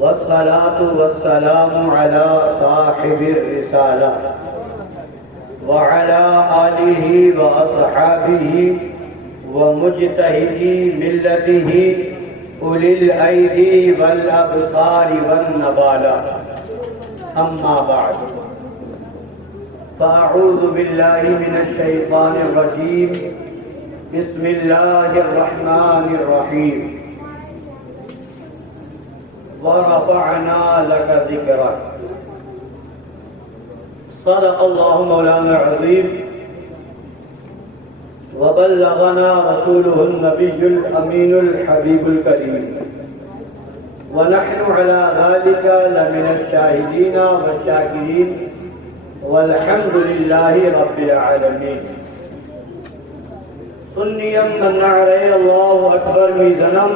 والصلاة والسلام على صاحب الرسالة وعلى آله وأصحابه ومجتهدي ملته أولي الأيدي والأبصار والنبالة. أما بعد، فأعوذ بالله من الشيطان الرجيم. بسم الله الرحمن الرحيم. ورفعنا لك ذكرك. صدق الله مولانا العظيم وبلغنا رسوله النبي الأمين الحبيب الكريم، ونحن على ذلك لمن الشاهدين والشاكرين، والحمد لله رب العالمين. سنیم من علی اللہ اکبر میزنم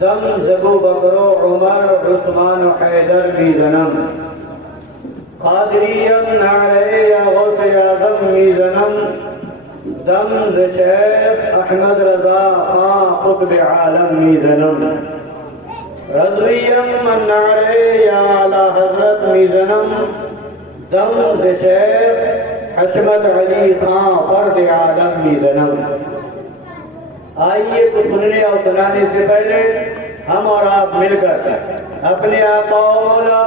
دم زبو بکر و عمر عثمان و حیدر میزنم قادریم علی غوث اعظم میزنم دم ز شیخ احمد رضا خان قطب عالم میزنم رضویم من علی اعلی حضرت میزنم دم ز شیخ حشمت علی خان فرد عالم میزنم. آئیے تو سننے اور سنانے سے پہلے ہم اور آپ مل کر اپنے آقا و مولا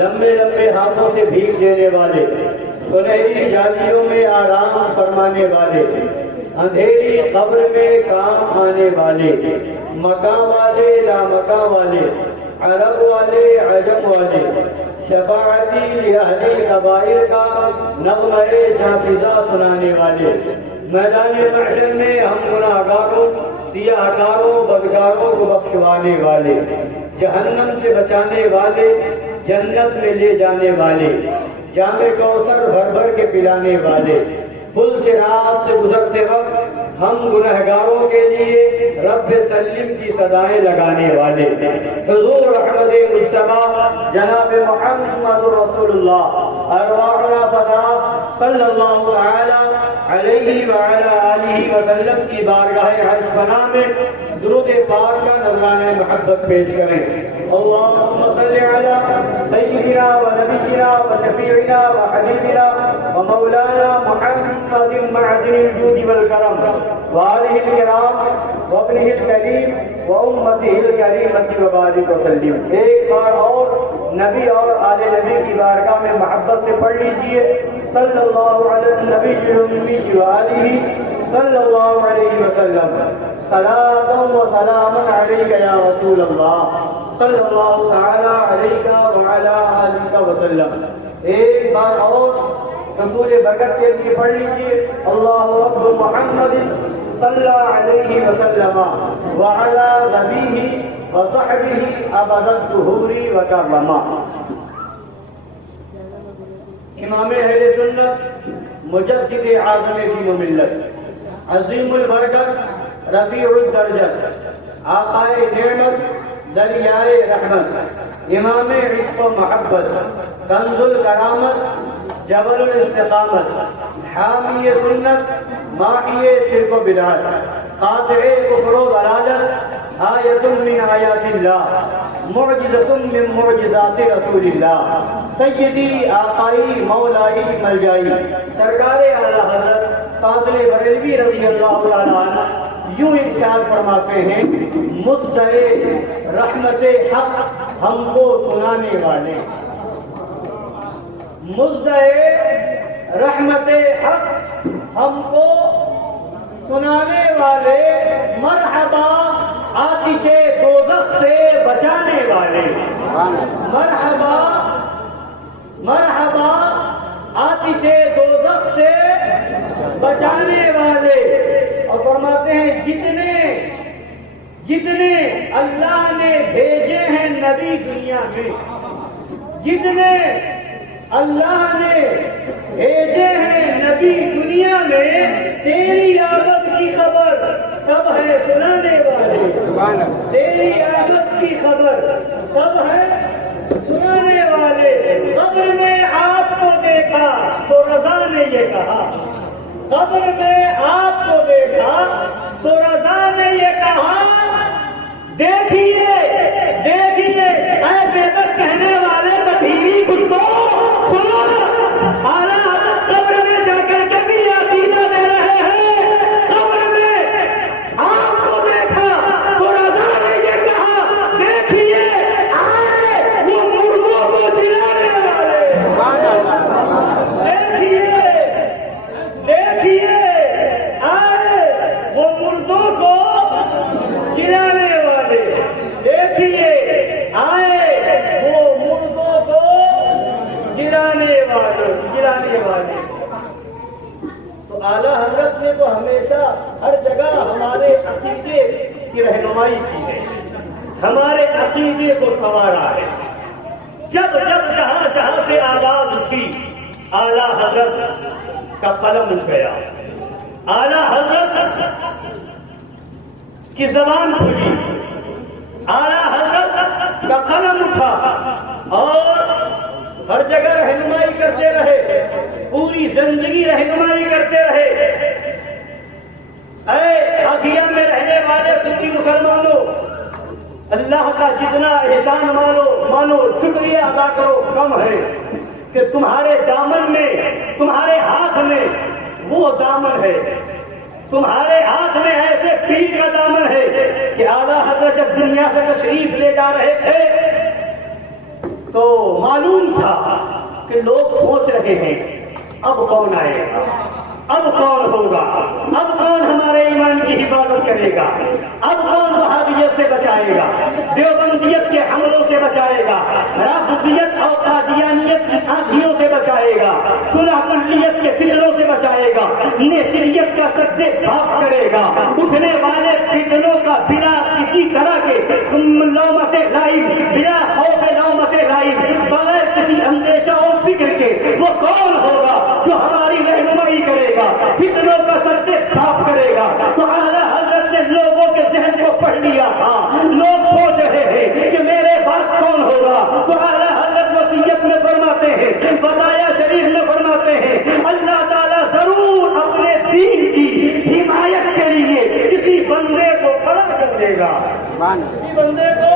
لمبے لمبے ہاتھوں سے بھیک دینے والے، سنہری جالیوں میں آرام فرمانے والے، اندھیری قبر میں کام آنے والے، مکان والے لامکان والے، عرب والے عجم والے، شفاعتی لأہل قبائل کا نغمہ جافزہ سنانے والے، میدان محشر میں ہم گناہگاروں سیاہ کاروں بدکاروں کو بخشوانے والے، جہنم سے بچانے والے، جنت میں لے جانے والے، جام کوثر بھر بھر کے پلانے والے، پل صراط سے گزرتے وقت ہم گنہگاروں کے لیے رب سلم کی صدائیں لگانے والے، حضور احمد مصطفیٰ جناب محمد رسول اللہ ارواحنا فدا صلی اللہ تعالی علیہ وعلی آلہ وسلم کی بارگاہ عرش پناہ میں درود پاک کا نذرانہ محبت پیش کریں. اللہم صلی علی سیدنا و نبینا و شفیعنا و حبیبنا و مولانا محمد معدن الجود والکرم وآلہ الکرام وابنہ الکریم و امتہ الکریمۃ وبارک وسلم. ایک بار اور نبی اور آل نبی کی بارگاہ میں محبت سے پڑھ لیجئے صلی اللہ علیہ النبی الامی وآلہ صلی اللہ علیہ وسلم. صلاۃ و سلام علیک یا رسول اللہ صلی اللہ تعالی علیہ وعلی آلہ وسلم. ایک بار اور حضور برکت کے لیے پڑھ لیجئے اللہ اکبر محمد صلی علیہ وسلم وعلی نبیہ وصحبہ ابد الظہور وکرما. امام اہل سنت مجدد اعظم دین و ملت عظیم البرکت رفیع الدرجت آقائے نعمت دریائے رحمت امام عشق و محبت کنز الکرامت جبل الاستقامت حامی سنت ماحی شرک و بدعت قاطع کفر و ضلالت آیت من آیات اللہ معجزت من معجزات رسول اللہ سیدی آقائی مولائی ملجائی سرکار اعلیٰ حضرت فاضل بریلوی رضی اللہ تعالیٰ عنہ یوں ارشاد فرماتے ہیں مصدر رحمت حق ہم کو سنانے والے، مصدر رحمت حق ہم کو سنانے والے، مرحبا آتش دوزخ سے بچانے والے، مرحبا مرحبا آتش دوزخ سے بچانے والے. اور فرماتے ہیں جتنے اللہ نے بھیجے ہیں نبی دنیا میں، جتنے اللہ نے بھیجے ہیں نبی دنیا میں، تیری آمد کی خبر سب ہے سنانے والے، تیری آمد کی خبر سب ہے سنانے والے. قبر میں آپ کو دیکھا تو رضا نے یہ کہا، قبر میں آپ کو دیکھا تو رضا نے یہ کہا دیکھیے دیکھیے آئے وہ مردوں کو گرانے والے. تو اعلیٰ حضرت نے تو ہمیشہ ہر جگہ ہمارے عقیدے کی رہنمائی کی ہے, ہمارے عقیدے کو سنوارا ہے. جب جہاں سے آواز اٹھی اعلیٰ حضرت کا قلم اٹھ گیا, اعلیٰ حضرت کی زبان کھلی, اعلیٰ حضرت کا قلم اٹھا اور ہر جگہ رہنمائی کرتے رہے, پوری زندگی رہنمائی کرتے رہے. اے آگیا میں رہنے والے سنی مسلمانوں, اللہ کا جتنا احسان مانو شکریہ ادا کرو کم ہے کہ تمہارے دامن میں, تمہارے ہاتھ میں وہ دامن ہے, تمہارے ہاتھ میں ایسے پیر کا دامن ہے کہ اعلیٰ حضرت جب دنیا سے تشریف لے جا رہے تھے تو معلوم تھا کہ لوگ سوچ رہے ہیں اب کون آئے گا, اب کون ہوگا, اب کون ہمارے ایمان کی حفاظت کرے گا, اب کون وہابیت سے بچائے گا, دیوبندیت کے حملوں سے بچائے گا, رافضیت اور قادیانیت کی آندھیوں سے بچائے گا, صلح کلیت کے فتنوں سے بچائے گا, نیچریت کا سدے بھاپ کرے گا, اٹھنے والے فتنوں کا بلا کسی طرح کے لومت لائب, بلا خوف لومت لائب, بغیر کسی اندیشہ اور فکر کے وہ کون ہوگا جو ہماری رہنمائی کرے گا, فتنوں کا سدے بھاپ کرے گا. تو اعلیٰ حضرت نے لوگوں کے ذہن کو پڑھ لیا تھا, لوگ سوچ رہے ہیں کہ میرے بعد کون ہوگا. تو اعلیٰ حضرت وصیت میں فرماتے ہیں, بتایا شریف میں فرماتے ہیں, اللہ تعالیٰ ضرور اپنے دین کی حمایت کے لیے کسی بندے کو کھڑا کر دے گا, کسی بندے کو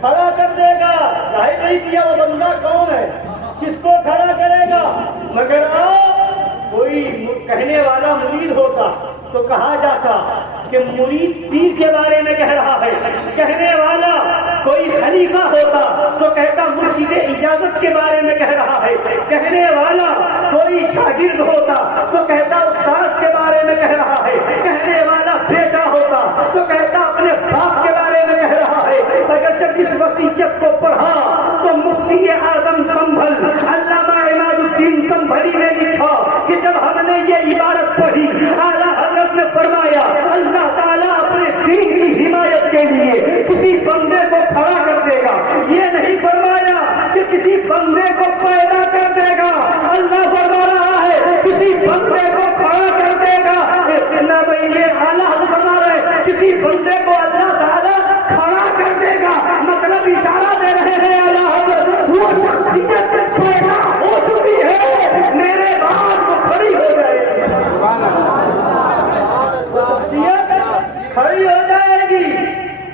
کھڑا کر دے گا. ظاہر نہیں کیا وہ بندہ کون ہے, کس کو کھڑا کرے گا, مگر کوئی کہنے والا مرید ہوتا تو کہا جاتا کہ مرید پیر کے بارے میں کہہ رہا ہے, کہنے والا کوئی خلیفہ ہوتا تو کہتا مرشد اجازت کے بارے میں کہہ رہا ہے, کہنے والا کوئی شاگرد ہوتا تو کہتا استاد کے بارے میں کہہ رہا ہے, کہنے والا بیٹا ہوتا تو کہتا اپنے باپ کے بارے میں کہہ رہا ہے. اگر جب اس وصیت کو پڑھا تو مفتی اعظم سنبھل علامہ عماد الدین سنبھلی نے لکھا کہ جب ہم نے یہ عبارت پڑھی اعلیٰ حضرت نے فرمایا اللہ تعالیٰ اپنے دین کی حمایت کے لیے کسی بندے کو کھڑا کر دے گا. یہ نہیں فرمایا کہ کسی بندے کو پیدا کر دے گا, اللہ فرما رہا ہے کسی بندے کو کھڑا کر دے گا. یہ اعلیٰ حضرت فرما رہے کسی بندے کو اللہ تعالیٰ کھڑا کر دے گا, مطلب اشارہ دے رہے ہیں اعلیٰ حضرت وہ شخصیت پیدا ہو چکی ہے, میرے بعد وہ کھڑی ہو جائے گی, شخصیت کھڑی ہو جائے گی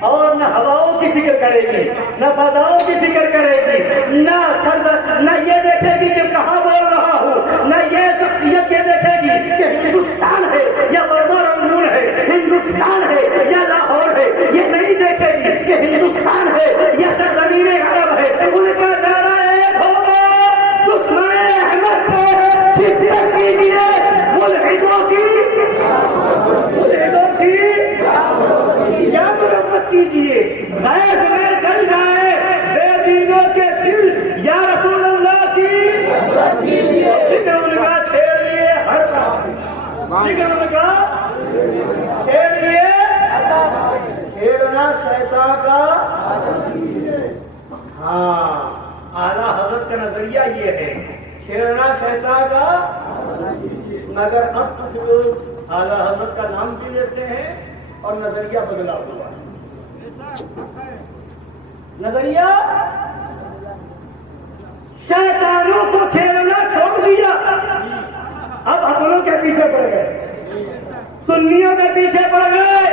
اور نہ ہواؤں کی فکر کرے گی, نہ فضاؤں کی فکر کرے گی, نہ یہ دیکھے گی کہ کہاں بول رہا ہوں, نہ یہ شخصیت یہ دیکھے گی کہ ہندوستان ہے یا برما رنگون ہے, ہندوستان ہے یا لاہور ہے, یہ نہیں دیکھے گی کہ ہندوستان ہے یا سرزمین عرب ہے. ان کا دائرہ ایک ہوگا, دشمن احمد کو شدت کیجیے, ملحدوں کی یا مرمت کیجیے, غیر میں گل جائے بے دینوں کے دل یا رسول اللہ کی ذکر ان کا چھیڑیے ہر کام, ذکر ان کا چھیڑیے, چھیڑنا شیطان کا. ہاں اعلیٰ حضرت کا نظریہ یہ ہے, چھیڑنا شیطان کا. مگر اب کچھ لوگ اعلیٰ حضرت کا نام بھی لیتے ہیں اور نظریہ بدلا ہوا ہے. نظریہ شیطانوں کو چھیڑنا چھوڑ دیا, اب اپنوں کے پیچھے پڑ گئے, سنیوں کے پیچھے پڑ گئے.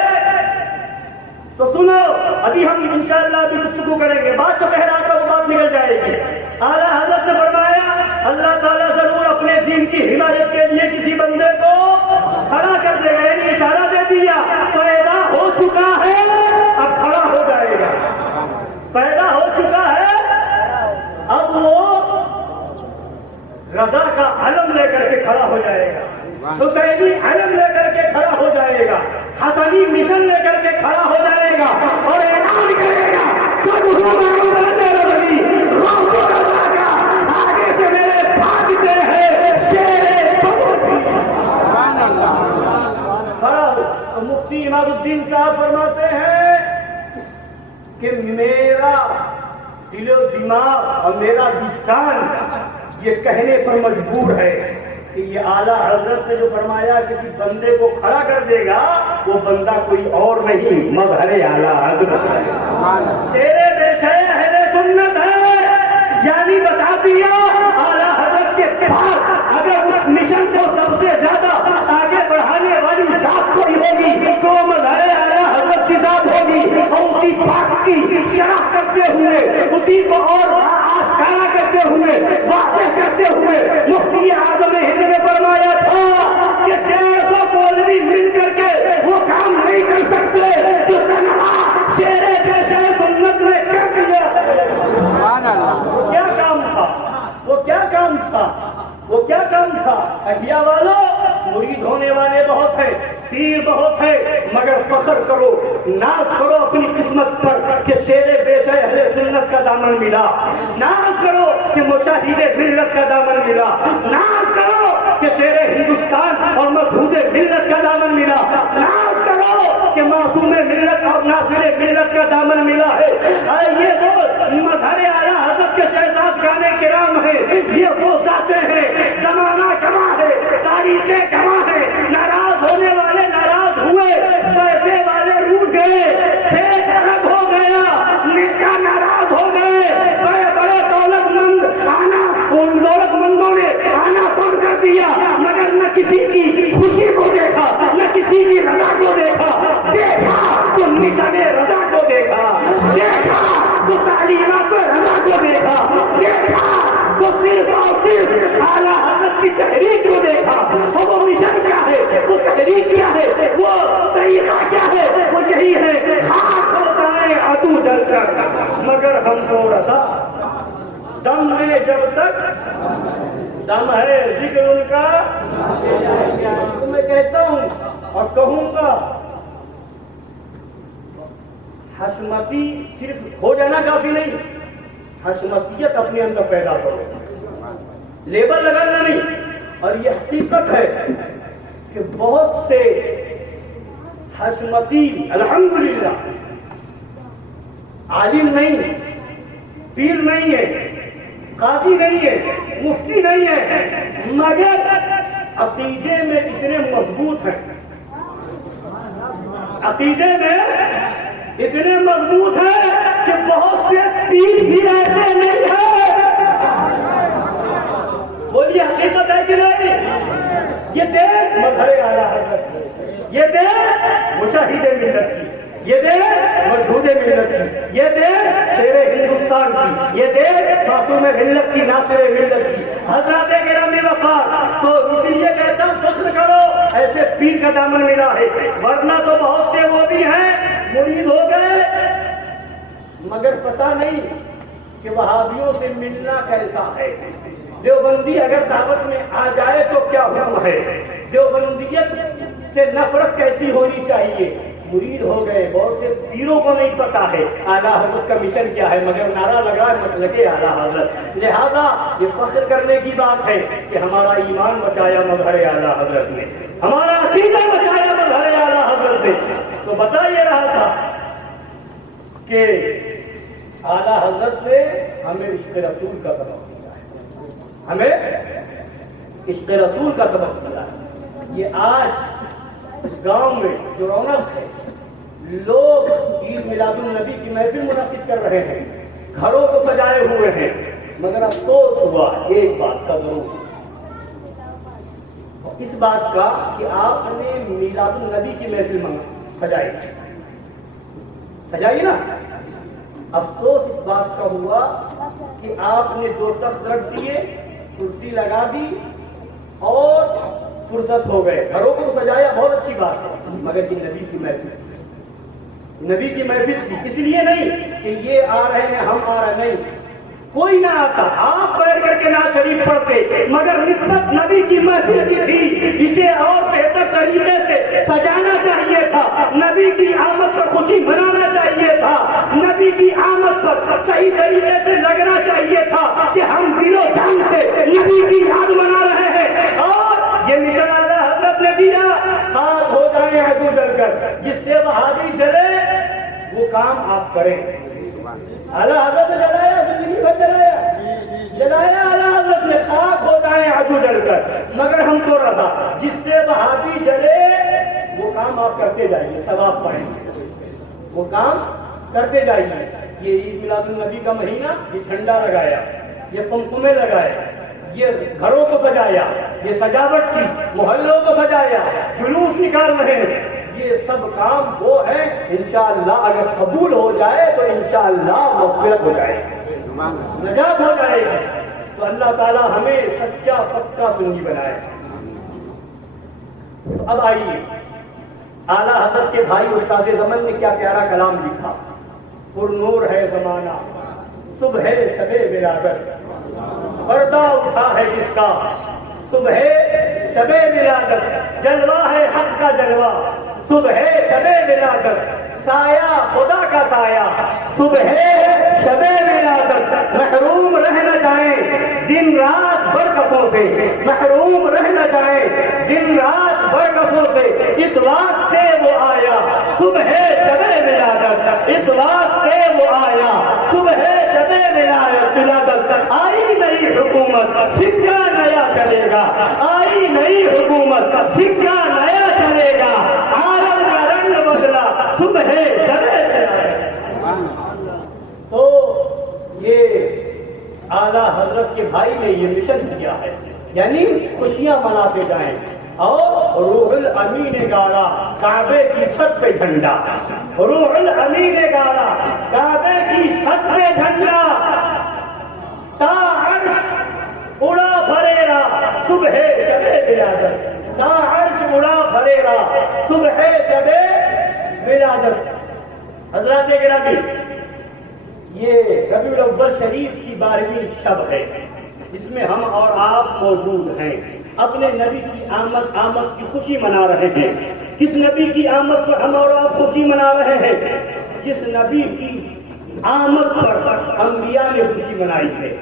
تو سنو, ابھی ہم انشاءاللہ بھی گفتگو کریں گے, بات تو کہہ رہا تھا وہ بات نکل جائے گی. اعلیٰ حضرت نے فرمایا اللہ تعالیٰ ضرور اپنے دین کی حمایت کے لیے کسی بندے کو کھڑا کر دے گا, یعنی اشارہ دے دیا, پیدا ہو چکا ہے اب کھڑا ہو جائے گا, پیدا ہو چکا ہے اب وہ رضا کا علم لے کر کے کھڑا ہو جائے گا, حسینی علم لے کر کے کھڑا ہو جائے گا, حسنی مشن لے کر کے کھڑا ہو جائے گا اور اعلان کرے گا سب میرا دل و دماغ اور میرا وجدان یہ کہنے پر مجبور ہے کہ یہ اعلیٰ حضرت نے جو فرمایا کسی بندے کو کھڑا کر دے گا وہ بندہ کوئی اور نہیں مظہر اعلیٰ حضرت ہے. تیرے پیشے اہل سنت ہے، یعنی بتا دیا اعلیٰ حضرت کے پاس اگر اس مشن کو سب سے زیادہ آگے بڑھانے والی ذات کوئی ہوگی تو مظہر اعلیٰ حضرت کی ذات ہوگی. اور اسی بات کی شرح کرتے ہوئے، اسی کو اور آشکارا کرتے ہوئے، واضح کرتے ہوئے مفتی اعظم ہند نے فرمایا تھا کہ 150 مولوی مل کر کے وہ کام نہیں کر سکتے جو تنہا شیر پیشہ سنت نے کر دیا. کیا کام تھا وہ؟ کیا کام تھا وہ؟ کیا کام تھا؟ احیا والوں، مرید ہونے والے بہت ہیں، پیر بہت ہیں، مگر فخر کرو، ناز کرو اپنی قسمت پر کہ شیر پیشہ اہل سنت کا دامن ملا. ناز کرو کہ مجاہد ملت کا دامن ملا. ناز کرو کہ شیر ہندوستان اور مسعود ملت کا دامن ملا. ناز کرو کہ معصوم ملت اور ناصر ملت کا دامن ملا ہے. یہ وہ مظہر اعلیٰ حضرت کے شہزاد گانے کرام ہیں، یہ وہ ذاتیں ہیں. زمانہ گواہ ہے، تاریخیں گواہ ہے. ناراض ہونے والے ناراض ہوئے، پیسے والے روٹ گئے، شیخ الگ ہو گیا، نیتا ناراض ہو گئے، بڑے بڑے دولت مند ان دولت مندوں نے آنا بند کر دیا، مگر نہ کسی کی خوشی کو دیکھا، نہ کسی کی رضا کو دیکھا. دیکھا تو نشان رضا کو دیکھا، دیکھا تو تعلیمات رضا کو دیکھا، دیکھا تو صرف اور صرف اعلیٰ حضرت کی تحریک کو دیکھا. اور وہ مشن کیا ہے، وہ تحریک کیا ہے، وہ طریقہ کیا ہے؟ وہ یہی ہے خاک ہوتا ہے عدو ڈر کر، مگر ہم کو رضا. دم ہے جب تک دم ہے ذکر ان کا. تو میں کہتا ہوں اور کہوں گا، حشمتی صرف ہو جانا کافی نہیں، حشمتیت اپنے اندر پیدا کرو، لیبل لگانا نہیں. اور یہ حقیقت ہے کہ بہت سے حشمتی الحمدللہ عالم نہیں، پیر نہیں ہے، قاضی نہیں ہے، مفتی نہیں ہے، مگر عقیدے میں اتنے مضبوط ہیں، عقیدے میں اتنے مضبوط ہیں کہ بہت سے پیر بھی ایسے نہیں ہیں. بولیے حقیقت ہے کہ نہیں؟ یہ دیکھ مظہر اعلیٰ حضرت، یہ دیکھ مجاہد ملت کی، یہ دیکھ مسعود ملت کی، یہ دیکھ شیر ہندوستان کی، یہ دیکھ معصوم ملت کی، ناصر ملت کی. حضرات گرامی وقار، تو اسی لیے کہتا ہوں فخر کرو ایسے پیر کا دامن ملا ہے. ورنہ تو بہت سے وہ بھی ہیں مرید ہو گئے مگر پتہ نہیں کہ وہابیوں سے ملنا کیسا ہے. دیوبندی اگر دعوت میں آ جائے تو کیا حکم ہے، دیوبندیت سے نفرت کیسی ہونی چاہیے. مرید ہو گئے، بہت سے پیروں کو نہیں پتا ہے اعلیٰ حضرت کا مشن کیا ہے، مگر نعرہ لگا مسلک اعلیٰ حضرت. لہذا یہ فخر کرنے کی بات ہے کہ ہمارا ایمان بچایا مظہر اعلیٰ حضرت نے، ہمارا عقیدہ بچایا مظہر اعلیٰ حضرت نے. تو بتا یہ رہا تھا کہ اعلیٰ حضرت نے ہمیں عشق رسول کا سبق دیا ہے، ہمیں عشق رسول کا سبق ملا ہے. یہ آج اس گاؤں میں جو رونق ہے، لوگ عید میلاد النبی کی محفل منعقد کر رہے ہیں، گھروں کو سجائے ہوئے ہیں، مگر افسوس ہوا ایک بات کا ضرور، اس بات کا کہ آپ نے میلاد النبی کی محفل سجائی نا. افسوس اس بات کا ہوا کہ آپ نے 2 تخت رکھ دیے، کرسی لگا دی اور فرصت ہو گئے. گھروں کو سجایا، بہت اچھی بات ہے، مگر یہ نبی کی محفل تھی. اس لیے نہیں کہ یہ آ رہے ہیں ہم آ رہے نہیں، کوئی نہ آتا، آپ بیٹھ کر کے نعت شریف پڑھتے، مگر نسبت نبی کی محفل کی تھی، اسے اور بہتر طریقے سے سجانا چاہیے تھا. نبی کی آمد پر خوشی منانا چاہیے تھا، نبی کی آمد پر صحیح طریقے سے لگنا چاہیے تھا کہ ہم دل و جان سے نبی کی یاد منا رہے ہیں. اور یہ مشن اللہ حضرت نے دیا، خاک ہو جائیں عدو ڈر کر، جس سے وہابی جلے وہ کام آپ کریں. اعلیٰ حضرت نے جلایا، زندگی بھر جلایا اعلیٰ حضرت نے، خاک ہو جائیں عدو ڈل کر، مگر ہم کو رضا، جس سے وہابی جلے وہ کام آپ کرتے جائیے، ثواب پائیں گے، وہ کام کرتے جائیے۔ یہ عید میلاد النبی کا مہینہ، یہ جھنڈا لگایا، یہ قمقمے لگائے، یہ گھروں کو سجایا، یہ سجاوٹ کی، محلوں کو سجایا، جلوس نکال رہے ہیں، یہ سب کام وہ ہے انشاءاللہ اگر قبول ہو جائے تو انشاءاللہ مغفرت ہو جائے گی، نجات ہو جائے گی۔ تو اللہ تعالیٰ ہمیں سچا پکا سنی بنائے۔ تو اب آئیے اعلیٰ حضرت کے بھائی استاد زمن نے کیا پیارا کلام لکھا۔ پر نور ہے زمانہ، صبح شب ولادت، پردہ اٹھا ہے جس کا صبح شب ولادت، جلوہ ہے حق کا جلوہ صبح شب ولادت، سایہ خدا کا سایہ صبح شب ولادت، محروم رہ نہ جائیں دن رات برکتوں سے، محروم رہ نہ جائیں دن رات برکتوں سے، اس واسطے وہ آیا صبح شب ولادت، اس واسطے وہ آیا صبح شب ولادت، آئی نئی حکومت سکہ نیا چلے گا، آئی نئی حکومت سکہ نیا چلے گا، عالم کا رنگ بدلا صبح شب ولادت۔ تو یہ اعلیٰ حضرت کے بھائی نے یہ مشن کیا ہے، یعنی خوشیاں مناتے جائیں۔ اور روح الامین نے گاڑا کعبے کی چھت پہ جھنڈا، روح الامین نے گاڑا کعبے کی چھت پہ جھنڈا، تا عرش اڑا بھریرا صبح شب ولادت، تا عرش اڑا بھریرا صبح شب ولادت۔ حضرات گرامی، یہ ربیع الاول شریف کی 12ویں شب ہے، جس میں ہم اور آپ موجود ہیں، اپنے نبی کی آمد کی خوشی منا رہے ہیں۔ کس نبی کی آمد پر ہم اور آپ خوشی منا رہے ہیں؟ جس نبی کی آمد پر انبیاء نے خوشی منائی ہے،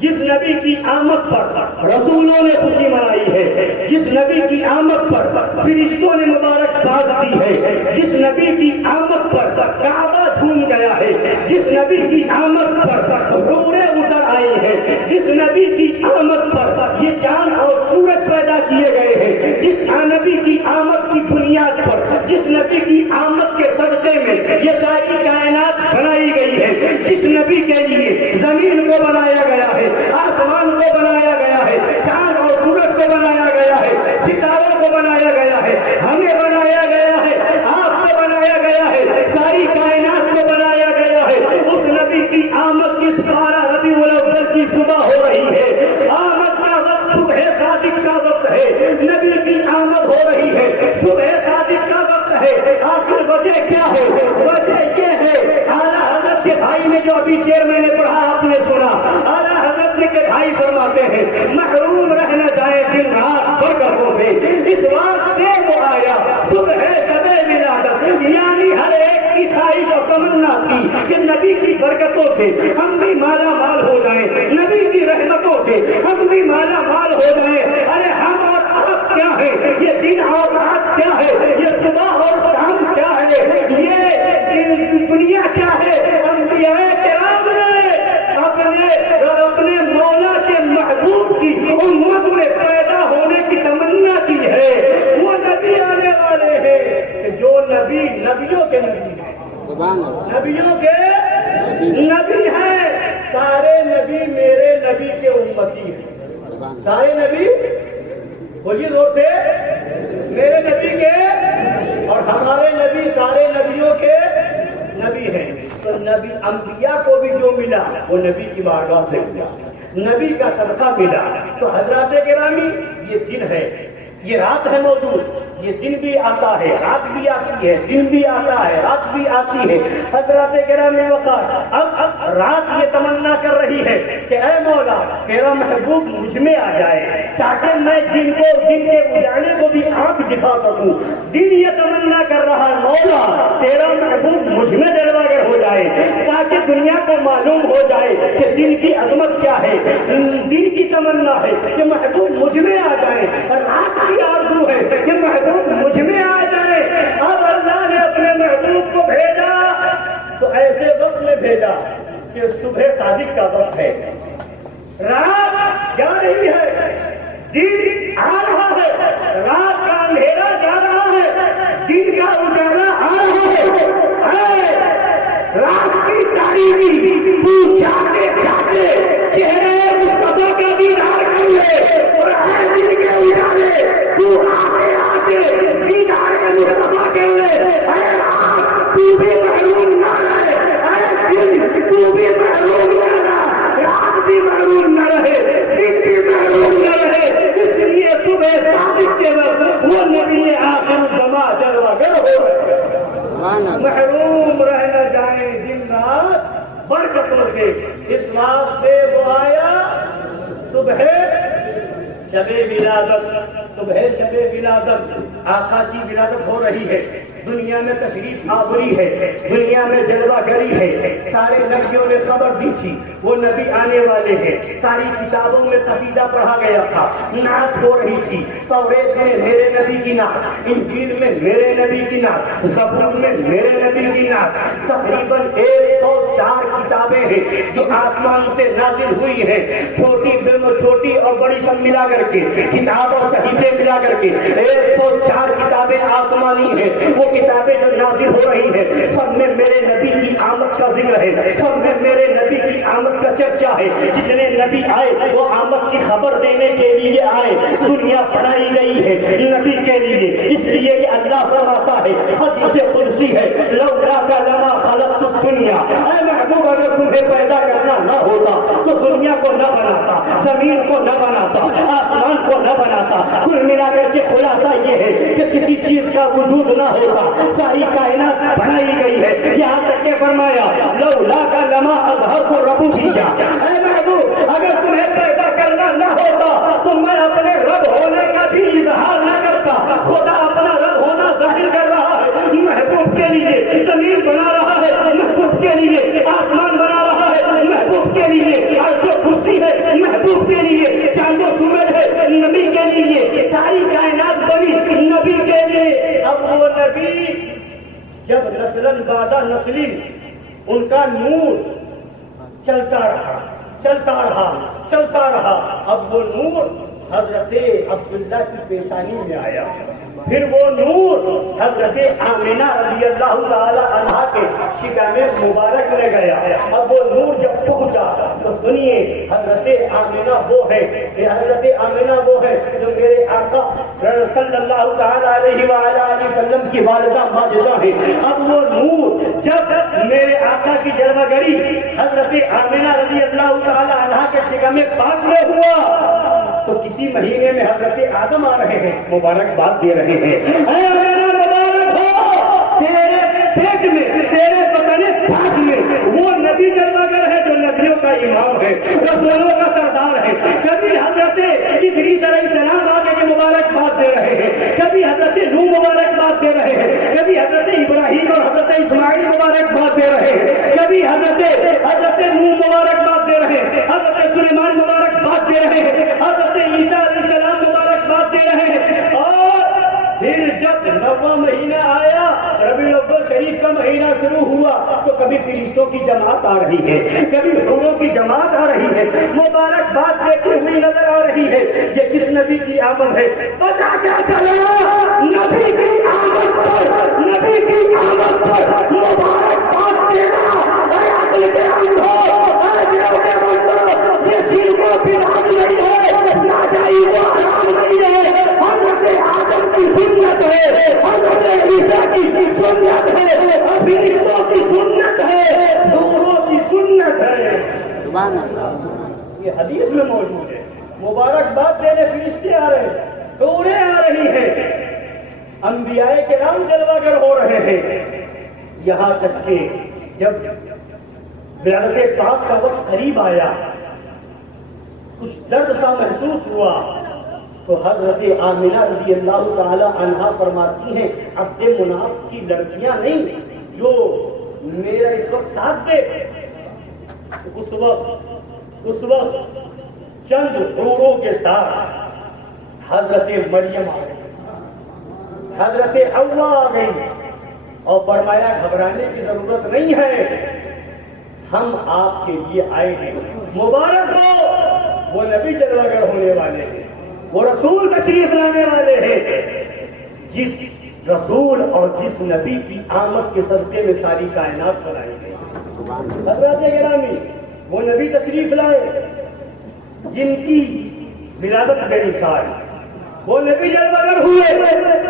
جس نبی کی آمد پر رسولوں نے خوشی منائی ہے، جس نبی کی آمد پر فرشتوں نے مبارکباد دی ہے، جس نبی کی آمد پر کعبہ جھوم گیا ہے، جس نبی کی آمد پر حوریں اتر آئی ہیں، جس نبی کی آمد پر یہ چاند اور سورج پیدا کیے گئے ہیں، جس نبی کی آمد کی بنیاد پر، جس نبی کی آمد کے صدقے میں یہ ساری کائنات بنائی گئی ہے، جس نبی کے لیے زمین کو بنایا گیا ہے، آسمان کو بنایا گیا ہے، چاند اور سورج کو بنایا گیا ہے، ستاروں کو بنایا گیا ہے، ہمیں بنایا گیا ہے، آپ کو بنایا گیا ہے، ساری کائنات کو بنایا گیا ہے۔ اس نبی کی آمد کی 12 ربیع الاول کی صبح ہو رہی ہے، آمد کا وقت صبح صادق کا وقت ہے، نبی کی آمد ہو رہی ہے، صبح صادق کا وقت ہے۔ آخر وجہ کیا ہے؟ وجہ یہ ہے اعلیٰ حضرت کے بھائی نے جو ابھی شعر میں نے پڑھا آپ نے سنا، اعلیٰ حضرت کے بھائی فرماتے ہیں محروم رہ نہ جائے دن رات برکتوں سے، اس واسطے وہ آیا صبح شب ولادت، یعنی ہر ایک کی خواہش اور تمنا تھی کہ نبی کی برکتوں سے ہم بھی مالا مال ہو جائیں، نبی کی رحمتوں سے ہم بھی مالا مال ہو جائیں۔ ارے ہم اور آپ کیا ہے، یہ دن اور رات کیا ہے، یہ صبح اور شام کیا ہے، یہ دنیا کیا ہے؟ انبیاء کرام نے اپنے مولا کے محبوب کی امت میں پیدا ہونے کی تمنا کی ہے۔ وہ نبی آنے والے ہیں جو نبی نبیوں کے نبی ہیں، نبیوں کے نبی ہیں، سارے نبی میرے نبی کے امتی ہیں، سارے نبی بولیے زور سے میرے نبی کے، اور ہمارے نبی سارے نبیوں کے نبی ہیں۔ تو نبی انبیاء کو بھی جو ملا وہ نبی کی بارگاہ سے ملا، نبی کا صدقہ ملا۔ تو حضرات گرامی، یہ دن ہے، یہ رات ہے موجود، یہ دن بھی آتا ہے، رات بھی آتی ہے، دن بھی آتا ہے، رات بھی آتی ہے۔ حضرات گرامی وقار، اب رات یہ تمنا کر رہی ہے کہ اے مولا تیرا محبوب مجھ میں آ جائے تاکہ میں دن کے اجالے کو بھی آنکھ دکھا سکوں۔ دن یہ تمنا کر رہا ہے مولا تیرا محبوب مجھ میں جلوہ گر ہو جائے تاکہ دنیا کو معلوم ہو جائے کہ دن کی عظمت کیا ہے۔ دن کی تمنا ہے کہ محبوب مجھ میں آ جائے، رات کی آرزو ہے کہ محبوب مجھ میں آ جائے۔ جائیں اب اللہ نے اپنے محبوب کو بھیجا تو ایسے وقت میں بھیجا کہ صبح صادق کا وقت ہے، رات جا رہی ہے، دن آ رہا ہے، رات کا اندھیرا جا رہا ہے، دن کا اجالا آ رہا ہے، رات کی تاریخی تو جاتے جاتے چہرے مصطفیٰ کا دیدار کر لے اور ہر دن کے اجالے تو آتے آتے دیدار کے مصطفیٰ کر لے، اے رات تو بھی محروم نہ رہے، اے دن تو بھی محروم نہ رہے، رات بھی محروم نہ رہے، دن بھی محروم نہ رہے، اس لیے صبح صادق کے وقت وہ نبی آخر زمان جلوہ گر ہو رہے ہیں، محروم رہ نہ جائیں دن رات برکتوں سے، اس واسطے وہ آیا صبح شب ولادت، صبح شب ولادت، آقا کی ولادت ہو رہی ہے، دنیا میں تشریف آوری ہے، دنیا میں جلوہ گری ہے، سارے نبیوں نے خبر دی تھی وہ نبی آنے والے ہیں، ساری کتابوں میں قصیدہ پڑھا گیا تھا، نعت ہو رہی تھی، توریت میں میرے نبی کی نعت، انجیل میں میرے نبی کی نعت، زبور میں میرے نبی کی نعت، تقریباً 104 کتابیں ہیں جو آسمان سے نازل ہوئی ہیں، چھوٹی اور بڑی سب ملا کر کے، کتاب اور صحیفے ملا کر کے 104 کتابیں آسمانی ہیں، وہ کتابیں جو نازل ہو رہی ہیں سب میں میرے نبی کی آمد کا ذکر ہے، سب میں میرے نبی کی آمد کا چرچا ہے، جتنے نبی آئے وہ آمد کی خبر دینے کے لیے آئے، دنیا بنائی گئی ہے نبی کے لیے، اس لیے کہ اللہ فرماتا ہے، حدیث قدسی ہے، لولا لما خلقت الدنیا، اے محبوب اگر تمہیں پیدا کرنا نہ ہوتا تو دنیا کو نہ بناتا، زمین کو نہ بناتا، آسمان کو نہ بناتا، کل ملا کر کے خلاصہ یہ ہے کہ کسی چیز کا وجود نہ ہوتا، ساری کائنات بنائی گئی ہے، یہاں تک کہ فرمایا لولا کا لما اظہر کو ربو کیا، اے محبوب اگر تمہیں پیدا کرنا نہ ہوتا تو میں اپنے رب ہونے کا بھی اظہار نہ کرتا، خدا اپنا رب ہونا ظاہر کر رہا ہے محبوب کے لیے، زمین بنا رہا ہے محبوب کے لیے، آسمان بنا رہا ہے محبوب کے لیے، عرش و کرسی ہے محبوب کے لیے، چاند و سورج ہے نبی کے لیے، ساری کائنات بنی نبی کے لیے۔ اب وہ نبی جب نسلاً بعد نسلی ان کا نور چلتا رہا، اب وہ نور حضرت عبداللہ کی پیشانی میں آیا، پھر وہ نور حضرت آمنہ رضی اللہ تعالی عنہا کے شکم مبارک میں گیا، اب وہ نور جب پہنچا تو سنیے حضرت آمنہ وہ ہے، حضرت آمنہ وہ ہے جو میرے آقا صلی اللہ تعالی علیہ وآلہ وسلم کی والدہ ماجدہ ہے، اب وہ نور جب میرے آقا کی جلوہ گری حضرت آمنہ رضی اللہ تعالی عنہا کے شکم پاک میں ہوا تو کسی مہینے میں حضرت آدم آ رہے ہیں، مبارکباد دے رہے ہیں، اے میرا مبارک ہو تیرے پیٹ میں، تیرے بدن پاک میں وہ نبی جلوہ گر ہے جو نبیوں کا امام ہے، رسولوں کا سردار ہے، کبھی حضرت ادریس علیہ السلام آگے کے مبارکباد دے رہے ہیں، کبھی حضرت نوح مبارکباد دے رہے ہیں، کبھی حضرت ابراہیم اور حضرت اسماعیل مبارکباد دے رہے ہیں، کبھی حضرت نوح مبارکباد دے رہے ہیں، حضرت سلیمان مبارکباد دے رہے ہیں، حضرت عیسیٰ علیہ السلام مبارکباد دے رہے ہیں، اور پھر جب 9واں مہینہ آیا، ربیع الاول شریف کا مہینہ شروع ہوا تو کبھی فرشتوں کی جماعت آ رہی ہے، کبھی حوروں کی جماعت آ رہی ہے، مبارکباد دیتی ہوئی نظر آ رہی ہے، یہ کس نبی کی آمد ہے؟ پتا کیا چلا نبی کی آمد پر، نبی کی آمد پر مبارکباد دینا، اے عقل کے اندھو، اے دیو کے بندو، یہ دل کو بلاد نہیں ہے، ناجائز و حرام نہیں ہے، حضرت آدم کی سنت ہے، حضرت عیسیٰ کی سنت ہے، فرشتوں کی سنت ہے، حوروں کی سنت ہے، سبحان اللہ، یہ حدیث میں موجود ہے، مبارکباد دینے فرشتے آ رہے ہیں، حوریں آ رہی ہیں، انبیاء کرام جلوہ گر ہو رہے ہیں، یہاں تک کہ جب بیعت پاک کا وقت قریب آیا کچھ درد سا محسوس ہوا تو حضرت آمنہ رضی اللہ تعالی عنہا فرماتی ہیں عبد مناف کی لڑکیاں نہیں جو میرا اس وقت ساتھ دے، اس وقت چند حوروں کے ساتھ حضرت مریم آ رہی، حضرت حوا آ گئی اور فرمایا گھبرانے کی ضرورت نہیں ہے، ہم آپ کے لیے آئے ہیں، مبارک ہو، وہ نبی جلوہ گر ہونے والے ہیں، وہ رسول تشریف لانے والے ہیں، جس رسول اور جس نبی کی آمد کے صدقے میں ساری کائنات بنائی گئی۔ حضرات گرامی، وہ نبی تشریف لائے جن کی ولادت بے مثال، وہ نبی جلوہ گر ہوئے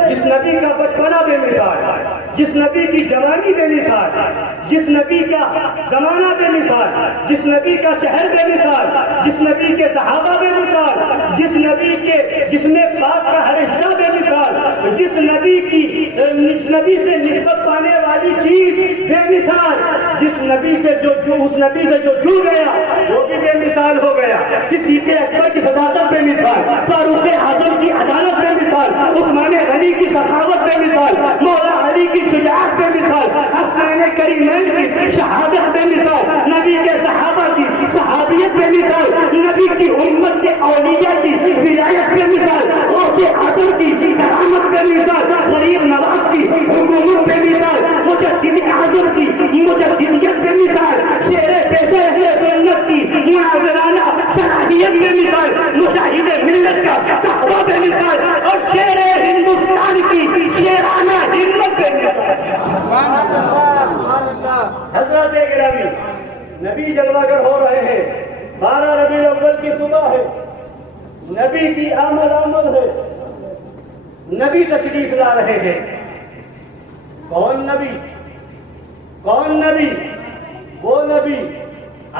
جس نبی کا بچپنا بے مثال، جس نبی کی جوانی بے مثال، جس نبی کا زمانہ بے مثال، جس نبی کا شہر بے مثال، جس نبی کے صحابہ بے مثال، جس نبی کے جس میں پاک کا ہر حصہ بے مثال، جس نبی سے نسبت پانے والی چیز بے مثال، جس نبی سے جو اس نبی سے جو جڑ گیا وہ بھی بے مثال ہو گیا، صدیق اکبر کی صداقت بے مثال، فاروق اعظم کی عدالت بے مثال، عثمان غنی کی سخاوت بے مثال، مولا علی کی شجاعت بے مثال، حسنین کریمین کی شہادت بے مثال، نبی کے صحابہ کی صحابیت بے مثال، نبی کی امت کے اولیاء کی ولایت بے مثال، غوث اعظم کی کرامت بے مثال، غریب نواز کی حکومت بے مثال، مجدد اعظم کی مجددیت بے مثال، شیر پیش اہل سنت کی مناظرانہ صلاحیت بے مثال، مجاہد ملت کا تقویٰ بے مثال، اور شیر ہندوستان کی شیرانہ ہمت بے مثال۔ حضرات گرامی، نبی جلوہ گر ہو رہے ہیں، 12 ربیع الاول کی صبح ہے، نبی کی آمد ہے، نبی تشریف لا رہے ہیں۔ کون نبی؟ کون نبی؟ وہ نبی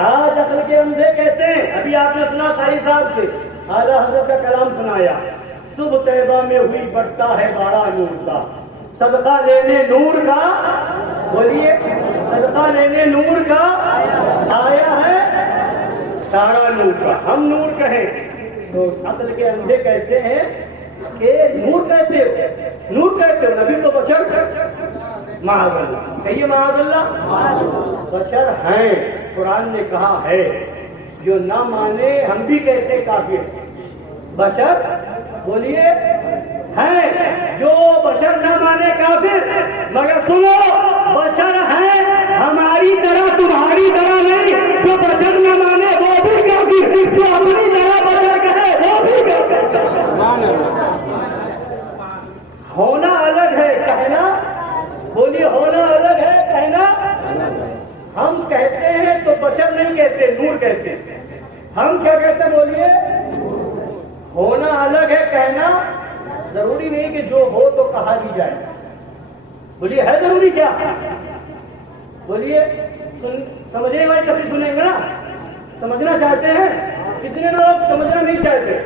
آج عقل کے اندھے کہتے ہیں، ابھی آپ نے سنا قاری صاحب سے اعلیٰ حضرت کا کلام سنایا، صبح طیبہ میں ہوئی بڑھتا ہے بارہ نور کا، صدقہ لینے نور کا، بولیے صدقہ لینے نور کا، آیا ہے سارا نور کا۔ ہم نور کہیں تو عقل کے اندھے کہتے ہیں کہ نور کہتے ہو، نور کہتے ہو، نبی تو بشر، معاذ اللہ، کہیے معاذ اللہ، بشر ہیں۔ قرآن نے کہا ہے جو نہ مانے ہم بھی کہتے کافر، بشر بولیے ہیں، جو بشر نہ مانے کافر، مگر سنو بشر ہیں ہماری طرح تمہاری طرح نہیں، جو بشر نہ مانے وہ بھی کافر، جو اپنی طرح بشر کہے وہ بھی کافر۔ ہونا الگ ہے، کہنا بولیے ہونا الگ ہے، کہنا ہم کہتے ہیں تو بشر نہیں کہتے، نور کہتے ہیں۔ ہم کیا کہتے ہیں بولیے؟ ہونا الگ ہے، کہنا ضروری نہیں کہ جو ہو تو کہا بھی جائے، بولیے ہے ضروری کیا؟ بولیے سمجھنے والی تفریح سنیں گے نا، سمجھنا چاہتے ہیں؟ کتنے لوگ سمجھنا نہیں چاہتے،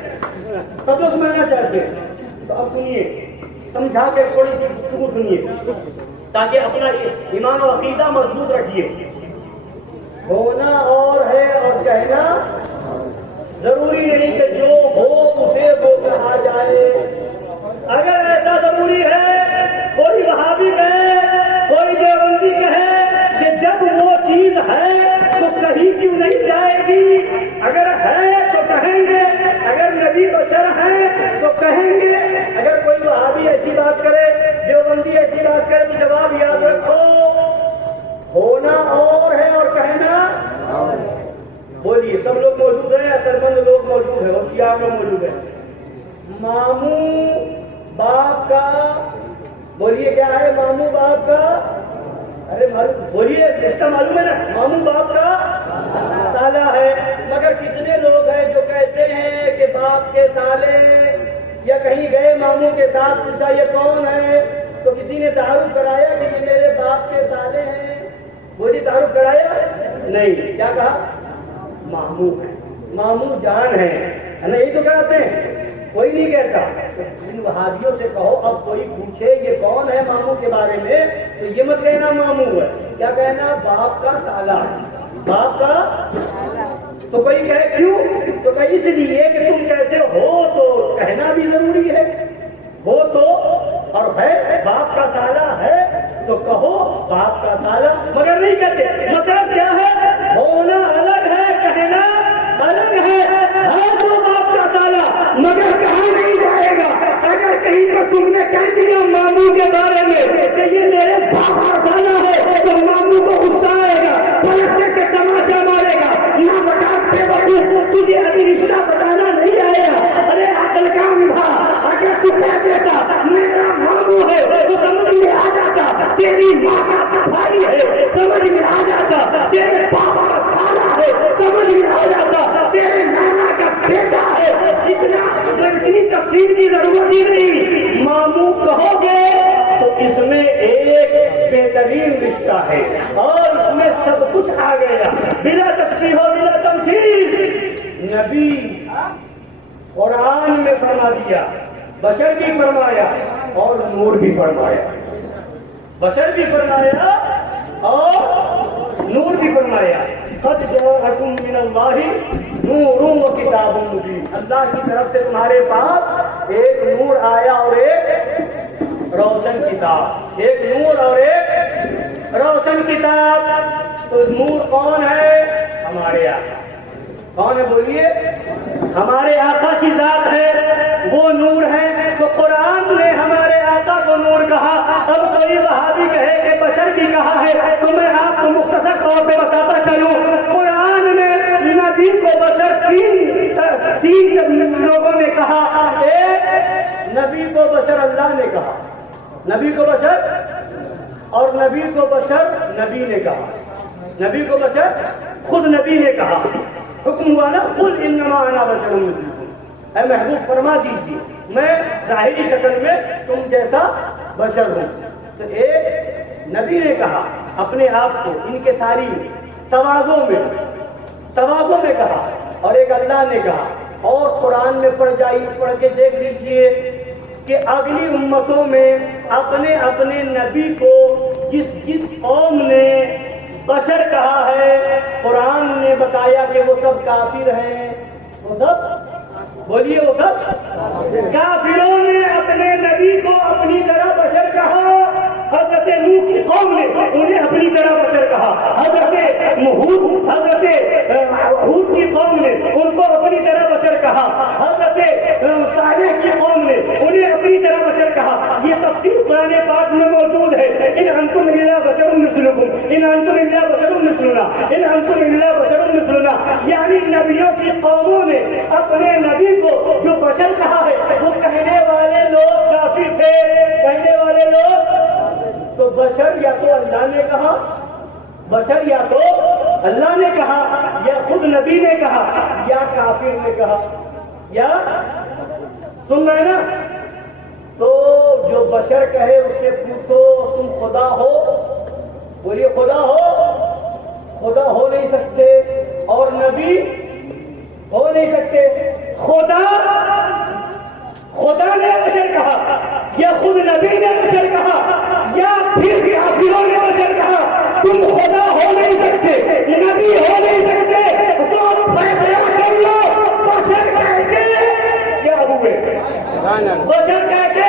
سب لوگ سمجھنا چاہتے ہیں؟ تو اب سنیے، سمجھا کے تھوڑی سی گفتگو سنیے تاکہ اپنا ایمان و عقیدہ مضبوط رکھیے۔ ہونا اور ہے اور کہنا ضروری نہیں کہ جو ہو اسے وہ کہا جائے۔ اگر ایسا ضروری ہے، کوئی وہابی کہے، کوئی دیوبندی کہے کہ جب وہ چیز ہے تو کہیں کیوں نہیں جائے گی؟ اگر ہے تو کہیں گے، اگر نبی بشر ہیں تو کہیں گے۔ اگر کوئی وہابی ایسی بات کرے، دیوبندی ایسی بات کرے تو جواب یاد رکھو، ہونا اور ہے اور کہنا۔ بولیے سب لوگ موجود ہیں، اثر مند لوگ موجود ہیں، ہوشیار لوگ موجود ہیں۔ ماموں باپ کا، بولیے کیا ہے ماموں باپ کا؟ ارے بولیے رشتہ معلوم ہے نا، ماموں باپ کا سالہ ہے۔ مگر کتنے لوگ ہیں جو کہتے ہیں کہ باپ کے سالے، یا کہیں گئے ماموں کے ساتھ پوچھا یہ کون ہے تو کسی نے تعارف کرایا کہ یہ میرے باپ کے سالے ہیں، بولیے تعارف کرایا نہیں، کیا کہا؟ ماموں ہے، ماموں جان ہے نا، یہی تو کہتے ہیں، کوئی نہیں کہتا۔ ان وہابیوں سے کہو اب کوئی پوچھے یہ کون ہے ماموں کے بارے میں تو یہ مت کہنا ماموں ہے، کیا کہنا؟ باپ کا سالہ، باپ کا۔ تو کوئی کہے کیوں؟ تو کہ اس لیے کہ تم کہتے ہو تو کہنا بھی ضروری ہے، ہو تو اور ہے باپ کا سالہ ہے تو کہو باپ کا سالہ، مگر نہیں کہتے۔ مطلب کیا ہے؟ ہونا الگ ہے، کہنا الگ ہے۔ تو باپ کا سالہ مگر کہا نہیں جائے گا۔ اگر کہیں پر تم نے کہہ دیا ماموں تجھے ابھی رشتہ بتانا نہیں آیا؟ ارے عقل کام تھا، اگر تو کہہ دیتا میرا ماموں ہے تو سمجھ میں آ جاتا، تیری ماں کا بھائی ہے سمجھ میں آ جاتا، تیرے پاپا کا خالہ ہے سمجھ میں آ جاتا، تیرے نانا کا بیٹا ہے، اتنی تفصیل کی ضرورت ہی نہیں۔ ماموں کہو گے تو اس میں ایک بہترین رشتہ ہے اور اس میں سب کچھ آ گیا، بلا تفصیل ہو بلا تمثیل۔ نبی قرآن میں فرما دیا، بشر بھی فرمایا اور نور بھی فرمایا، بشر بھی فرمایا اور نور بھی فرمایا۔ قد جاءکم من اللہ نور و کتاب مبین، اللہ کی طرف سے تمہارے پاس ایک نور آیا اور ایک روشن کتاب، ایک نور اور ایک روشن کتاب۔ تو نور کون ہے؟ ہمارے آقا۔ کون ہے بولیے؟ ہمارے آقا کی ذات ہے، وہ نور ہے۔ تو قرآن نے ہمارے آقا کو نور کہا۔ اب کوئی وہابی کہے کہ بشر بھی کہا ہے تو میں آپ کو مختصر طور پہ بتاتا چلوں، قرآن نے نبی کو بشر تین لوگوں نے کہا۔ ایک، نبی کو بشر اللہ نے کہا، نبی کو بشر، اور نبی کو بشر نبی نے کہا، نبی کو بشر خود نبی نے کہا۔ حکم ہوا نا، قل انما انا بشر مثلکم، اے محبوب فرما دیجیے میں ظاہری شکل میں تم جیسا بشر ہوں۔ تو ایک نبی نے کہا اپنے آپ کو ان کے ساری تواضع میں کہا، اور ایک اللہ نے کہا۔ اور قرآن میں پڑھ کے دیکھ لیجیے کہ اگلی امتوں میں اپنے اپنے نبی کو جس قوم نے بشر کہا ہے، قرآن نے بتایا کہ وہ سب کافر ہیں۔ وہ سب بولیے، وہ سب کافروں نے اپنے نبی کو اپنی طرح بشر کہا۔ حضرت نوح کی قوم نے انہیں اپنی طرح بشر کہا، حضرت ہود کی قوم نے ان کو اپنی طرح بشر کہا، حضرت صالح کی قوم نے انہیں اپنی طرح بشر کہا۔ یہ تفسیر قرآن پاک میں موجود ہے، ان انتم الا بشر مثلکم، ان انتم الا بشر مثلنا، ان انتم الا بشر مثلنا۔ یعنی نبیوں کی قوموں نے اپنے نبی کو جو بشر کہا ہے، وہ کہنے والے لوگ کافر تھے، کہنے والے لوگ۔ تو بشر یا تو اللہ نے کہا، بشر یا تو اللہ نے کہا، یا خود نبی نے کہا، یا کافر نے کہا، یا سن رہے نا؟ تو جو بشر کہے اس سے پوچھو تم خدا ہو؟ بولیے خدا ہو؟ خدا ہو نہیں سکتے، اور نبی ہو نہیں سکتے۔ خدا نے بشر کہا، یا خود نبی نے بشر کہا، یا پھر کافروں نے بشر کہا تم خدا ہو نہیں سکتے، نبی ہو نہیں سکتے، تو فیصلہ کر لو۔ بشر کہتے کیا ہوئے؟ بشر کہتے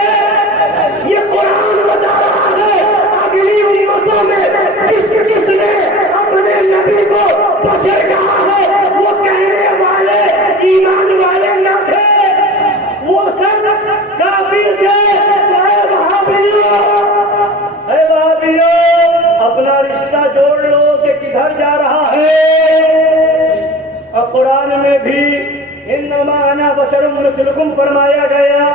یہ قرآن بتا رہا ہے اگلی امتوں میں جس نے اپنے نبی کو بشر کہا ہے وہ کہنے والے ایمان والے نہ تھے، وہ سب کافر تھے۔ اے وہابیوں، اپنا رشتہ جوڑ لو کہ کدھر جا رہا ہے۔ اور قرآن میں بھی انما انا بشر مثلکم فرمایا گیا،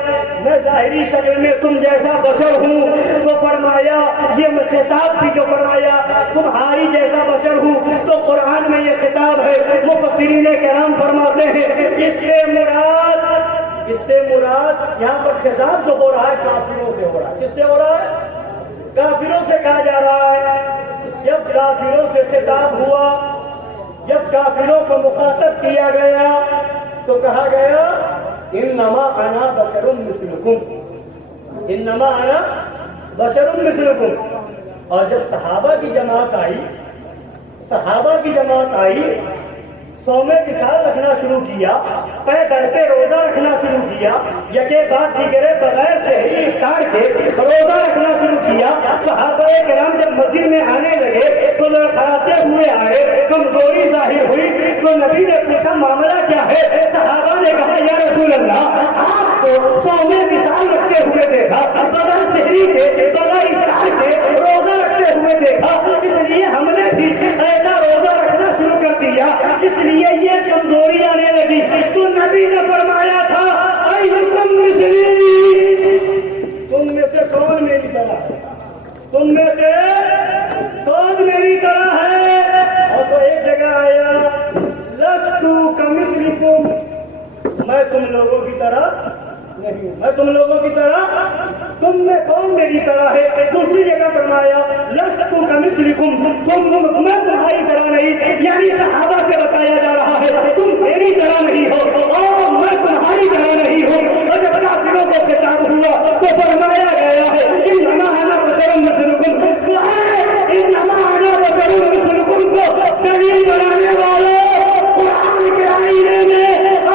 میں ظاہری شکل میں تم جیسا بشر ہوں، تو فرمایا یہ خطاب بھی جو فرمایا تمہاری جیسا بشر ہوں، تو قرآن میں یہ خطاب ہے۔ مفسرین کرام فرماتے ہیں اس سے مراد یہاں پر خطاب جو ہو رہا ہے کافروں سے ہو رہا ہے۔ کس سے ہو رہا ہے؟ کافروں سے کہا جا رہا ہے۔ جب کافروں سے خطاب ہوا، جب کافروں کو مخاطب کیا گیا تو کہا گیا انما انا بشر مثلکم، انما انا بشر مثلکم۔ اور جب صحابہ کی جماعت آئی، صوم وصال رکھنا شروع کیا، پے کرتے روزہ رکھنا شروع کیا، یکے بعد دیگرے بغیر شہری افطار کے روزہ رکھنا شروع کیا۔ صحابہ کرام جب مسجد میں آنے لگے تو لڑکھڑاتے ہوئے آئے، کمزوری ظاہر ہوئی، تو نبی نے پوچھا معاملہ کیا ہے؟ صحابہ نے کہا یا رسول اللہ، آپ کو صوم وصال رکھتے ہوئے دیکھا، بغیر شہری کے بغیر افطار کے روزہ رکھتے ہوئے دیکھا، اس لیے ہم نے بھی ایسا روزہ رکھنا شروع کر دیا، اس لیے لیے یہ کمزوری آنے لگی تو نبی نے فرمایا تھا ایکم مثلی، تم میں سے کون میری طرح ہے، تم میں سے کون میری طرح ہے؟ اور تو ایک جگہ آیا لست کمثلکم، میں تم لوگوں کی طرح نہیں ہوں، میں تم لوگوں کی طرح، تم میں کون میری طرح ہے؟ دوسری جگہ فرمایا لست کمثلکم، میں تمہاری طرح نہیں، یعنی صحابہ سے بتایا جا رہا ہے تم میری طرح نہیں ہو اور میں تمہاری طرح نہیں ہوں۔ اور جب کافروں کو خطاب ہوا تو فرمایا گیا ہے انما انا بشر مثلکم، انما انا بشر مثلکم کو دلیل بنانے والوں قرآن کے آئینے میں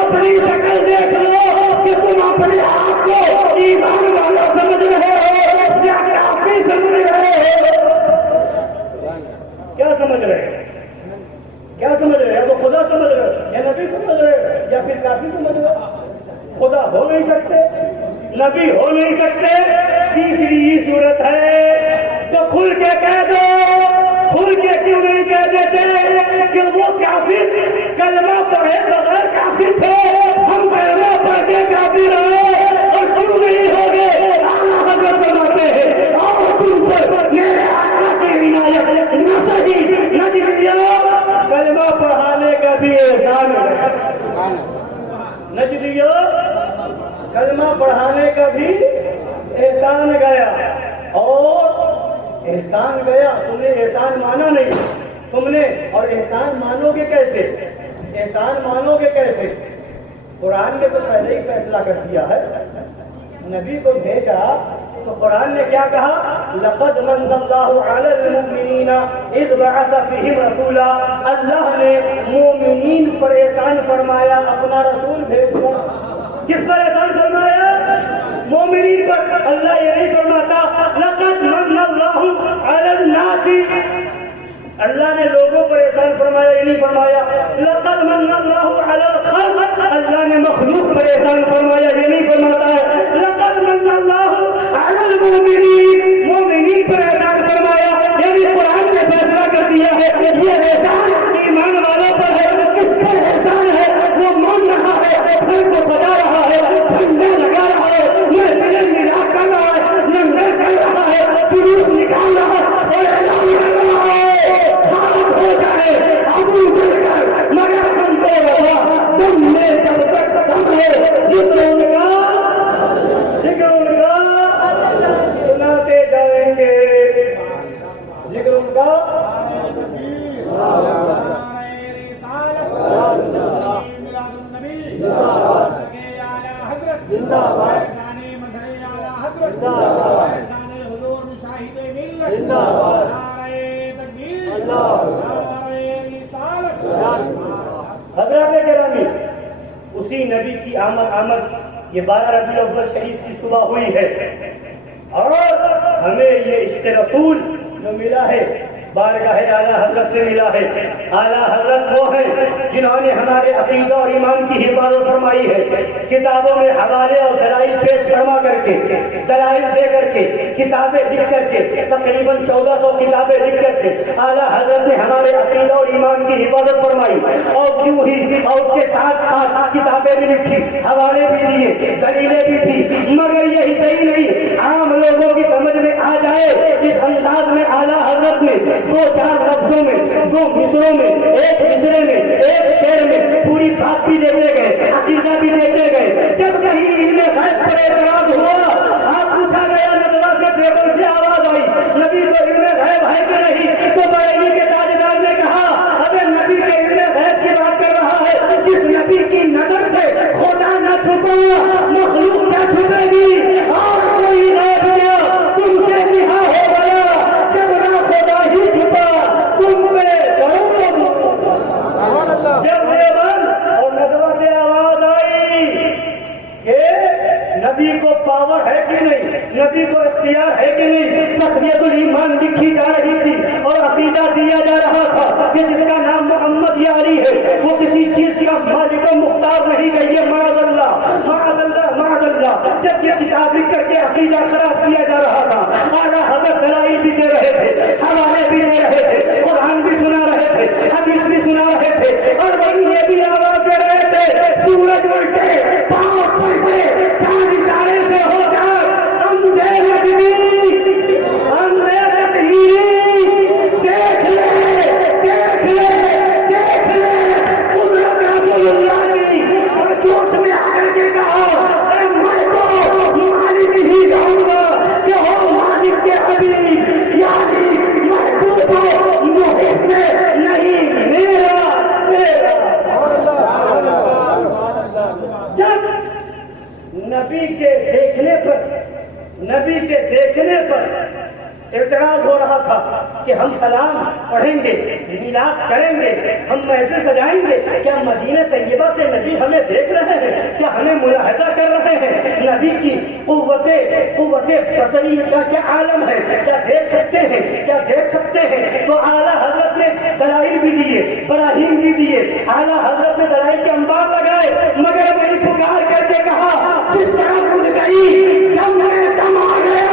اپنی شکل دیکھ لو کہ تم اپنے آپ کو ایمان والا سمجھ رہے ہو یا کافی سمجھ رہے ہو؟ کیا سمجھ رہے ہیں؟ کیا سمجھ رہے ہیں؟ تو خدا سمجھ رہے ہو یا نبی سمجھ رہے ہو یا پھر کافی سمجھ رہے ہو؟ خدا ہو نہیں سکتے، نبی ہو نہیں سکتے۔ تیسری یہ صورت ہے تو کھل کے کہہ دو، کھل کے کیوں نہیں کہہ دیتے کہ وہ کافر کلمہ پڑھے بغیر کافر تھے، ہم کلمہ پڑھ کے کافر رہے اور تم نہیں ہو گے؟ اعلیٰ حضرت فرماتے ہیں اور تم پر میرے آقا کی عنایت نہ صحیح نہ دیا، کلمہ پڑھانے کا بھی احسان ہے، نجدیو کلمہ پڑھانے کا بھی احسان گیا، اور احسان گیا، تم نے احسان مانا نہیں، تم نے، اور احسان مانو گے کیسے؟ احسان مانو گے کیسے؟ قرآن نے تو پہلے ہی فیصلہ کر دیا ہے، نبی کو بھیجا تو قرآن نے کیا کہا؟ لقد من اللہ علی المؤمنین اذ بعث فیہم رسولا، اللہ نے مومنین پر احسان فرمایا، اپنا رسول بھیج دیا۔ کس پر احسان فرمایا؟ مومنین پر۔ اللہ یہ نہیں فرماتا لقد من اللہ علی الناس، اللہ نے لوگوں پر احسان فرمایا، یہ نہیں فرمایا لقد من اللہ علی الخلق، اللہ نے مخلوق پر احسان فرمایا، یہ نہیں فرماتا ہے لقد من اللہ علی المؤمنین، مومنین پر احسان فرمایا، یعنی قرآن نے فیصلہ کر دیا ہے یہ احسان ایمان والوں پر ہے۔ کس پر احسان ہے؟ وہ مان رہا ہے، پھر کو بتا رہا ہے، جھنڈا لگا رہا ہے، محفلیں ملا کر رہا ہے، لنگر کر رہا ہے، جلوس نکال رہا ہے اور اعلان کر رہا ہے صاحب ہو جائے ابو بکر مگر ہم کو رہا تم میں جب تک ہم ہے ذکر ان کا سناتے جائیں گے، ذکر ان کا حضرات گرامی، اسی نبی کی آمد یہ 12 ربیع الاول شریف کی صبح ہوئی ہے، اور ہمیں یہ عشق رسول جو ملا ہے بارگاہ اعلیٰ حضرت سے ملا ہے۔ اعلیٰ حضرت وہ ہیں جنہوں نے ہمارے عقیدہ اور ایمان کی حفاظت فرمائی ہے، کتابوں میں حوالے اور دلائل پیش فرما کر کے، دلائل دے کر کے، کتابیں لکھ کر کے، تقریباً 1400 کتابیں لکھ کر کے اعلیٰ حضرت نے ہمارے عقیدہ اور ایمان کی حفاظت فرمائی، اور کیوں ہی اور اس کے ساتھ ساتھ کتابیں بھی لکھی، حوالے بھی دیے، دلیلیں بھی تھی، مگر یہی صحیح نہیں، عام لوگوں کی سمجھ میں آ جائے اس انداز میں اعلیٰ حضرت نے 2-4 لفظوں میں، 2 مصروں میں، ایک مصرے میں، ایک شعر میں پوری بات بھی دیتے گئے، عقیدہ بھی دیتے گئے۔ جب کہیں علم غیب پر اعتراض ہوا، آپ پوچھا گیا ندوہ سے ٹیبل سے آواز آئی نبی کو علم غیب ہے کہ نہیں؟ تو بریلی کے تاجدار نے کہا ابے نبی کے علم غیب کی بات کر رہا ہے، جس نبی کی نظر سے خدا نہ چھپا مخلوق کیا چھپے گی؟ اور کوئی غیب کیا تم سے نہا ہو گیا، جب نہ خدا ہی چھپا تم پہ جب دیوبند اور ندوہ سے آواز آئی کہ نبی کو پاور ہے کہ نہیں، نبی کو اختیار ہے کہ نہیں، تقویت الایمان لکھی جا رہی تھی اور عقیدہ دیا جا رہا تھا کہ جس کا نام محمد یا علی ہے وہ کسی چیز کا مالک و مختار نہیں کہ یہ معاذ اللہ معاذ اللہ معاذ اللہ، جب یہ کتاب لکھ کر کے عقیدہ خراب کیا جا رہا تھا، اعلیٰ حضرت دلائل بھی دے رہے تھے، حوالے بھی دے رہے تھے، قرآن بھی سنا رہے تھے، تھے، حدیث بھی سنا رہے تھے، اور وہی یہ بھی آواز دے رہے تھے، سورج الٹے پاؤں پلٹے چاند اشارے سے ہو کر اندھے نجمی اندھے تطہیری دیکھ لے دیکھ لے دیکھ لے قدرت رسول اللہ کی، اور جوش میں آ کر کے کہا اے میں تو مالک ہی جاؤں گا کہ ہو مالک کے حبیب، یعنی محبوب ہو محب میں نہیں میرا تیرا۔ جب نبی کے دیکھنے پر اعتراض ہو رہا تھا کہ ہم سلام پڑھیں گے، میلاد کریں گے، ہم محفل سجائیں گے، کیا مدینہ طیبہ سے نبی ہمیں دیکھ رہے ہیں، کیا ہمیں ملاحظہ کر رہے ہیں؟ نبی کی قوت بصری کا کیا عالم ہے، کیا دیکھ سکتے ہیں، کیا دیکھ سکتے ہیں؟ تو اعلیٰ حضرت نے دلائل بھی دیے، براہین بھی دیے، اعلیٰ حضرت نے دلائل کے انبار لگائے، مگر وہی پکار کر کے کہا جس طرح کھل گئی جب میں دم آ گیا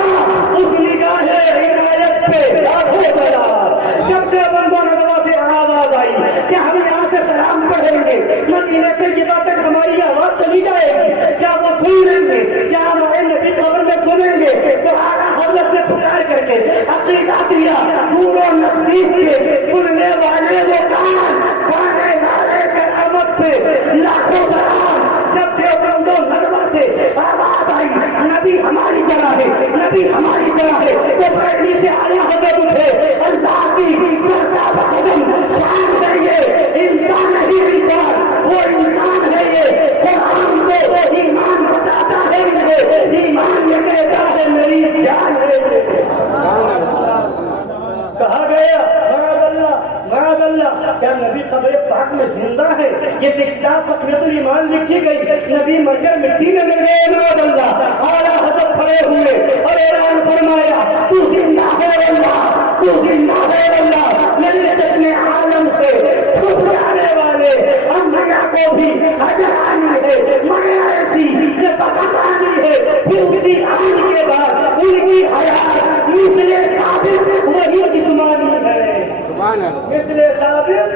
اس نگاہ عنایت پہ لاکھوں سلام۔ جب سے بندوں نظروں سے آواز آئی کہ ہم یہاں سے سلام پڑھیں گے، مدینہ طیبہ تک ہماری آواز چلی جائے گی، کیا وہ سن لیں گے، کیا ہمارے نبی قبر میں سنیں گے؟ تو اعلیٰ حضرت نے پکار کر کے عقیدہ دیا، دور و نزدیک کے سننے والے وہ کان، گانے والے کرامت پہ لاکھوں سلام۔ جب دیوبندوں نظروں سے آواز آئی نبی ہماری طرح ہے، نبی ہماری طرح ہے، تو بیٹھنے سے اعلیٰ حضرت اٹھے، اللہ کی کرتا بقدم شان ہے یہ، انسان نہیں انسان، وہ انسان ہے یہ، قرآن کو ایمان بتاتا ہے یہ، ایمان یہ کہتا ہے میری جان ہے یہ۔ کہا گیا معاذ اللہ، کیا نبی قبر پاک میں زندہ ہے؟ یہ کتاب تقویت الایمان لکھی گئی، نبی مر کر مٹی میں گر گئے، معاذ اللہ۔ اعلیٰ حضرت کھڑے ہوئے اور اعلان فرمایا تو زندہ ہے اللہ، تو زندہ ہے اللہ، میرے چشم عالم سے چھپ جانے والے انبیاء کو بھی اجر آنی ہے، مگر ایسی کہ بتانی ہے کہ اسی آن کے بعد ان کی حیات مثل ثابت وہی جسمانی ہے، مثل ثابت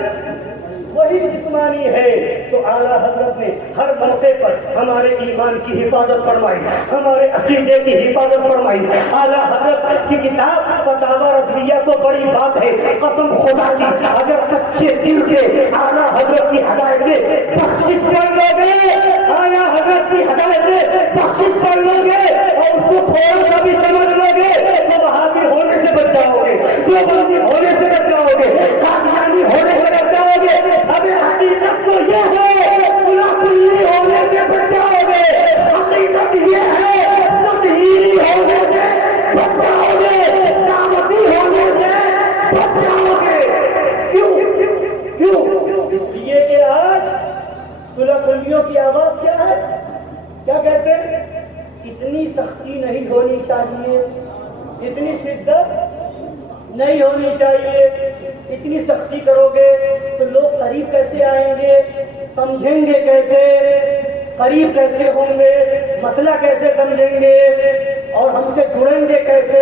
وہی جسمانی ہے۔ تو اعلیٰ حضرت نے ہر موقع پر ہمارے ایمان کی حفاظت فرمائی، ہمارے عقیدے کی حفاظت فرمائی۔ اعلیٰ حضرت کی کتاب فتاوی رضویہ تو بڑی بات ہے، قسم خدا کی اگر سچے دل سے اعلیٰ حضرت کی ہدایتیں بخشش کر لو گے، اعلیٰ حضرت کی ہدایتیں بخشش کر لو گے اور اس کو تھوڑا سا بھی سمجھ لو گے تو وہابی ہونے سے بچ جاؤ گے، دیوبندی ہونے سے بچ جاؤ گے، قادیانی ہونے سے بچ جاؤ گے۔ ابھی حقیقت تو یہ ہے کلی ہونے سے بچ جاؤ گے، حقیقت یہ ہے تطہیری ہونے سے بچ جاؤ گے، دعوتی ہونے سے بچ جاؤ گے۔ کیوں؟ اس لیے کہ آج صلح کلیوں کی آواز کیا ہے؟ کیا کہتے ہیں؟ اتنی سختی نہیں ہونی چاہیے، اتنی شدت نہیں ہونی چاہیے، اتنی سختی کرو گے تو لوگ قریب کیسے آئیں گے، سمجھیں گے کیسے، قریب کیسے ہوں گے، مسئلہ کیسے سمجھیں گے اور ہم سے جڑیں گے کیسے؟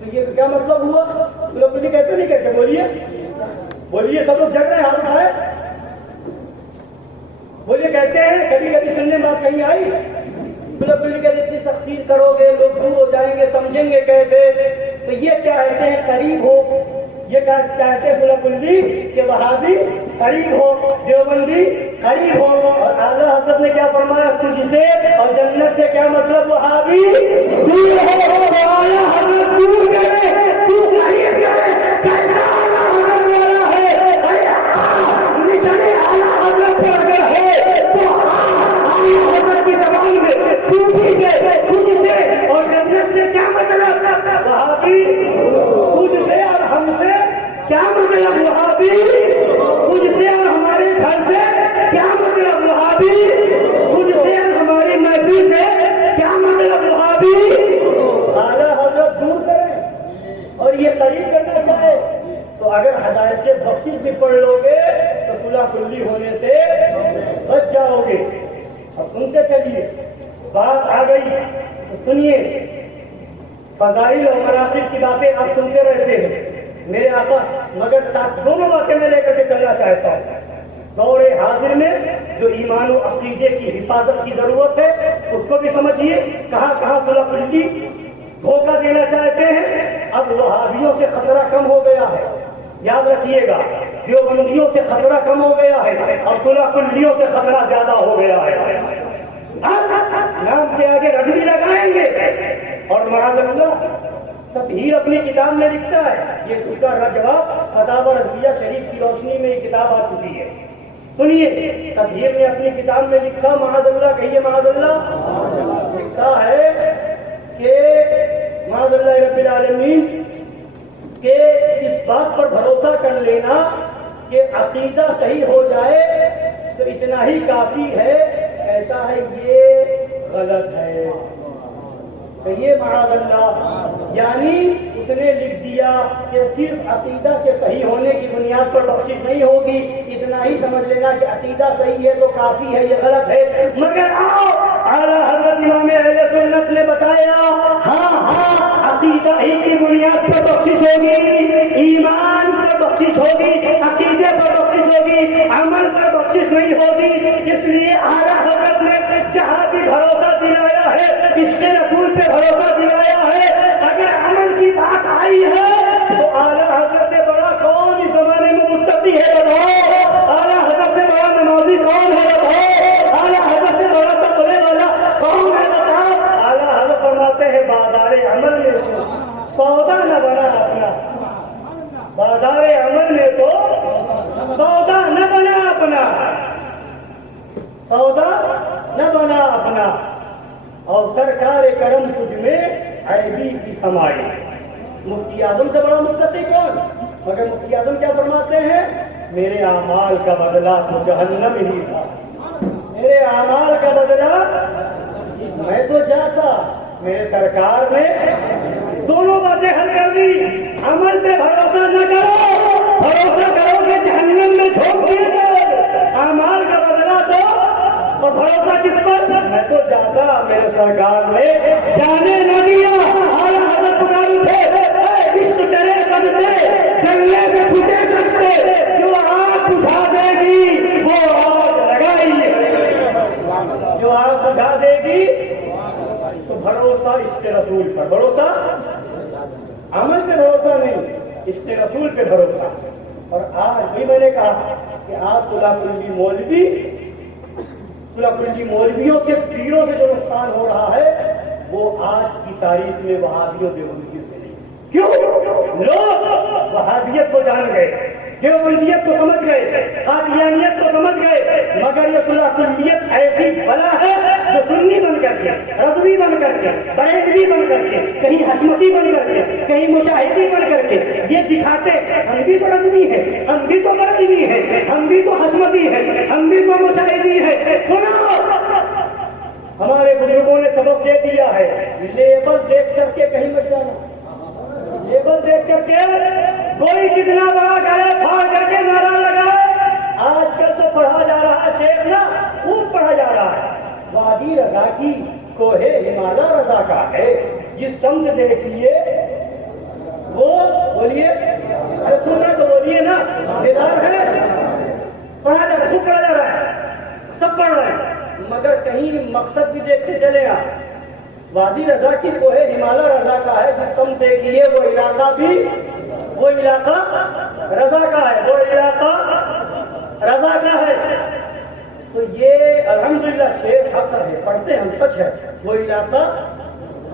تو یہ کیا مطلب ہوا؟ لوگ مجھے کہتے نہیں کہتے، بولیے سب لوگ جگ رہے ہیں، ہاتھ اٹھائے، بولیے کہتے ہیں، کبھی کبھی سننے میں بات کہیں آئی؟ اتنی سختی کرو گے لوگ دور ہو جائیں گے، سمجھیں گے کیسے؟ تو یہ چاہتے ہیں قریب ہو، یہ چاہتے ہیں صلح کلی کہ وہابی قریب ہو، دیوبندی قریب ہو۔ اور اعلیٰ حضرت نے کیا فرمایا؟ تجھ سے اور جنت سے کیا مطلب؟ وہابی دور ہو، اعلیٰ حضرت دور گئے، تو قریب گئے، کیسا اعلیٰ حضرت والا ہے؟ مشن اعلیٰ حضرت پر اگر ہے تو اعلیٰ حضرت کی زبان میں تجھ سے اور جنت سے کیا مطلب؟ وہابی تجھ سے اور ہم سے کیا مطلب؟ وہابی تجھ سے اور ہمارے گھر سے کیا مطلب؟ وہابی تجھ سے اور ہماری محفل سے کیا مطلب؟ وہابی۔ اعلیٰ حضرت دور کریں اور یہ قریب کرنا چاہے تو اگر ہدایت سے بخشش بھی پڑھ لو گے تو صلح کلی ہونے سے بچ جاؤ گے۔ اب سنتے چلیے، بات آ گئی تو سنیے، فضائل اور مناقب کی باتیں آپ سنتے رہتے ہیں، میرے آقا مگر دونوں باتیں میں لے کر کے چلنا چاہتا ہوں. دور حاضر میں جو ایمان و عقیدے کی حفاظت کی ضرورت ہے اس کو بھی سمجھیے. کہاں کہاں صلح کلی دھوکہ دینا چاہتے ہیں. اب وہابیوں سے خطرہ کم ہو گیا ہے, یاد رکھیے گا. دیوبندیوں سے خطرہ کم ہو گیا ہے, اور صلح کلیوں سے خطرہ زیادہ ہو گیا ہے. نام کے آگے رجوی لگائیں گے. اور معاذ اللہ تطہیر اپنی کتاب میں لکھتا ہے, یہ اس کا جواب فتاوی رضویہ شریف کی روشنی میں یہ کتاب آ چکی ہے. سنیے, تطہیر نے اپنی کتاب میں لکھا, معاذ اللہ کہیے معاذ اللہ, لکھتا ہے کہ معاذ اللہ رب العالمین کہ اس بات پر بھروسہ کر لینا کہ عقیدہ صحیح ہو جائے تو اتنا ہی کافی ہے, ایسا ہے یہ غلط ہے. یہ معاذ اللہ یعنی اس نے لکھ دیا کہ صرف عقیدہ کے صحیح ہونے کی بنیاد پر بخشش نہیں ہوگی, اتنا ہی سمجھ لینا کہ عقیدہ صحیح ہے تو کافی ہے, یہ غلط ہے. مگر آؤ اعلیٰ حضرت امام اہل سنت نے بتایا ہاں عقیدہ ہی کی بنیاد پر بخشش ہوگی, ایمان پر بخشش ہوگی, عقیدے پر بخشش ہوگی, عمل پر بخشش نہیں ہوگی. اس لیے اعلیٰ حضرت نے جہاں بھی بھروسہ دلایا ہے اس کے رسول پہ بھروسہ دلایا ہے. اگر عمل کی بات آئی ہے تو اعلیٰ حضرت سے بڑا کون اس زمانے میں متقی ہے بتاؤ؟ اعلیٰ حضرت سے بڑا نمازی کون ہے بتاؤ؟ اعلیٰ حضرت سے بڑا تقوی والا کون ہے بتاؤ؟ اعلیٰ حضرت فرماتے ہیں بازار عمل میں سودا نہ بنا اپنا, بازار عمل میں تو سودا نہ بنا اپنا, سودا نہ بنا اپنا. اور سرکار کرم تجھ میں عیبی کی سمائی. مفتی اعظم سے بڑا متقی کون؟ مگر مفتی اعظم کیا فرماتے ہیں, میرے اعمال کا بدلہ تو جہنم ہی تھا, میرے اعمال کا بدلہ میں تو جاتا. میرے سرکار نے دونوں باتیں حل کر دی. عمل پہ بھروسہ نہ کرو, بھروسہ کرو کہ جہنم میں جھونک دیے جائے. اعمال کا بدلہ دو اور بھروسہ کس پر؟ میں تو جاتا. میرے سرکار نے جانے نہ دیا. اعلیٰ حضرت پکار اٹھے, عشق تیرے قدمے جنگلے میں چھٹے سکتے, جو آگ بجھا دے گی وہ آگ لگائی, جو آگ بجھا دے گی. تو بھروسہ اس کے رسول پر, بھروسہ عمل پہ بھروسہ نہیں, اس کے رسول پہ بھروسہ. اور آج بھی میں نے کہا کہ آج صلح کلی مولوی, صلح کلی مولویوں کے پیروں سے جو نقصان ہو رہا ہے وہ آج کی تاریخ میں وہابیوں دیوبندیوں سے نہیں. کیوں؟ لوگ وہابیت کو جان گئے, دیوبندیت کو سمجھ گئے, قادیانیت کو سمجھ گئے, مگر یہ صلح کلیت ایسی بلا ہے جو سنی بن کر کے, رضوی بن کر کے, بریلوی بن کر کے, کہیں حشمتی بن کر کے, کہیں مجاہدی بن کر کے یہ دکھاتے ہم بھی تو رضوی ہیں, ہم بھی تو بریلوی ہیں, ہم بھی تو حشمتی ہیں, ہم بھی تو مجاہدی ہیں. سنو, ہمارے بزرگوں نے سبق دے دیا ہے, لیبل دیکھ کر کے کہیں مت جانا. لیبل دیکھ کر کے کوئی کتنا بڑا گلے پھاڑ کر کے نعرہ لگائے. آج کل تو پڑھا جا رہا ہے شیخ نا, خوب پڑھا جا رہا ہے. وادی رضا کی کوہ ہمالیہ رضا کا ہے, جس سمجھ دیکھیے وہ بولیے, ارے سننا تو بولیے نا, بیدار ہے. پڑھا جا رہا ہے, خوب پڑھا جا رہا ہے, سب پڑھ رہے ہیں, مگر کہیں مقصد بھی دیکھتے چلے آپ. وادی رضا کی کوہ ہمالیہ رضا کا ہے, جس سمجھ دیکھیے وہ علاقہ بھی, وہ علاقہ رضا کا ہے, وہ علاقہ رضا کا ہے. تو یہ الحمدللہ شیخ حق ہے, پڑھتے ہم سچ ہے وہ علاقہ,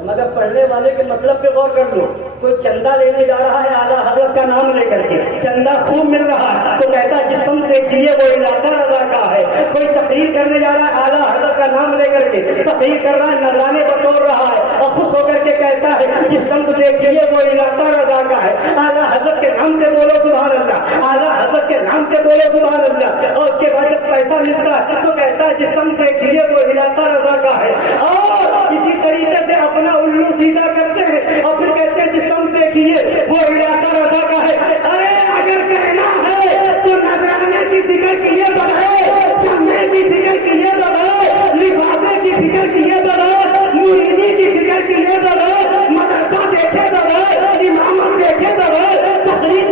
مگر پڑھنے والے کے مطلب پہ غور کر لو. کوئی چندہ لینے جا رہا ہے اعلیٰ حضرت کا نام لے کر کے, چندہ خوب مل رہا ہے تو کہتا ہے جس سمجھ دیکھیے وہ علاقہ رضا کا ہے. کوئی تقریر کرنے جا رہا ہے اعلیٰ حضرت کا نام لے کر کے, تقریر کر رہا ہے, نذرانے بطور رہا ہے اور خوش ہو کر کے کہتا ہے جس سمجھ دیکھیے وہ علاقہ رضا کا ہے. اعلیٰ حضرت کے نام سے بولو سبحان اللہ, اعلیٰ حضرت کے نام سے بولو سبحان اللہ, اور اس کے بعد جب پیسہ ملتا ہے تو کہتا ہے جس سمجھ دیکھیے وہ علاقہ رضا کا ہے. اور اسی طریقے سے اپنا الو سیدھا کرتے ہیں اور پھر کہتے ہیں جس سمجھ دیکھیے وہ علاقہ رضا کا ہے. ارے اگر کہنا ہے تو نذرانے کی فکر کیے بغیر, چندے کی فکر کیے بغیر, لفافے کی فکر کیے بغیر, مریدی کی فکر کیے بغیر, مدرسہ دیکھے بغیر, امامت دیکھے بغیر, تقریر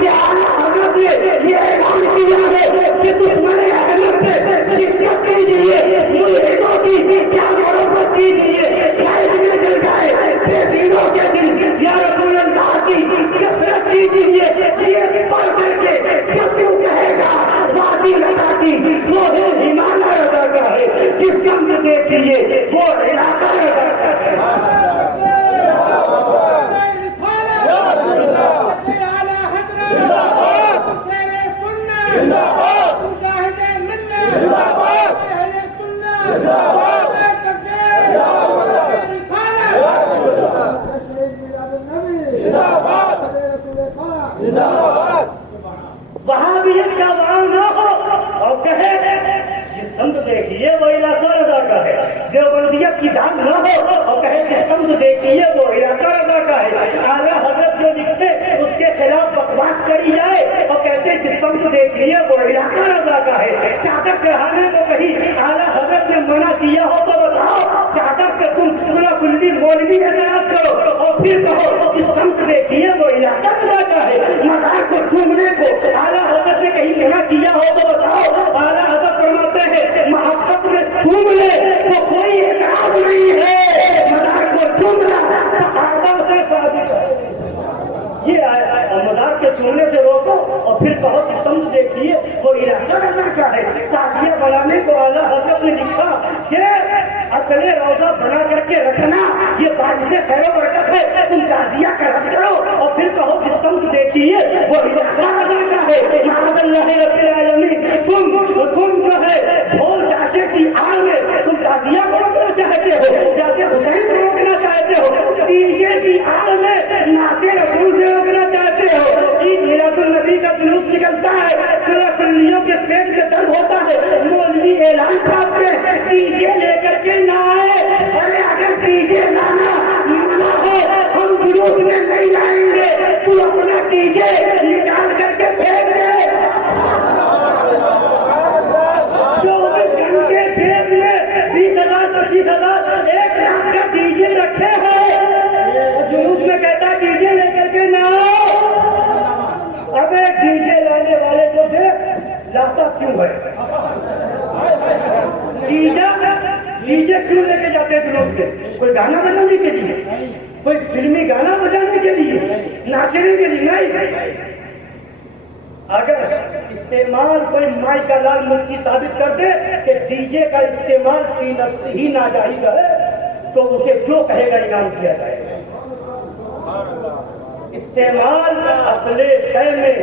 کہ اعلیٰ حضرت نے یہ اعلان کیا ہے کہ دشمن احمد سے شکست کیجیے، ملحدوں کی کیا مرمت کیجیے، خیز میں جل گئے بے دینوں کے دل، یا رسول اللہ کی کثرت کیجیے، یہ پڑھ کر کے کیوں کہے گا بازی لگا کی وہ ہے ایمان ادا کا ہے، جس کا ہم دیکھیے وہ علاقہ ادا کا ہے۔ وہاں بھی ایک کا وہاں نہ ہو اور کہے جس سمت دیکھیے وہ علاقہ ادا کا ہے، دیوبندیت کی دھان نہ ہو اور کہے جس سمت دیکھیے وہ علاقہ ادا کا ہے، اعلیٰ حضرت جو لکھتے اس کے خلاف بکواس کری جائے اور کہتے جس سمت دیکھیے وہ علاقہ ادا کا ہے، چادر چڑھانے کو کہیں اعلیٰ حضرت نے منع کیا ہو تو بتاؤ، چادر پہ تم پورا کلوی مولوی اعتراض کرو اور پھر کہو جس سمت دیکھیے وہ علاقہ ادا کا ہے، مزار کو چومنے کو اعلیٰ حضرت نے کہیں منع کیا ہو تو بتاؤ، اعلیٰ حضرت فرماتے ہیں محبت میں چوم لے تو کوئی اعتراض نہیں ہے، مزار کو چومنا صحابہ سے ثابت ہے۔ یہ مزار کے چومنے سے روکو اور پھر کہو کہ سمجھ دیکھیے وہ علاقہ ادا کا ہے۔ تعزیہ بنانے کو اعلیٰ حضرت نے لکھا کہ اصل روزہ بنا کر کے رکھنا یہ بارش خیر و برکت ہے، تم تعزیہ کا رکھ کرو اور پھر کہو کہ سمجھ دیکھیے وہ علاقہ ادا کا ہے۔ معاذ اللہ رب العالمین، تم جو ہے ڈھول تاشے کی آڑ میں تم تعزیہ کو روکنا چاہتے ہو، جیسے حسین کو روکنا چاہتے ہو، ڈیجے کی آڑ میں نعت رسول سے روکنا چاہتے ہو، عید میلاد النبی کا جلوس نکلتا ہے، سلیوں کے پیٹ میں درد ہوتا ہے، مولوی اعلان چھاپتے ہیں ڈی جے لے کر کے نہ آئے، ارے اگر ڈی جے لانا منع ہو ہم جلوس میں نہیں آئیں گے، تو اپنا ڈی جے نکال کر کے پھینک دے۔ 24 گھنٹے جیب میں 20,000 25,000 1 لاکھ کا ڈی جے رکھے ہیں، جلوس میں کہتا ڈی جے لے کر کے نہ آؤ۔ اب ایک ڈی جے لانے والے کو دیکھ لاتا کیوں ہے؟ ڈی جے کیوں لے کے جاتے ہیں جلوس کے؟ کوئی گانا بجانے کے لیے، کوئی فلمی گانا بجانے کے لیے، ناچنے کے لیے نہیں۔ اگر استعمال کوئی مائی کا لال مفتی ثابت کر دے کہ ڈی جے کا استعمال فی نفس ہی ناجائز ہے تو اسے جو کہے گا انعام کیا جائے گا۔ استعمال اصل شے میں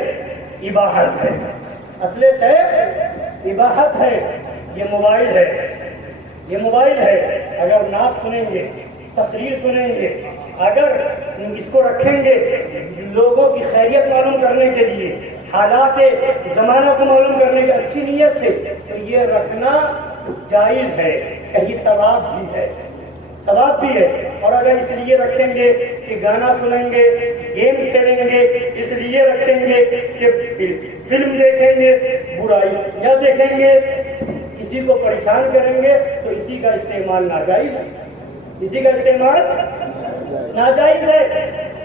اباحت ہے، اصل شے اباحت ہے۔ یہ موبائل ہے، اگر نعت سنیں گے، تقریر سنیں گے، اگر اس کو رکھیں گے لوگوں کی خیریت معلوم کرنے کے لیے، حالات زمانہ کو معلوم کرنے کی اچھی نیت سے، تو یہ رکھنا جائز ہے، کہیں ثواب بھی ہے۔ اور اگر اس لیے رکھیں گے کہ گانا سنیں گے، گیم کھیلیں گے، اس لیے رکھیں گے کہ فلم دیکھیں گے، برائی یا دیکھیں گے، کسی کو پریشان کریں گے، تو اسی کا استعمال ناجائز ہے۔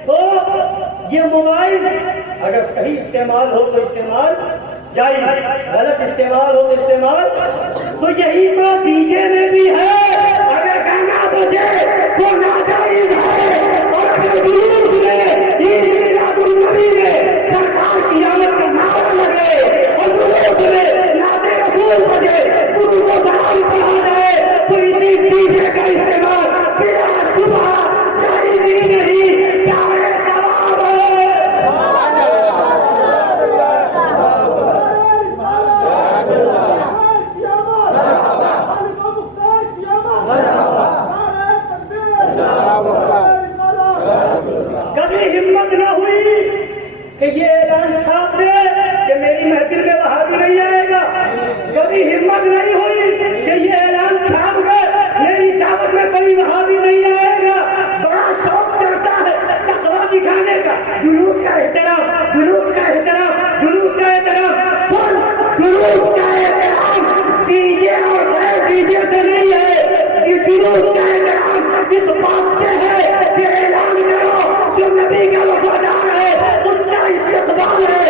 تو یہ موبائل اگر صحیح استعمال ہو تو استعمال جائز، غلط استعمال ہو تو استعمال، تو یہی تو ڈی جے میں بھی ہے، اگر گانا بجے تو ناجائز ہے، اور اگر جلوس میں عید میلاد النبی میں سرکار کی آمد کا نعرہ لگے اور جلوس میں نعت رسول بجے، درود و سلام پڑھا جائے، تو اسی ڈی جے کا استعمال بلا شبہ جائز ہی نہیں، پیارے ثواب ہے۔ کبھی ہمت نہ ہوئی کہ یہ اعلان چھاپ دے کہ میری محفل میں وہابی نہیں آئے گا، کبھی ہمت نہیں ہوئی کہ یہ اعلان چھاپ دے میری دعوت میں کوئی وہابی نہیں آئے گا۔ بڑا شوق چڑھتا ہے تقویٰ دکھانے کا، جلوس کا احترام، جلوس کا احترام، جلوس کا احترام، جلوس کا احترام ڈی جے اور غیر ڈی جے سے نہیں ہے، یہ جلوس کا احترام اس بات سے ہے کہ اعلان کرو جو نبی کا وفادار ہے اس کا استقبال ہے،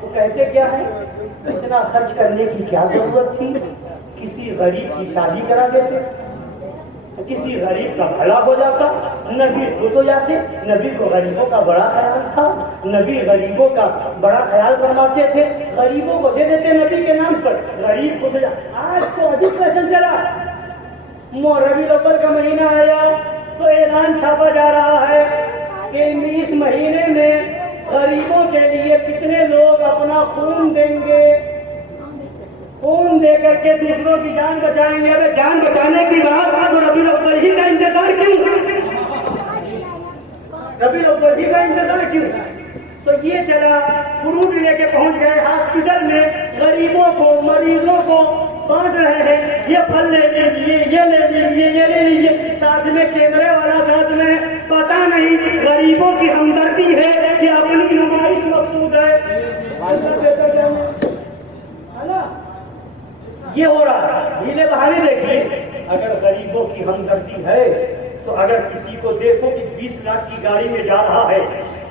تو کہتے کیا ہے اتنا خرچ کرنے کی کیا ضرورت تھی، کسی غریب کی شادی کرا دیتے، کسی غریب کا بھلا ہو جاتا، نبی خوش ہو جاتے۔ نبی کو غریبوں کا بڑا خیال تھا، نبی غریبوں کا بڑا خیال فرماتے تھے، غریبوں کو دے دیتے نبی کے نام پر، غریب خوش ہو جاتے۔ آج تو عجیب فیشن چلا، ربیع الاول کا مہینہ آیا تو اعلان چھاپا جا رہا ہے کہ اس مہینے میں غریبوں کے لیے کتنے لوگ اپنا خون دیں گے، خون دے کر کے دوسروں کی جان بچائیں گے۔ ابے جان بچانے کی بات تو ربیع الاول ہی کا انتظار کیوں، ربیع الاول ہی کا انتظار کیوں؟ تو یہ چلا، فروٹ لے کے پہنچ گئے ہاسپٹل میں، غریبوں کو مریضوں کو بانٹ رہے ہیں، یہ پھل لے لیجیے، یہ لے لیجیے، یہ لے لیجیے، ساتھ میں کیمرے والا ساتھ میں، پتہ نہیں غریبوں کی ہمدردی ہے کہ اپنی نمائش مقصود ہے نا؟ یہ ہو رہا ہے، ڈھیلے بہانے دیکھیے۔ اگر غریبوں کی ہمدردی ہے تو اگر کسی کو دیکھو کہ 20 لاکھ کی گاڑی میں جا رہا ہے،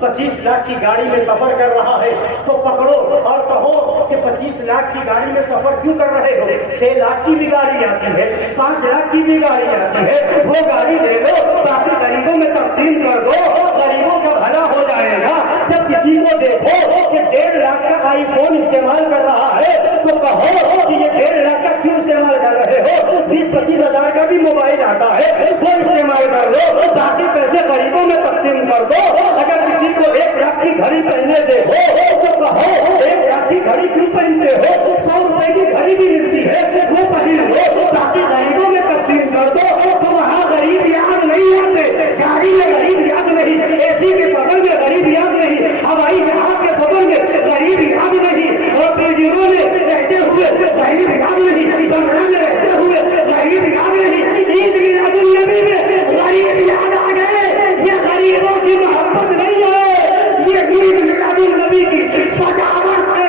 25 لاکھ کی گاڑی میں سفر کر رہا ہے تو پکڑو اور کہو کہ 25 لاکھ کی گاڑی میں سفر کیوں کر رہے ہو؟ 6 لاکھ کی بھی گاڑی آتی ہے، 5 لاکھ کی بھی گاڑی آتی ہے، وہ گاڑی لے لو، باقی غریبوں میں تقسیم کر دو، غریبوں کا بھلا ہو جائے گا۔ جب کسی کو دیکھو کہ 1.5 لاکھ کا آئی فون استعمال کر رہا ہے تو کہو کہ یہ 1.5 لاکھ کا کیوں استعمال کر رہے ہو؟ 20-25 ہزار کا بھی موبائل آتا ہے، وہ استعمال کر لو، باقی پیسے غریبوں میں تقسیم کر دو۔ اگر کسی کو 1 لاکھ کی گھڑی پہننے دیکھو تو کہو 1 لاکھ کی گھڑی کیوں پہنتے ہو؟ 100 روپے کی گھڑی بھی ملتی ہے، وہ پہن لو، باقی غریبوں میں تقسیم کر دو۔ تو وہاں غریب یاد نہیں آتے، گاڑی میں غریب یاد نہیں، اے سی کے سفر میں غریب یاد نہیں، ہوائی جہاز کے سفر میں غریب یاد نہیں، اور بیلڈنگوں میں رہتے ہوئے غریب یاد نہیں، بنگلہ میں رہتے ہوئے غریب یاد نہیں، عید میلاد النبی میں غریب یاد آ گئے۔ یہ غریبوں کی محبت نہیں ہے، یہ عید میلاد النبی کی سجاوٹ ہے،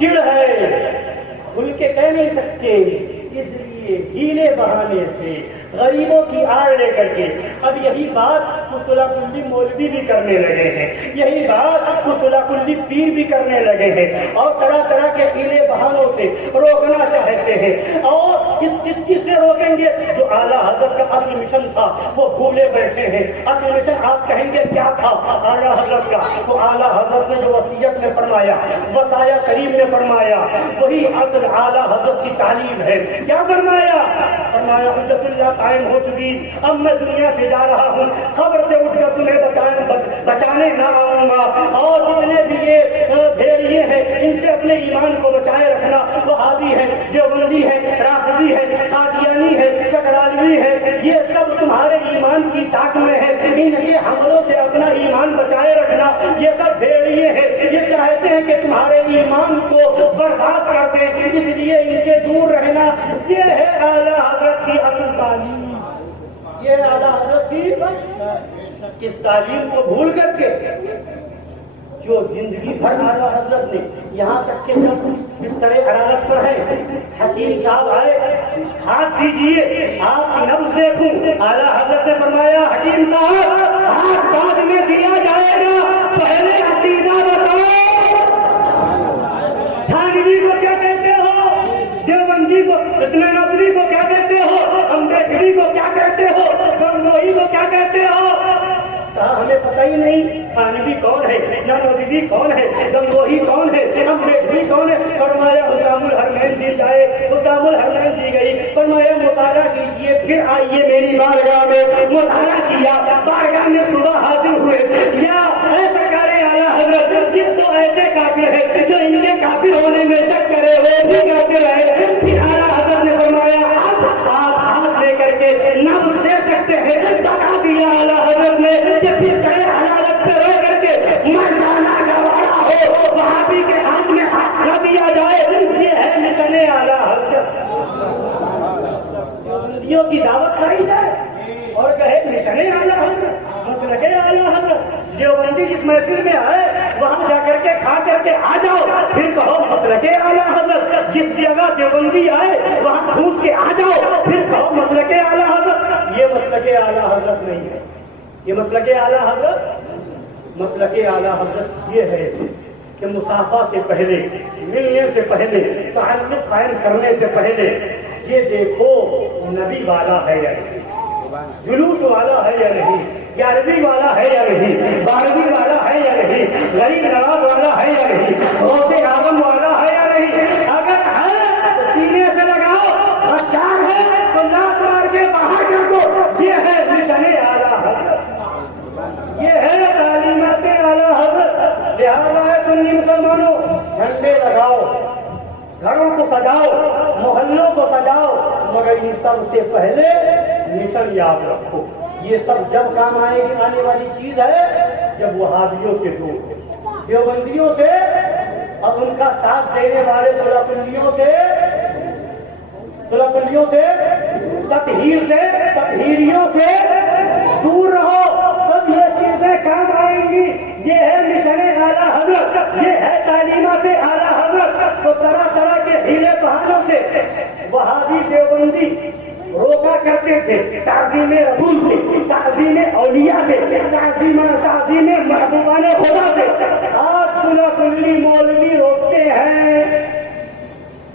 چڑ ہے، کھل کے کہہ نہیں سکتے، اس لیے ڈھیلے بہانے سے غریبوں کی آڑ لے کر کے اب یہی بات صلاح کلی مولوی بھی کرنے لگے ہیں، یہی بات صلاح کلی پیر بھی کرنے لگے ہیں، اور طرح طرح کے ڈھیلے بہانوں سے روکنا چاہتے ہیں۔ اور کس چیز سے روکیں گے؟ جو اعلیٰ حضرت کا اصل مشن تھا وہ بھولے بیٹھے ہیں۔ اصل مشن آپ کہیں گے کیا تھا اعلیٰ حضرت کا؟ تو اعلیٰ حضرت نے جو وصیت میں فرمایا، وصایا شریف میں فرمایا، وہی اصل اعلیٰ حضرت کی تعلیم ہے۔ کیا فرمایا؟ فرمایا حجت اللہ قائم ہو چکی، اب میں دنیا سے جا رہا ہوں، خبر سے اٹھ کر تمہیں بچانے نہ آؤں گا، اور جتنے بھی یہ بھیڑیے ہیں ان سے اپنے ایمان کو بچائے رکھنا۔ وہابی ہے، دیوبندی ہے، رافضی ہے، قادیانی ہے، چکرالوی ہے، یہ سب تمہارے ایمان کی طاق میں ہے، ان کے حملوں سے اپنا ایمان بچائے رکھنا۔ یہ سب بھیڑیے ہیں، یہ چاہتے ہیں کہ تمہارے ایمان کو برباد کر دیں، اس لیے ان سے دور رہنا۔ یہ ہے اعلیٰ حضرت کی اصل تعلیم، یہ اعلیٰ حضرت کی اس تعلیم کو بھول کر کے جو زندگی بھر اعلیٰ حضرت نے یہاں تک کہ جب بستر حرارت پر ہے، حکیم صاحب آئے، ہاتھ دیجیے آپ کی نبض دیکھوں، اعلیٰ حضرت نے فرمایا حکیم صاحب ہاتھ بعد میں دیا جائے گا، پہلے عقیدہ بتاؤ، تھانوی کو کیا کہتے ہو، دیوبندی کو، اتنے نظری کو کیا کہتے ہو، امبیڈکری کو کیا کہتے ہو، گنگوئی کو کیا کہتے ہو؟ ہمیں پتہ ہی نہیں تھانوی کون ہے، نانوی کون ہے، گنگوئی کون ہے، امبیڈکری کون ہے۔ فرمایا حکام الحرمین دی جائے، حکام الحرمین دی گئی، فرمایا مطالعہ کیجیے، پھر آئیے میری بارگاہ میں۔ مطالعہ کیا، بارگاہ میں صبح حاضر ہوئے، یا اے سرکار اعلیٰ حضرت جس تو ایسے کافر ہے جو ان کے کافر ہونے میں شک کرے وہ بھی کافر ہے۔ پھر اعلیٰ حضرت نے فرمایا اب آپ ہاتھ لے کر کے نبض دے سکتے ہیں، بتا دیا اعلیٰ حضرت نے کہ پھر کئی حالت پہ رہ کر کے مردانہ گوارا ہو وہابی کے ہاتھ میں ہاتھ نہ دیا جائے۔ یہ ہے مشن اعلیٰ حضرت، دیوبندیوں کی دعوت کھائی جائے اور کہے مشن اعلیٰ حضرت، مسلک اعلیٰ حضرت۔ دیوبندی جس محفل میں آئے وہاں جا کر کے کھا کر کے آ جاؤ، پھر کہو مسلک اعلیٰ حضرت۔ جس جگہ دیوبندی آئے وہاں پھوس کے آ جاؤ، پھر کہو مسلک اعلیٰ حضرت۔ یہ مسلک اعلیٰ حضرت نہیں ہے، یہ مسلک اعلیٰ حضرت مسلک اعلیٰ حضرت یہ ہے کہ مصافحہ سے پہلے، ملنے سے پہلے، تعلق قائم کرنے سے پہلے یہ دیکھو نبی والا ہے یا نہیں، جلوس والا ہے یا نہیں، 11ویں والا ہے یا نہیں، 12ویں والا ہے یا نہیں، غریب نواز والا ہے یا نہیں، غوث اعظم والا ہے یا نہیں۔ اگر ہے تو سینے سے لگاؤ، ہتھیار ہے تو لات مار کے باہر کر دو۔ یہ ہے مشن اعلیٰ حضرت، یہ ہے تعلیمات اعلیٰ حضرت۔ لہٰذا ہے سنی مسلمانوں، جھنڈے لگاؤ، گھروں کو سجاؤ، محلوں کو سجاؤ، مگر ان سب سے پہلے مشن یاد رکھو۔ یہ سب جب کام آنے والی چیز ہے جب وہابیوں سے دور ہو، دیوبندیوں سے، اب ان کا ساتھ دینے والے سلاپلیوں سے، تطہیریوں سے دور رہو، تب یہ چیزیں کام آئیں گی۔ یہ ہے مشن اعلیٰ حضرت، یہ ہے تعلیمات اعلیٰ حضرت۔ تو طرح طرح کے ہیلے بہانوں سے وہابی دیوبندی روکا کرتے تھے، تعظیم رسول سے، تعظیم اولیاء سے، تعظیم محبوبان خدا سے۔ آج سنا کلی مولوی روکتے ہیں،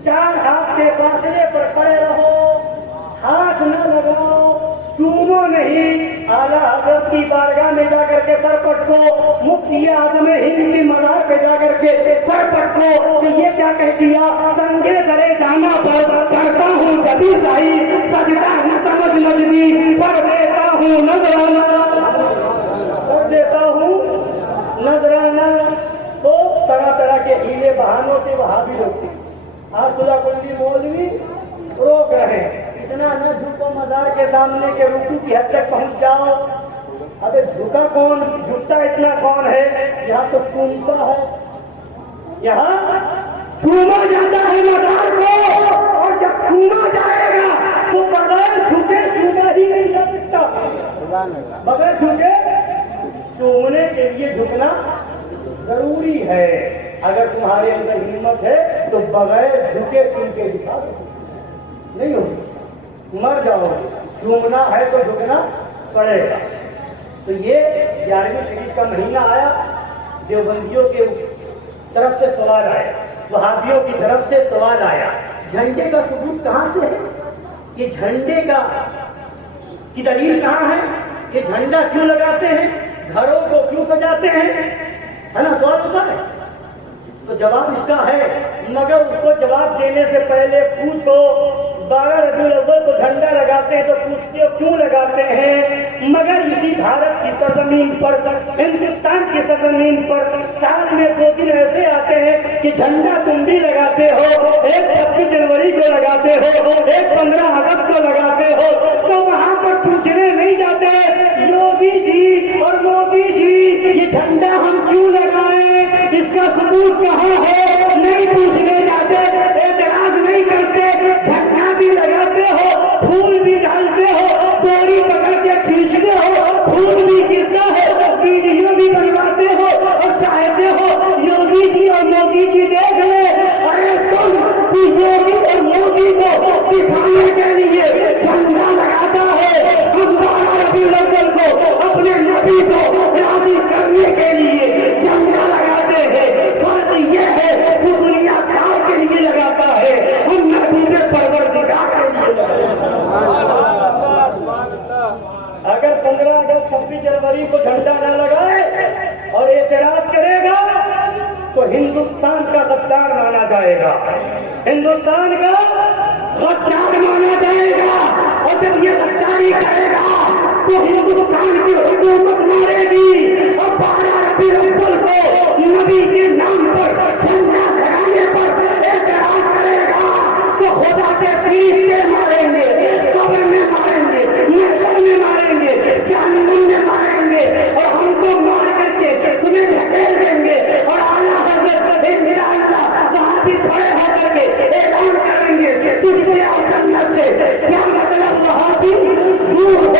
4 ہاتھ کے فاصلے پر کھڑے رہو، ہاتھ نہ لگاؤ، چومو نہیں، اعلیٰ حضرت کی بارگاہ میں جا کر کے سر پٹکو، مفتی اعظم ہند کی مزار پہ جا کر کے سر پٹکو کہ یہ کیا کہہ دیا، سنگے درے جانا پر کرتا ہوں کبھی سائی، سجدہ نہ سمجھ نجمی، سر دیتا ہوں نذرانہ۔ تو طرح طرح کے ہیلے بہانوں سے وہابی روکتے ہیں۔ آج صلح کلی مولوی روک رہے ہیں، اتنا نہ جھکو مزار کے سامنے کے رکوع کی حد تک پہنچ جاؤ۔ ابے جھکا کون، جھکتا اتنا کون ہے؟ یہاں تو چومتا ہے، یہاں چوما جاتا ہے مزار کو، اور جب چوما جائے گا تو بغیر جھکے چوما ہی نہیں جا سکتا۔ بغیر جھکے چومنے کے لیے جھکنا ضروری ہے۔ اگر تمہارے اندر ہمت ہے تو بغیر جھکے چوم کے دکھا دو، نہیں ہوگی، مر جاؤ گے۔ چومنا ہے تو جھکنا پڑے گا۔ تو یہ 11ویں شریف کا مہینہ آیا، دیوبندیوں کے طرف سے سوال آیا، وہابیوں کی طرف سے سوال آیا، جھنڈے کا ثبوت کہاں سے ہے؟ یہ جھنڈے کی دلیل کہاں ہے؟ یہ جھنڈا کیوں لگاتے ہیں؟ گھروں کو کیوں سجاتے ہیں؟ ہے نا، سوال ہوتا ہے۔ تو جواب اس کا ہے، مگر اس کو جواب دینے سے پہلے پوچھو 12 ربیع الاول کو جھنڈا لگاتے ہیں تو پوچھتے ہو کیوں لگاتے ہیں؟ مگر اسی بھارت کی سرزمین پر، ہندوستان کی سرزمین پر سال میں 2 دن ایسے آتے ہیں کہ جھنڈا تم بھی لگاتے ہو، ایک 26 جنوری کو لگاتے ہو، ایک 15 اگست کو لگاتے ہو، تو وہاں پر پوچھنے نہیں جاتے یوگی جی اور مودی جی یہ جھنڈا ہم کیوں لگائیں، اس کا ثبوت کہاں ہے؟ نہیں پوچھنے جاتے، اعتراض نہیں کرتے۔ جھنڈا بھی لگاتے ہو، پھول بھی ڈالتے ہو، ڈوری پکڑ کے کھینچتے ہو، پھول بھی گرتا ہے، ویڈیو بھی بنواتے ہو اور چاہتے ہو یوگی جی اور مودی جی دیکھ لے۔ ارے تم یوگی اور مودی کو دکھانے کے لیے جھنڈا لگاتا ہے، ہم 12 ربیع الاول کو اپنے نبی کو راضی کرنے کے لیے جھنڈا لگاتے ہیں۔ فرق یہ ہے وہ دنیا دار کے لیے لگاتا ہے، ہم محبوب پروردگار کے لیے لگاتا ہے۔ اگر 15 اگست 26 جنوری کو جھنڈا نہ لگائے اور اعتراض کرے گا تو ہندوستان کا غدار مانا جائے گا، ہندوستان کا غدار مانا جائے گا، اور جب یہ غداری کرے گا تو ہندوستان کی حکومت مارے گی، اور 12 ربیع الاول کو نبی کے نام پر جھنڈا لگانے پر اعتراض کرے گا تو خدا کے پیش سے ماریں گے، قبر میں ماریں گے، محشر میں ماریں گے، جہنم میں ماریں گے، اور ہم کو مار کر کے تمہیں دھکیل دیں گے، اور اعلیٰ حضرت انشاءاللہ وہاں بھی کھڑے ہو کر کے اعلان کریں گے تجھ سے اور جنت سے کیا مطلب وہاں بھی دور ہو۔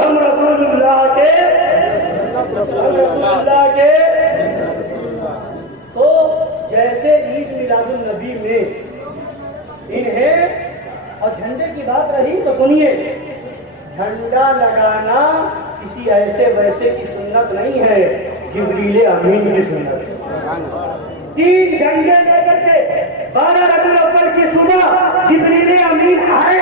ہم رسول اللہ کے تو جیسے عید میلاد النبی میں انہیں اور جھنڈے کی بات رہی تو سنیے، جھنڈا لگانا کسی ایسے ویسے کی سنت نہیں ہے، جبریل امین کی سنت ہے۔ 3 جھنڈے لے کر کے 12 ربیع الاول کی صبح جبریل امین آئے،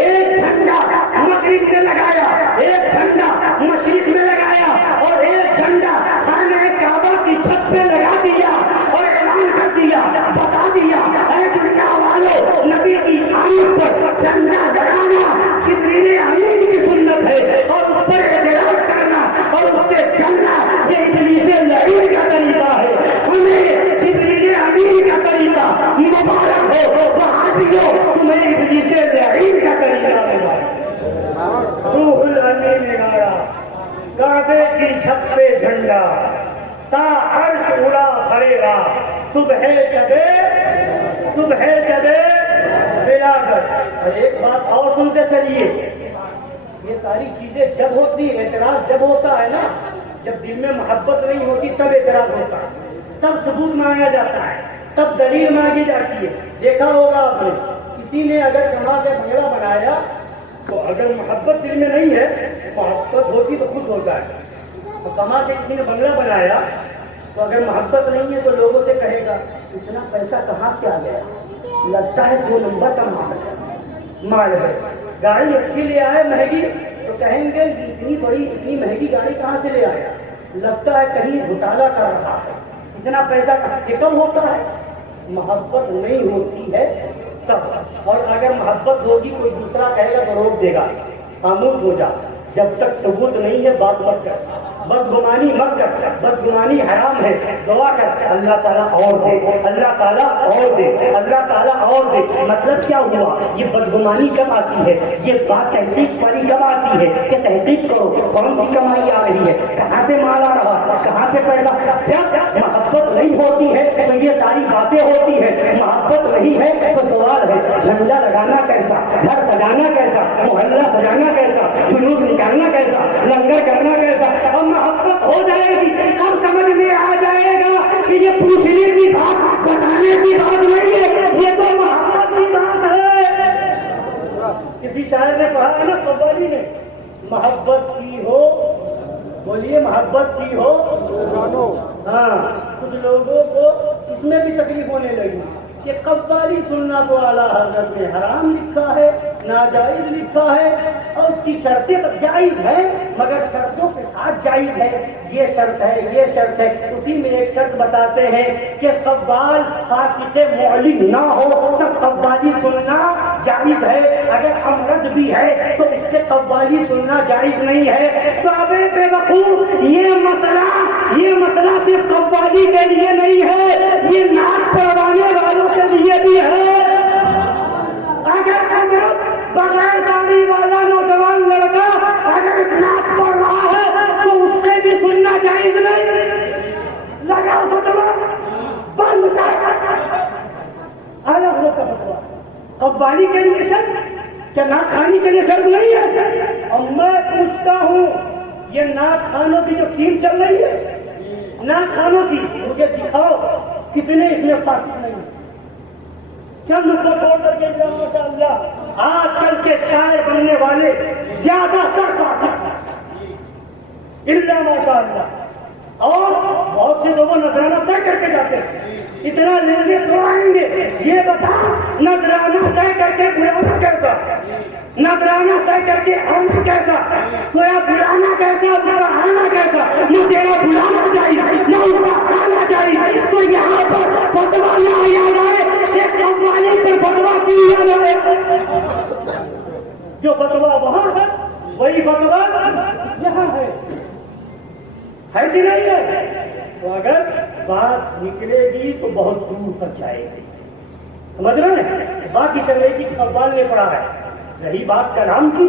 ایک جھنڈا مغرب میں لگایا، ایک جھنڈا مشرق میں لگایا اور ایک جھنڈا خانہ کعبہ کی چھت پہ لگا دیا اور اعلان کر دیا، بتا دیا اے دنیا والوں، نبی کی آمد پر جھنڈا لگانا جبریل امین کی سنت ہے اور اس پر اعتراض کرنا اور اس سے چلنا یہ ابلیس لعین کا طریقہ ہے۔ ہمیں جبریل امین کا طریقہ مبارک ہو، وہابیوں تمہیں ابلیس لعین کا طریقہ ہے۔ روح الامین نے گایا کعبے کی چھت پہ جھنڈا تا عرش اڑا پھرے گا، صبح شبے ولادت۔ اور ایک بات اور سنتے چلیے، یہ ساری چیزیں جب ہوتی، اعتراض جب ہوتا ہے نا، جب دل میں محبت نہیں ہوتی تب اعتراض ہوتا ہے، تب ثبوت مانگا جاتا ہے، تب دلیل مانگی جاتی ہے۔ دیکھا ہوگا آپ نے، کسی نے اگر کما کے بنگلہ بنایا تو اگر محبت دل میں نہیں ہے، محبت ہوتی تو خوش ہوتا ہے، اور کما کے کسی نے بنگلہ بنایا تو اگر محبت نہیں ہے تو لوگوں سے کہے گا اتنا پیسہ کہاں سے آ گیا، لگتا ہے 2 نمبر کا مال ہے۔ گاڑی اچھی لے آئے مہنگی تو کہیں گے اتنی بڑی اتنی مہنگی گاڑی کہاں سے لے آیا، لگتا ہے کہیں گھوٹالا کر رہا ہے، اتنا پیسہ کم ہوتا ہے۔ محبت نہیں ہوتی ہے تب، اور اگر محبت ہوگی کوئی دوسرا کہے گا تو روک دے گا، خاموش ہو جا، جب تک ثبوت نہیں ہے بات مت کر، بدگمانی مت کر، بدگمانی حرام ہے۔ دعا کر اللہ تعالیٰ اور دے، اللہ تعالیٰ اور دے، اللہ تعالیٰ اور دے۔ مطلب کیا ہوا، یہ بدگمانی کب آتی ہے، یہ بات تحقیق والی کب آتی ہے کہ تحقیق کرو کون سی کمائی آ رہی ہے، کہاں سے مال آ رہا، کہاں سے پیدا۔ جب محبت نہیں ہوتی ہے تو یہ ساری باتیں ہوتی ہے، محبت نہیں ہے تو سوال ہے جھنڈا لگانا کیسا، گھر سجانا کیسا، محلہ سجانا کیسا، جلوس نکالنا کیسا، لنگر کرنا کیسا۔ اب محبت ہو جائے گی، اب سمجھ میں آ جائے گا کہ یہ پوچھنے کی بات بتانے کی بات نہیں ہے، یہ تو محبت کی بات ہے۔ کسی شاعر نے کہا ہے نا، قوالی نے، محبت کی ہو، بولیے محبت کی ہو، ہاں کچھ لوگوں کو اس میں بھی تکلیف ہونے لگی کہ قوالی سننا تو اعلیٰ حضرت نے حرام لکھا ہے، ناجائز لکھا ہے، اور اس کی شرطیں تو جائز ہیں مگر شرطوں کے ساتھ جائز ہے، یہ شرط ہے یہ شرط ہے۔ اسی میں ایک شرط بتاتے ہیں کہ قوال فاسق معلن نہ ہو تب قوالی سننا جائز ہے، اگر امرد بھی ہے تو اس سے قوالی سننا جائز نہیں ہے۔ تو اب بے وقوف یہ مسئلہ صرف قوالی کے لیے نہیں ہے، یہ ناچ پڑھوانے والوں کے لیے بھی ہے۔ اگر امرد بغیر داڑھی والا نوجوان لڑکا اگر ناچ پڑھ رہا ہے تو اس سے بھی سننا جائز نہیں۔ لگا فتوا بند کر، آیا ہو کا فتوا۔ قوالی کے لیے شرط کیا نعت خوانی کے لیے شرط نہیں ہے؟ اور میں پوچھتا ہوں یہ نعت خوانوں کی جو ٹیم چل رہی ہے، نعت خوانوں کی، مجھے دکھاؤ کتنے اس میں فاسق نہیں ہیں۔ چند کو چھوڑ کر کے ماشاء اللہ آج کل کے شاعر بننے والے زیادہ تر فاسق ہیں، الا ماشاء اللہ، اور بہت سے لوگوں نذرانہ طے کر کے جاتے ہیں، اتنا لینے تو آئیں گے، یہ بتا نذرانہ طے کر کے بلانا کیسا، نذرانہ طے کر کے آنا کیسا، سویا بلانا کیسا، اس کا آنا کیسا، نہ تیرا بلانا چاہیے نہ اس کا آنا چاہیے۔ تو یہاں پر فتوا نہ یاد آئے، ایک قوالی پر فتوا کی یاد آئے، جو فتوا وہاں ہے وہی فتوا یہاں ہے کہ نہیں ہے؟ تو اگر بات نکلے گی تو بہت دور تک جائے گی، سمجھ رہے ہیں؟ باقی چلے گی قوال نے پڑھا ہے، رہی بات کلام کی۔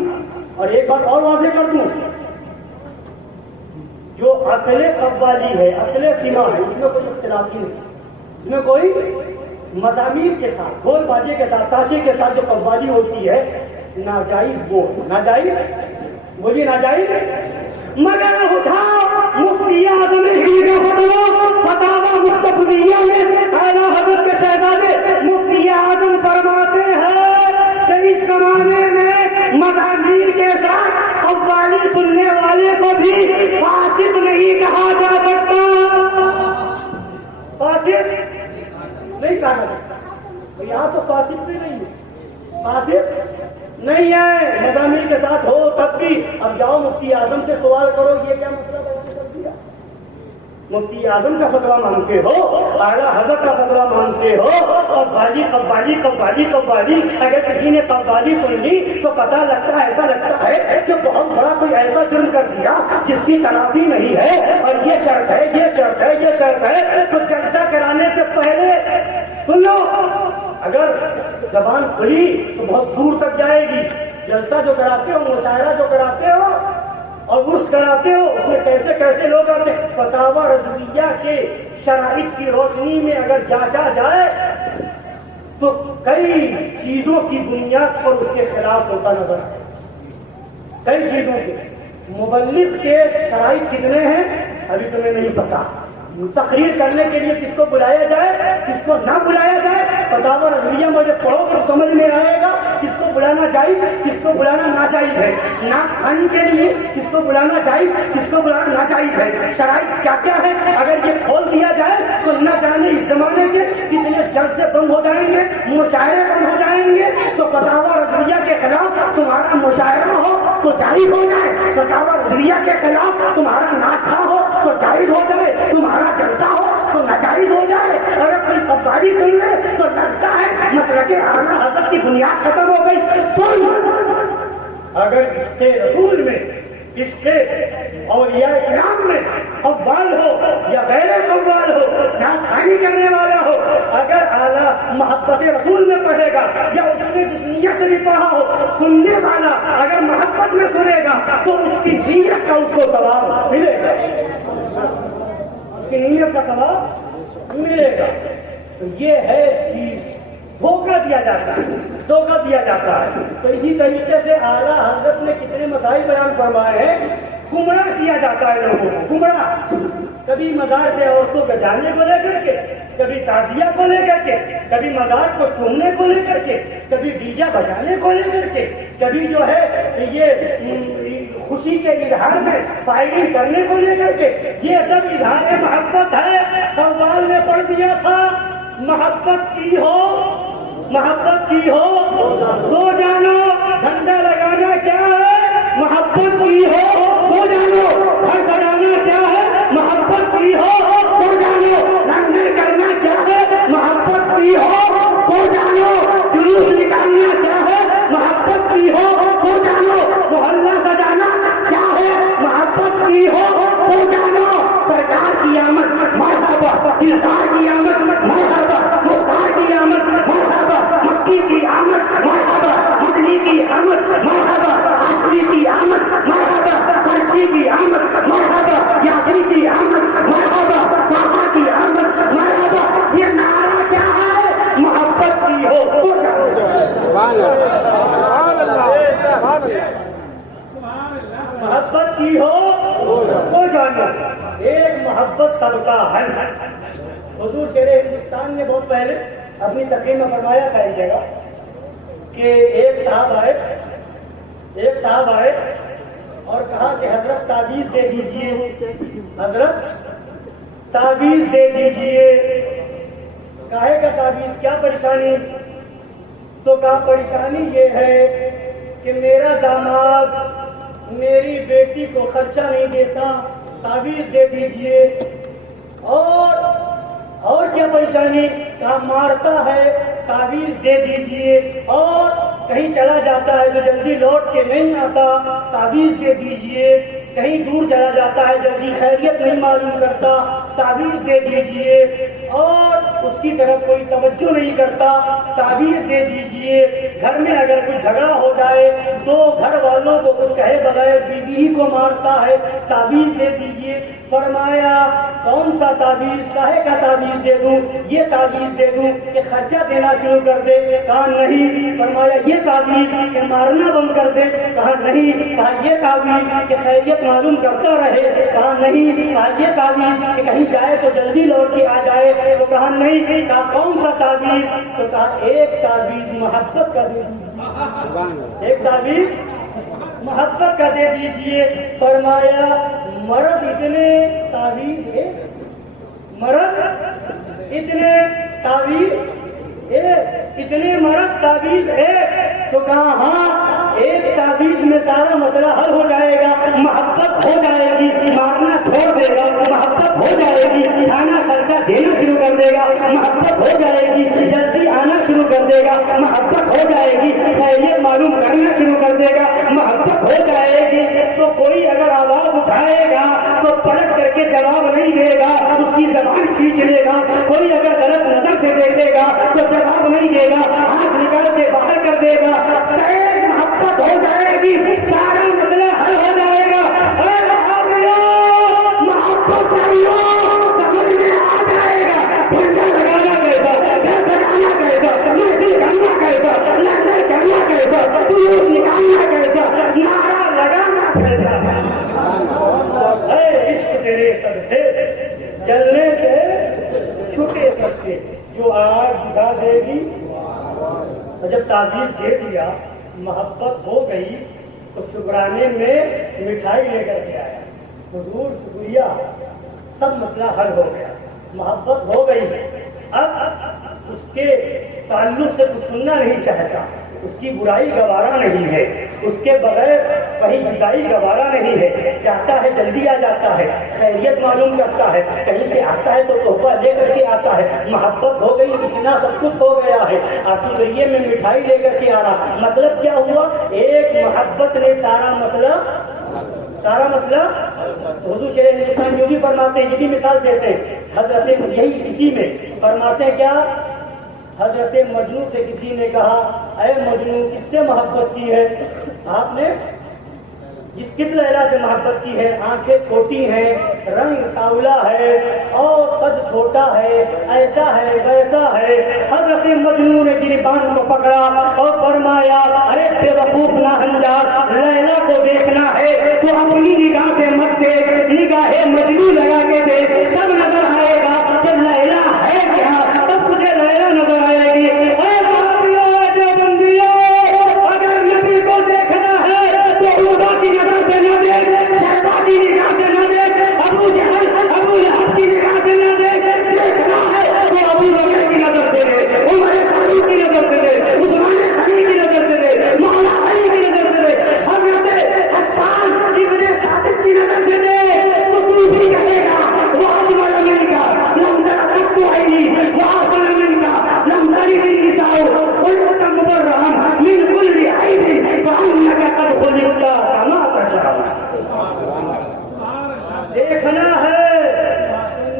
اور ایک بات اور واضح کر دوں، جو اصل قوالی ہے، اصل سما ہے، اس میں کوئی اختلاف نہیں، اس میں کوئی مضامین کے ساتھ، ڈھول باجے کے ساتھ، تاشے کے ساتھ جو قوالی ہوتی ہے، ناجائز وہ ناجائز، بولیے ناجائز، مگر اٹھاؤ مفتی اعظم ہند کا فتاوی مستفیدیہ میں اعلیٰ حضرت کے شہزادے مفتی اعظم فرماتے ہیں کہ اس زمانے میں مضامین کے ساتھ قوالی سننے والے کو بھی فاسق نہیں کہا جا سکتا۔ یہاں تو فاسق بھی نہیں ہے، فاسق نہیں ہے، مضامین کے ساتھ ہو تب بھی۔ اب جاؤ مفتی اعظم سے سوال کرو، یہ کیا مسئلہ بیان کر دیا؟ مفتی اعظم کا فتویٰ مانگتے ہو، اعلیٰ حضرت کا فتویٰ مانگتے ہو، قوالی قوالی قوالی قوالی، اگر کسی نے قوالی سن لی تو پتہ لگتا ہے، ایسا لگتا ہے کہ بہت بڑا کوئی ایسا جرم کر دیا جس کی تلافی نہیں ہے، اور یہ شرط ہے، یہ شرط ہے، یہ شرط ہے۔ تو جلسہ کرانے سے پہلے سن لو، اگر زبان کھلی تو بہت دور تک جائے گی۔ جلسہ جو کراتے ہو، مشاعرہ جو کراتے ہو اور عرس کراتے ہو، اس میں کیسے کیسے لوگ آتے ہیں۔ فتاوی رضویہ کے شرائط کی روشنی میں اگر جانچا جائے تو کئی چیزوں کی بنیاد پر اس کے خلاف ہوتا نظر ہے، کئی چیزوں کے۔ مبلغ کے شرائط کتنے ہیں ابھی تمہیں نہیں پتا۔ تقریر کرنے کے لیے کس کو بلایا جائے، کس کو نہ بلایا جائے، فتاوی رضویہ مجھے پڑھو تو سمجھ میں آئے گا کس کو بلانا جائز، کس کو بلانا ناجائز ہے۔ نعت خوانی کے لیے کس کو بلانا جائز، کس کو بلانا ناجائز ہے۔ شرائط کیا کیا ہے، اگر یہ کھول دیا جائے تو نہ جانے اس زمانے کے کتنے جلسے بند ہو جائیں گے، مشاعرے بند ہو جائیں گے۔ تو فتاوی رضویہ کے خلاف تمہارا مشاعرہ ہو تو جائز ہو جائے، فتاوی رضویہ کے خلاف تمہارا نعت ہو تو جائز ہو جائے، تمہارا جلسہ ہو تو ناجائز ہو جائے۔ اگر کوئی قوالی سن لے تو لگتا ہے مسلک اعلیٰ حضرت کی بنیاد ختم ہو گئی۔ اگر اس کے رسول میں، اس کے اولیاء کرام میں قوال ہو یا غیر قوال ہو، نعت خوانی کرنے والا ہو، اگر اعلیٰ محبت رسول میں پڑھے گا یا اس نے جسمیت سے بھی پڑھا ہو، سننے والا اگر محبت میں سنے گا تو اس کی نیت کا اس کو ثواب ملے گا، اس کی نیت کا ثواب ملے گا۔ تو یہ ہے کہ دھوکہ دیا جاتا ہے، دھوکہ دیا جاتا ہے۔ تو اسی طریقے سے اعلیٰ حضرت نے کتنے مسائل بیان فرمائے ہیں، گمراہ کیا جاتا ہے لوگوں کو، گمراہ۔ کبھی مزار پہ عورتوں کے جانے کو لے کر کے، کبھی تعزیہ کو لے کر کے، کبھی مزار کو چومنے کو لے کر کے، کبھی ڈیجا بجانے کو لے کر کے، کبھی جو ہے یہ خوشی کے اظہار میں فائرنگ کرنے کو لے کر کے۔ یہ سب اظہار محبت ہے۔ قوال نے پڑھ دیا تھا محبت کی ہو، محبت کی ہو تو جانو جھنڈا لگانا کیا ہے، محبت کی ہو تو جانو گھر بنانا کیا ہے، محبت کی ہو تو جانو لنگر کرنا کیا ہے، محبت کی ہو تو جانو جلوس نکالنا کیا ہے، محبت کی ہو تو جانو محلہ سجانا کیا ہے، محبت کی ہو تو جانو سرکار کی آمد مرحبا، دلدار کی آمد مرحبا، مختار کی آمد مرحبا، مکی کی آمد مرحبا، مدنی کی آمد مرحبا، عصری کی آمد مرحبا، کرچی کی آمد مرحبا، یاسری کی آمد مرحبا، بابا کی آمد مرحبا۔ یہ نعرہ کیا ہے، محبت کی ہو تو جانو، محبت کی ہو تو جانو۔ ایک محبت سب کا ہے۔ حضور شیر ہندوستان نے بہت پہلے اپنی تقریر میں فرمایا تھا ایک جگہ کہ ایک صاحب آئے اور کہا کہ حضرت تعویذ دے دیجئے، حضرت تعویذ دے دیجئے۔ کہے کا تعویذ، کیا پریشانی؟ تو کہا پریشانی یہ ہے کہ میرا داماد میری بیٹی کو خرچہ نہیں دیتا، تعویذ دے دیجئے۔ اور کیا پریشانی؟ کہا مارتا ہے، تعویذ دے دیجئے۔ اور کہیں چلا جاتا ہے تو جلدی لوٹ کے نہیں آتا، تعویذ دے دیجئے۔ کہیں دور چلا جاتا ہے، جلدی خیریت نہیں معلوم کرتا، تعویذ دے دیجئے۔ اور اس کی طرف کوئی توجہ نہیں کرتا، تعویذ دے دیجئے۔ گھر میں اگر کوئی جھگڑا ہو جائے تو گھر والوں کو کچھ کہے بغیر بیوی ہی کو مارتا ہے، تعویذ دے دیجئے۔ فرمایا کون سا تعویذ، کاہے کا تعویذ دے دوں؟ یہ تعویذ دے دوں کہ خرچہ دینا شروع کر دے؟ کہا نہیں۔ فرمایا یہ تعویذ کہ مارنا بند کر دے؟ کہا نہیں۔ کہا یہ تعویذ کہ خیریت معلوم کرتا رہے؟ کہا نہیں۔ کہا یہ تعویذ کہ کہیں جائے تو جلدی لوٹ کے آ جائے؟ تو کہا نہیں۔ کہا کون سا تعویذ؟ تو کہا ایک تعویذ محبت کا دے دیجیے، ایک تعویذ محبت کا دے دیجیے۔ فرمایا مرض اتنے تعویذ ہے، مرض اتنے تعویذ اتنے مرض تعویذ ہے تو کہا ہاں ایک تعویذ میں سارا مسئلہ حل ہو جائے گا، محبت ہو جائے گی، مارنا چھوڑ دے گا، محبت ہو جائے گی، کھانا خرچہ دینا شروع کر دے گا، محبت ہو جائے گی، جلدی آنا شروع کر دے گا، محبت ہو جائے گی، خیریت معلوم کرنا شروع کر دے گا، محبت ہو جائے گی۔ تو کوئی اگر آواز اٹھائے گا تو پلٹ کر کے جواب نہیں دے گا، اس کی زبان کھینچ لے گا۔ کوئی اگر غلط نظر سے دیکھے گا تو جواب نہیں دے گا، ہاتھ نکال کے باہر کر دے گا۔ صحیح محبت ہو جائے گی، سارا مسئلہ حل ہو جائے گا۔ اے محبت کریو، سمجھ میں آ جائے گا جھنڈا لگانا کیسا، گھر سجانا کیسا، مٹی کرنا کیسا، لڑائی کرنا کیسا، جلوس نکالنا کیسا، نعرہ لگانا کیسا۔ اے عشق تیرے صدقے جلنے سے چھوٹے سکتے جو آگ بجھا دے گی۔ اور جب تعویذ دے دیا، محبت ہو گئی تو شکرانے میں مٹھائی لے کر کے آیا، حضور شکریہ، سب مسئلہ حل ہو گیا، محبت ہو گئی۔ اب اس کے تعلق سے کچھ سننا نہیں چاہتا، اس کی برائی گوارا نہیں ہے، اس کے بغیر کہیں جدائی گوارا نہیں ہے، چاہتا ہے جلدی آ جاتا ہے، خیریت معلوم کرتا ہے، کہیں سے آتا ہے تو تحفہ لے کر کے آتا ہے۔ محبت ہو گئی، اتنا سب کچھ ہو گیا ہے، آشوریے میں مٹھائی لے کر کے آ رہا۔ مطلب کیا ہوا؟ ایک محبت نے سارا مسئلہ حضور شیخ ہندوستان جو بھی فرماتے ہیں، یہ بھی مثال دیتے ہیں، حضرت یہی اسی میں فرماتے ہیں کیا؟ حضرت مجنون سے کسی نے کہا اے مجنون کس سے محبت کی ہے؟ آپ نے کس لیلا سے محبت کی ہے؟ آنکھیں چھوٹی ہیں، رنگ سانولا ہے اور قد چھوٹا ہے، ایسا ہے ویسا ہے۔ حضرت مجنون نے گریبان کو پکڑا اور فرمایا ارے بے وقوف ناہنجار، لیلا کو دیکھنا ہے تو اپنی نگاہ سے مت دیکھ، نگاہ مجنون لگا کے دیکھ، تب نظر آئے گا کہ لیلا ہے کیا، تب تجھے لیلا نظر آئے گی۔ اگر نبی کو دیکھنا ہے تو اوبا کی نظر سے نہ دیکھ، شہبا کی نگاہ سے نہ دیکھ، ابو جہل ابو لہب کی نگاہ سے نہ دیکھ، دیکھنا ہے تو ابو بکر کی نظر سے دیکھ، عمر فاروق کی نظر سے دیکھ، عثمان غنی کی نظر سے دیکھ، مولا علی کی نظر سے دیکھ، حضرت حسان ابن ثابت کی نظر سے دیکھ، تو تو بھی کہے گا وہ اجمل منکا لم ترقت عینی واصل منکا لم تلد النساء خلقت مبرئا من كل عیب فانک قد خلقت کما تشاء۔ دیکھنا ہے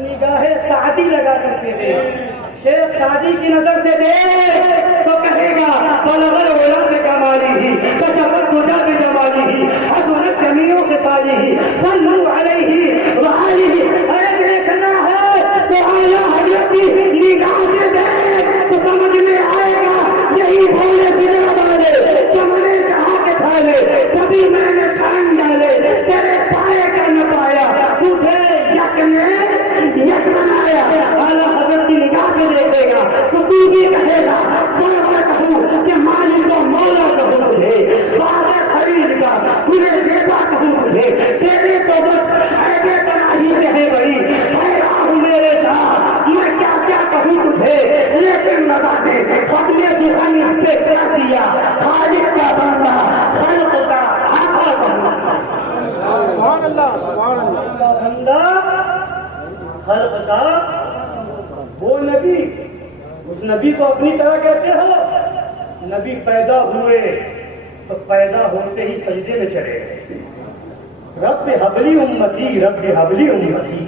نگاہ سعدی لگا کر کے دیکھ، شیخ سعدی کی نظر سے دیکھ تو کہے گا بلغ العلا بکمالہ کشفت الدجی بجمالہ حسنت جمیع خصالہ صلوا علیہ وآلہ۔ اے دیکھنا ہے تو اعلیٰ حضرت کی نگاہ سے دیکھ تو سمجھ میں آئے گا یہی بھولے سجا والے چمڑے جہاں کے تھالے، کبھی میں نے چھان ڈالے تیرے پائے کر نہ پایا، تجھے یک نے یک بنایا۔ اعلیٰ حضرت کی نگاہ سے دیکھے گا تو تو بھی کہے گا سرور کہوں کہ مالک و مولا کہوں تجھے، باغ خرید کا تجھے دیتا کہوں تجھے، تیرے تو بس عیبِ پناہی سے ہے بڑی، حیران میرے ساتھ میں کیا کیا کہوں تجھے، لیکن بتا دے اپنے سخن اس پہ کیا دیا، خالق کا بندہ خلق کا آقا بندہ، سبحان اللہ سبحان اللہ، بندہ خلق کا وہ نبی، اس نبی کو اپنی طرح کہتے ہو؟ نبی پیدا ہوئے تو پیدا ہوتے ہی سجدے میں چلے گئے، رب حبلی امتی رب حبلی امتی،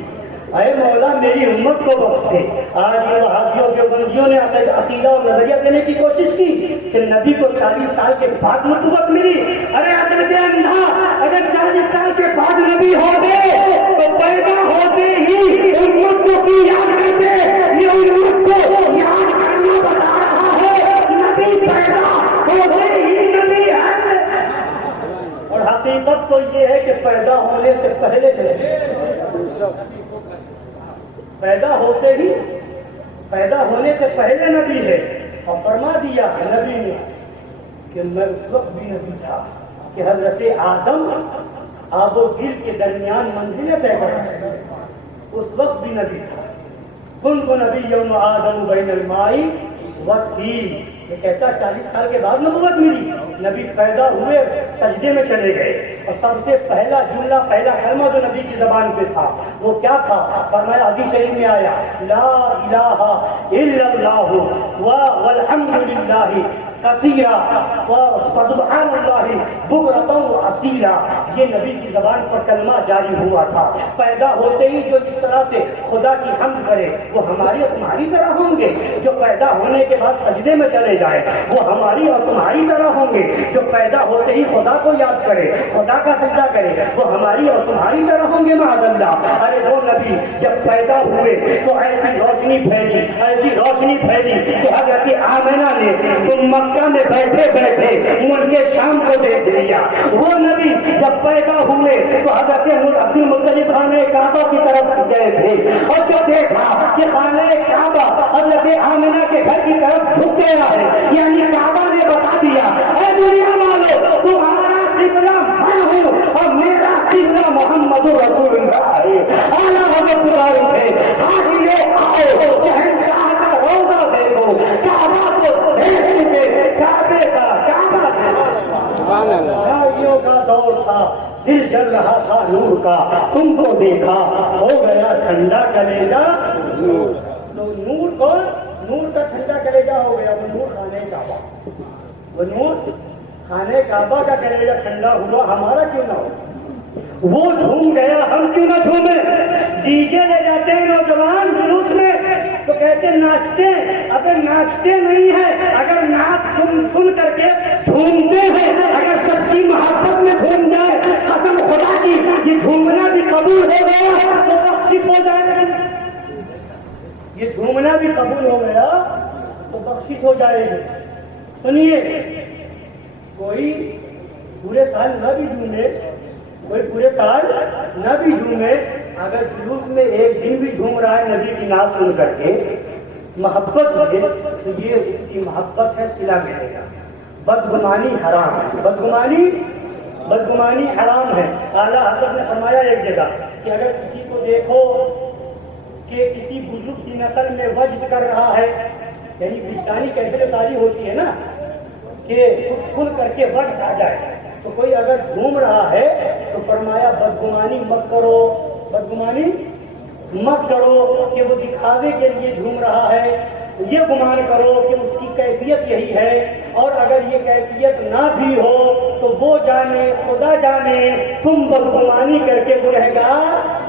اے مولا میری امت کو بخش دے۔ آج یہ وہابیوں کے بندیوں نے عقیدہ اور نظریہ دینے کی کوشش کی کہ نبی کو 40 سال کے بعد نبوت ملی۔ ارے حضرت اندھا، اگر 40 سال کے بعد نبی ہو گئے تو پیدا ہوتے ہی امت کو کی یاد کرتے، یہ امت کو یاد کرنا بتا رہا ہے نبی پیدا ہوتے ہی نبی ہے۔ اور حقیقت تو یہ ہے کہ پیدا ہونے سے پہلے پیدا ہونے سے پہلے نبی ہے، اور فرما دیا نبی نے کہ میں اس وقت بھی نبی تھا کہ حضرت آدم آب و گل کے درمیان منزلیں طے کرتا، اس وقت بھی نبی تھا۔ کنت نبی یوم آدم بین الماء وقتی یہ کہتا 40 سال کے بعد نبوت ملی. نبی پیدا ہوئے سجدے میں چلے گئے اور سب سے پہلا جملہ پہلا کلمہ جو نبی کی زبان پہ تھا وہ کیا تھا؟ فرمایا حدیث شریف میں آیا لا الہ الا اللہ والحمد للہ کثیرا وسبحان اللہ بکرۃ واصیلا. یہ نبی کی زبان پر کلمہ جاری ہوا تھا. پیدا ہوتے ہی جو اس طرح سے خدا کی حمد کرے وہ ہماری اور تمہاری طرح ہوں گے. جو پیدا ہونے کے بعد سجدے میں چلے جائے وہ ہماری اور تمہاری طرح ہوں گے. جو پیدا ہوتے ہی خدا کو یاد کرے خدا کا سجدہ کرے وہ ہماری اور تمہاری طرح ہوں گے. معاذ اللہ. ارے وہ نبی جب پیدا ہوئے تو ایسی روشنی پھیلی کہ حضرت آمنہ نے مکہ میں بیٹھے بیٹھے ملک شام کو دیکھ لیا. وہ نبی جب پیدا ہوئے تو حضرت عبد المطلب خانہ کعبہ کی طرف گئے تھے اور جو دیکھا کہ خانہ کعبہ حضرت آمنہ کے گھر کی طرف جھک گیا ہے. یعنی کعبہ نے بتا دیا اے دنیا والو تمہارا قبلہ میں ہوں اور میرا قبلہ محمد رسول اللہ ہے. اعلیٰ حضرت پکار اٹھے حاجی آؤ شہنشاہ کا روضہ دیکھو کعبہ کو دیکھنے کے کعبے کا کعبہ شادیوں کا دور تھا. دل جل رہا تھا نور کا. تم کو دیکھا ہو گیا ٹھنڈا کلیجہ. تو نور کو نور کا ٹھنڈا کلیجہ ہو گیا. وہ نور خانہ کعبہ وہ نور خانہ کعبہ کا کلیجہ ٹھنڈا ہوا. ہمارا کیوں نہ ہو؟ وہ جھوم گیا ہم کیوں نہ جھومیں؟ ڈی جے لے جاتے ہیں نوجوان جلوس میں تو کہتے ناچتے. اگر ناچتے نہیں ہیں اگر ناچ سن کر کے جھومتے ہیں اگر سچی محبت میں جھوم جائے قسم خدا کی یہ جھومنا بھی قبول ہو گیا تو بخشش ہو جائے گا. یہ جھومنا بھی قبول ہو گیا تو بخشش ہو جائے گی. سنیے کوئی پورے سال نہ بھی جھومے کوئی پورے سال نہ بھی جھومے اگر جلوس میں ایک دن بھی جھوم رہا ہے نبی کی نعت سن کر کے محبت ہے تو یہ اس کی محبت ہے صلہ ملے گا. بدگمانی حرام ہے. بدگمانی حرام ہے. اعلیٰ حضرت نے فرمایا ایک جگہ کہ اگر کسی کو دیکھو کہ کسی بزرگ کی نقل میں وجد کر رہا ہے یعنی وجدانی کیفیت تاری ہوتی ہے نا کہ کچھ کھل کر کے وجد آ جائے تو کوئی اگر گھوم رہا ہے تو فرمایا بدگمانی مت کرو. بدگمانی مت کرو کہ وہ دکھاوے کے لیے جھوم رہا ہے. یہ گمان کرو کہ اس کی کیفیت یہی ہے اور اگر یہ کیفیت نہ بھی ہو تو وہ جانے خدا جانے تم بدگمانی کر کے گنہگار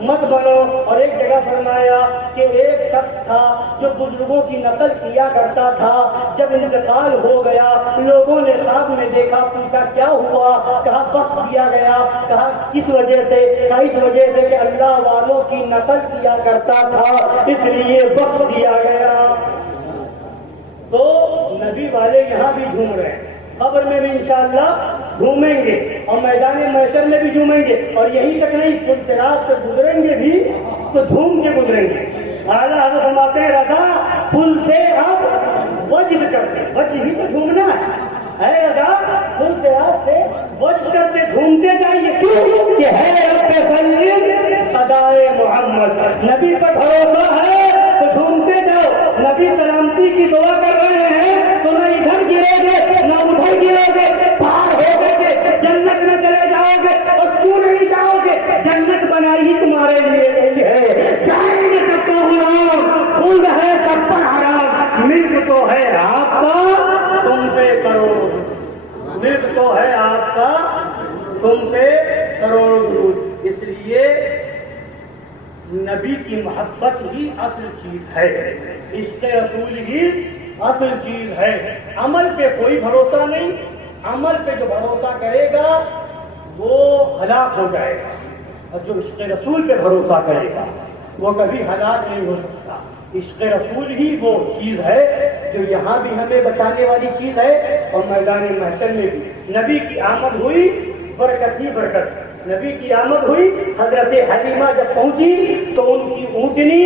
مت بنو. اور ایک جگہ فرمایا کہ ایک شخص تھا جو بزرگوں کی نقل کیا کرتا تھا. جب انتقال ہو گیا لوگوں نے خواب میں دیکھا پوچھا کیا ہوا؟ کہا بخت دیا گیا. کہا کس وجہ سے؟ کہا اس وجہ سے کہ اللہ والوں کی نقل کیا کرتا تھا اس لیے بخت دیا گیا. تو نبی والے یہاں بھی جھوم رہے ہیں. قبر میں بھی انشاءاللہ جھومیں گے اور میدان محشر میں بھی جھومیں گے اور یہی تک نہیں پل صراط سے گزریں گے بھی تو جھوم کے گزریں گے. اعلیٰ حضرت فرماتے ہیں رضا پل سے اب وجد کرتے. وجد ہی تو جھومنا ہے. اے رضا پل صراط سے وجد کرتے جھومتے جائیے. کیوں کہ ہے رب سلیم صدائے محمد. نبی پر بھروسہ ہے تو جھومتے جاؤ. نبی سلامتی کی دعا کر رہے ہیں تو نہ ادھر گرو گے نہ ادھر گرو گے. پار ہو گے جنت میں چلے جاؤ گے. اور کیوں نہیں جاؤ گے؟ جنت بنائی ہی تمہارے لیے ہے. جائیں گے سب کو حرام خود ہے سب پر حرام. ملک تو ہے آپ کا تم پہ کروڑ. ملک تو ہے آپ کا تم پہ کروڑ درود. اس لیے نبی کی محبت ہی اصل چیز ہے. عشق رسول ہی اصل چیز ہے. عمل پہ کوئی بھروسہ نہیں. عمل پہ جو بھروسہ کرے گا وہ ہلاک ہو جائے گا اور جو عشق رسول پہ بھروسہ کرے گا وہ کبھی ہلاک نہیں ہو سکتا. عشق رسول ہی وہ چیز ہے جو یہاں بھی ہمیں بچانے والی چیز ہے اور میدان محشر میں بھی. نبی کی آمد ہوئی برکت ہی برکت. نبی کی آمد ہوئی. حضرت حلیمہ جب پہنچی تو ان کی اونٹنی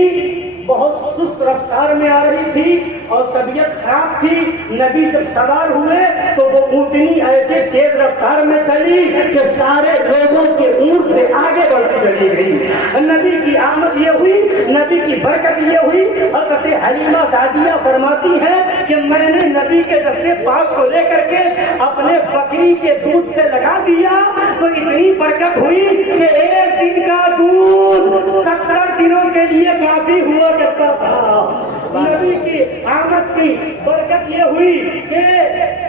بہت سست رفتار میں آ رہی تھی اور طبیعت خراب تھی. نبی جب سوار ہوئے تو وہ اونٹنی ایسے تیز رفتار میں چلی کہ سارے لوگوں کے اونٹ سے آگے بڑھتی چلی گئی. نبی کی آمد یہ ہوئی. نبی نبی کی برکت یہ ہوئی، حضرت حلیمہ سعدیہ فرماتی ہے کہ میں نے نبی کے دستے پاک کو لے کر کے اپنے بکری کے دودھ سے لگا دیا تو اتنی برکت ہوئی کہ ایک دن کا دودھ 70 دنوں کے لیے کافی ہوا کرتا تھا۔ نبی کی آمد کی برکت یہ ہوئی کہ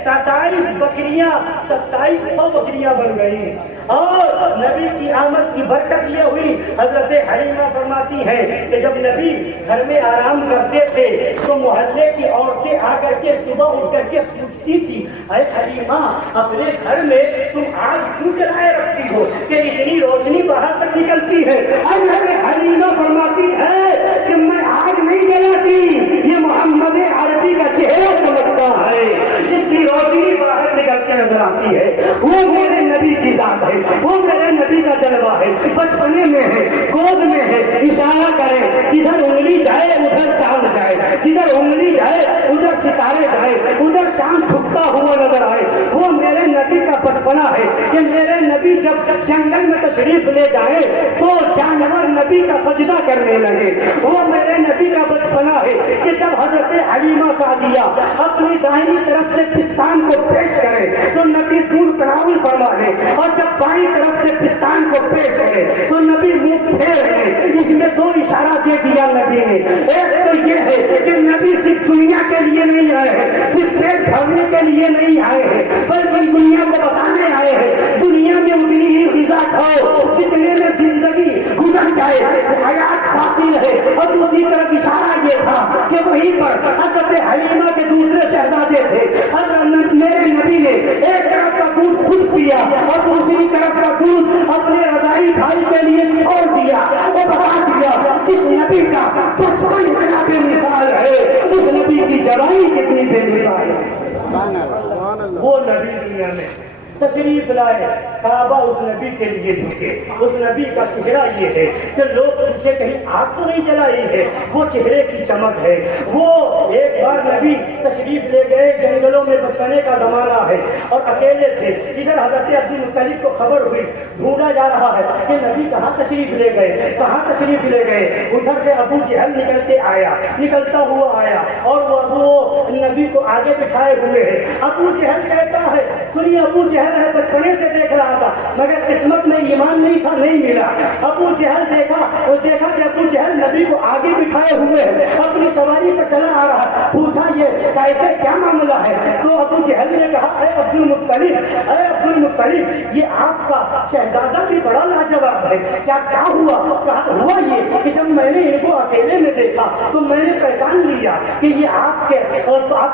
27 بکریاں 2700 بکریاں بن گئی، اور نبی کی آمد کی برکت یہ ہوئی، حضرت حلیمہ فرماتی ہے کہ جب نبی گھر میں آرام کرتے تھے تو محلے کی عورتیں آ کر کے صبح اٹھ کر کے پوچھتی تھی، اے حلیمہ اپنے گھر میں تم آگ کیوں جلائے رکھتی ہو کہ اتنی روشنی باہر تک نکلتی ہے؟ حضرت حلیمہ فرماتی ہے کہ میں آگ نہیں جلاتی، یہ محمد عربی کا چہرہ چمکتا ہے، جس کی روشنی باہر نکل کے نظر آتی ہے، وہ میرے نبی کی ذات ہے، وہ میرے نبی کا جلوہ ہے، بچپنے میں ہے، گود میں ہے، اشارہ کرے جدھر انگلی جائے ادھر چاند جائے، جدھر انگلی جائے ادھر ستارے جائے، ادھر چاند چھپتا ہوا نظر آئے، وہ میرے نبی کا بچپنا ہے کہ میرے نبی جب جنگل میں تشریف لے جائے تو جانور نبی کا سجدہ کرنے لگے، وہ میرے نبی کا بچپنا ہے کہ جب حضرت حلیمہ سعدیہ اپنی دائیں طرف سے پستان کو پیش کرے تو نبی دور تناول فرما لے، اور جب بائیں طرف سے پستان کو پیش کرے تو نبی منہ پھیر لے۔ اس میں 2 اشارہ دے دیا نبی نے، ایک تو یہ ہے کہ نبی صرف دنیا کے لیے نہیں آئے ہیں، صرف پیٹ بھرنے کے لیے نہیں آئے ہیں، بلکہ دنیا کو بتانے آئے ہیں دنیا میں اتنی ہی غذا کھاؤ جتنے میں زندگی گزر جائے، حیات باقی رہے۔ اور دوسری طرف اشارہ یہ تھا کہ وہیں پر حضرت حلیمہ کے دوسرے شہزادے تھے، حضرت میرے نبی نے ایک طرف کا دودھ خود پیا اور دوسری طرف کا دودھ اپنے رضائی بھائی کے لیے چھوڑ دیا اور بتا دیا اس نبی کا بچپن کتنا بے مثال ہے، اس نبی کی جوانی کتنی بے مثال ہے۔ وہ نبی دنیا میں تشریف لائے، کعبہ اس نبی کے لیے جھکے، اس نبی کا چہرہ یہ ہے کہ لوگ پوچھے کہیں آگ تو نہیں جلائی ہے، وہ چہرے کی چمک ہے۔ وہ ایک بار نبی تشریف لے گئے، جنگلوں میں بچنے کا زمانہ ہے اور اکیلے تھے، ادھر حضرت عبد المطلب کو خبر ہوئی، ڈھونڈا جا رہا ہے کہ نبی کہاں تشریف لے گئے، کہاں تشریف لے گئے۔ ادھر سے ابو جہل نکلتا ہوا آیا اور وہ نبی کو آگے بٹھائے ہوئے ہے۔ ابو جہل کہتا ہے، سنیے، ابو جہل ہے بچپنے سے دیکھ رہا تھا مگر قسمت میں ایمان نہیں تھا، نہیں ملا۔ ابو جہل دیکھا کہ ابو جہل نبی کو آگے بٹھائے ہوئے ہے، اپنی سواری پر چلا آ رہا، پوچھا یہ کیسے کیا معاملہ ہے؟ تو ابو جہل نے کہا، اے عبد المطلب، یہ آپ کا شہزادہ بھی بڑا لاجواب ہے، کیا ہوا؟ کہا ہوا یہ کہ جب میں نے ان کو اکیلے میں دیکھا تو میں نے پہچان لیا کہ یہ آپ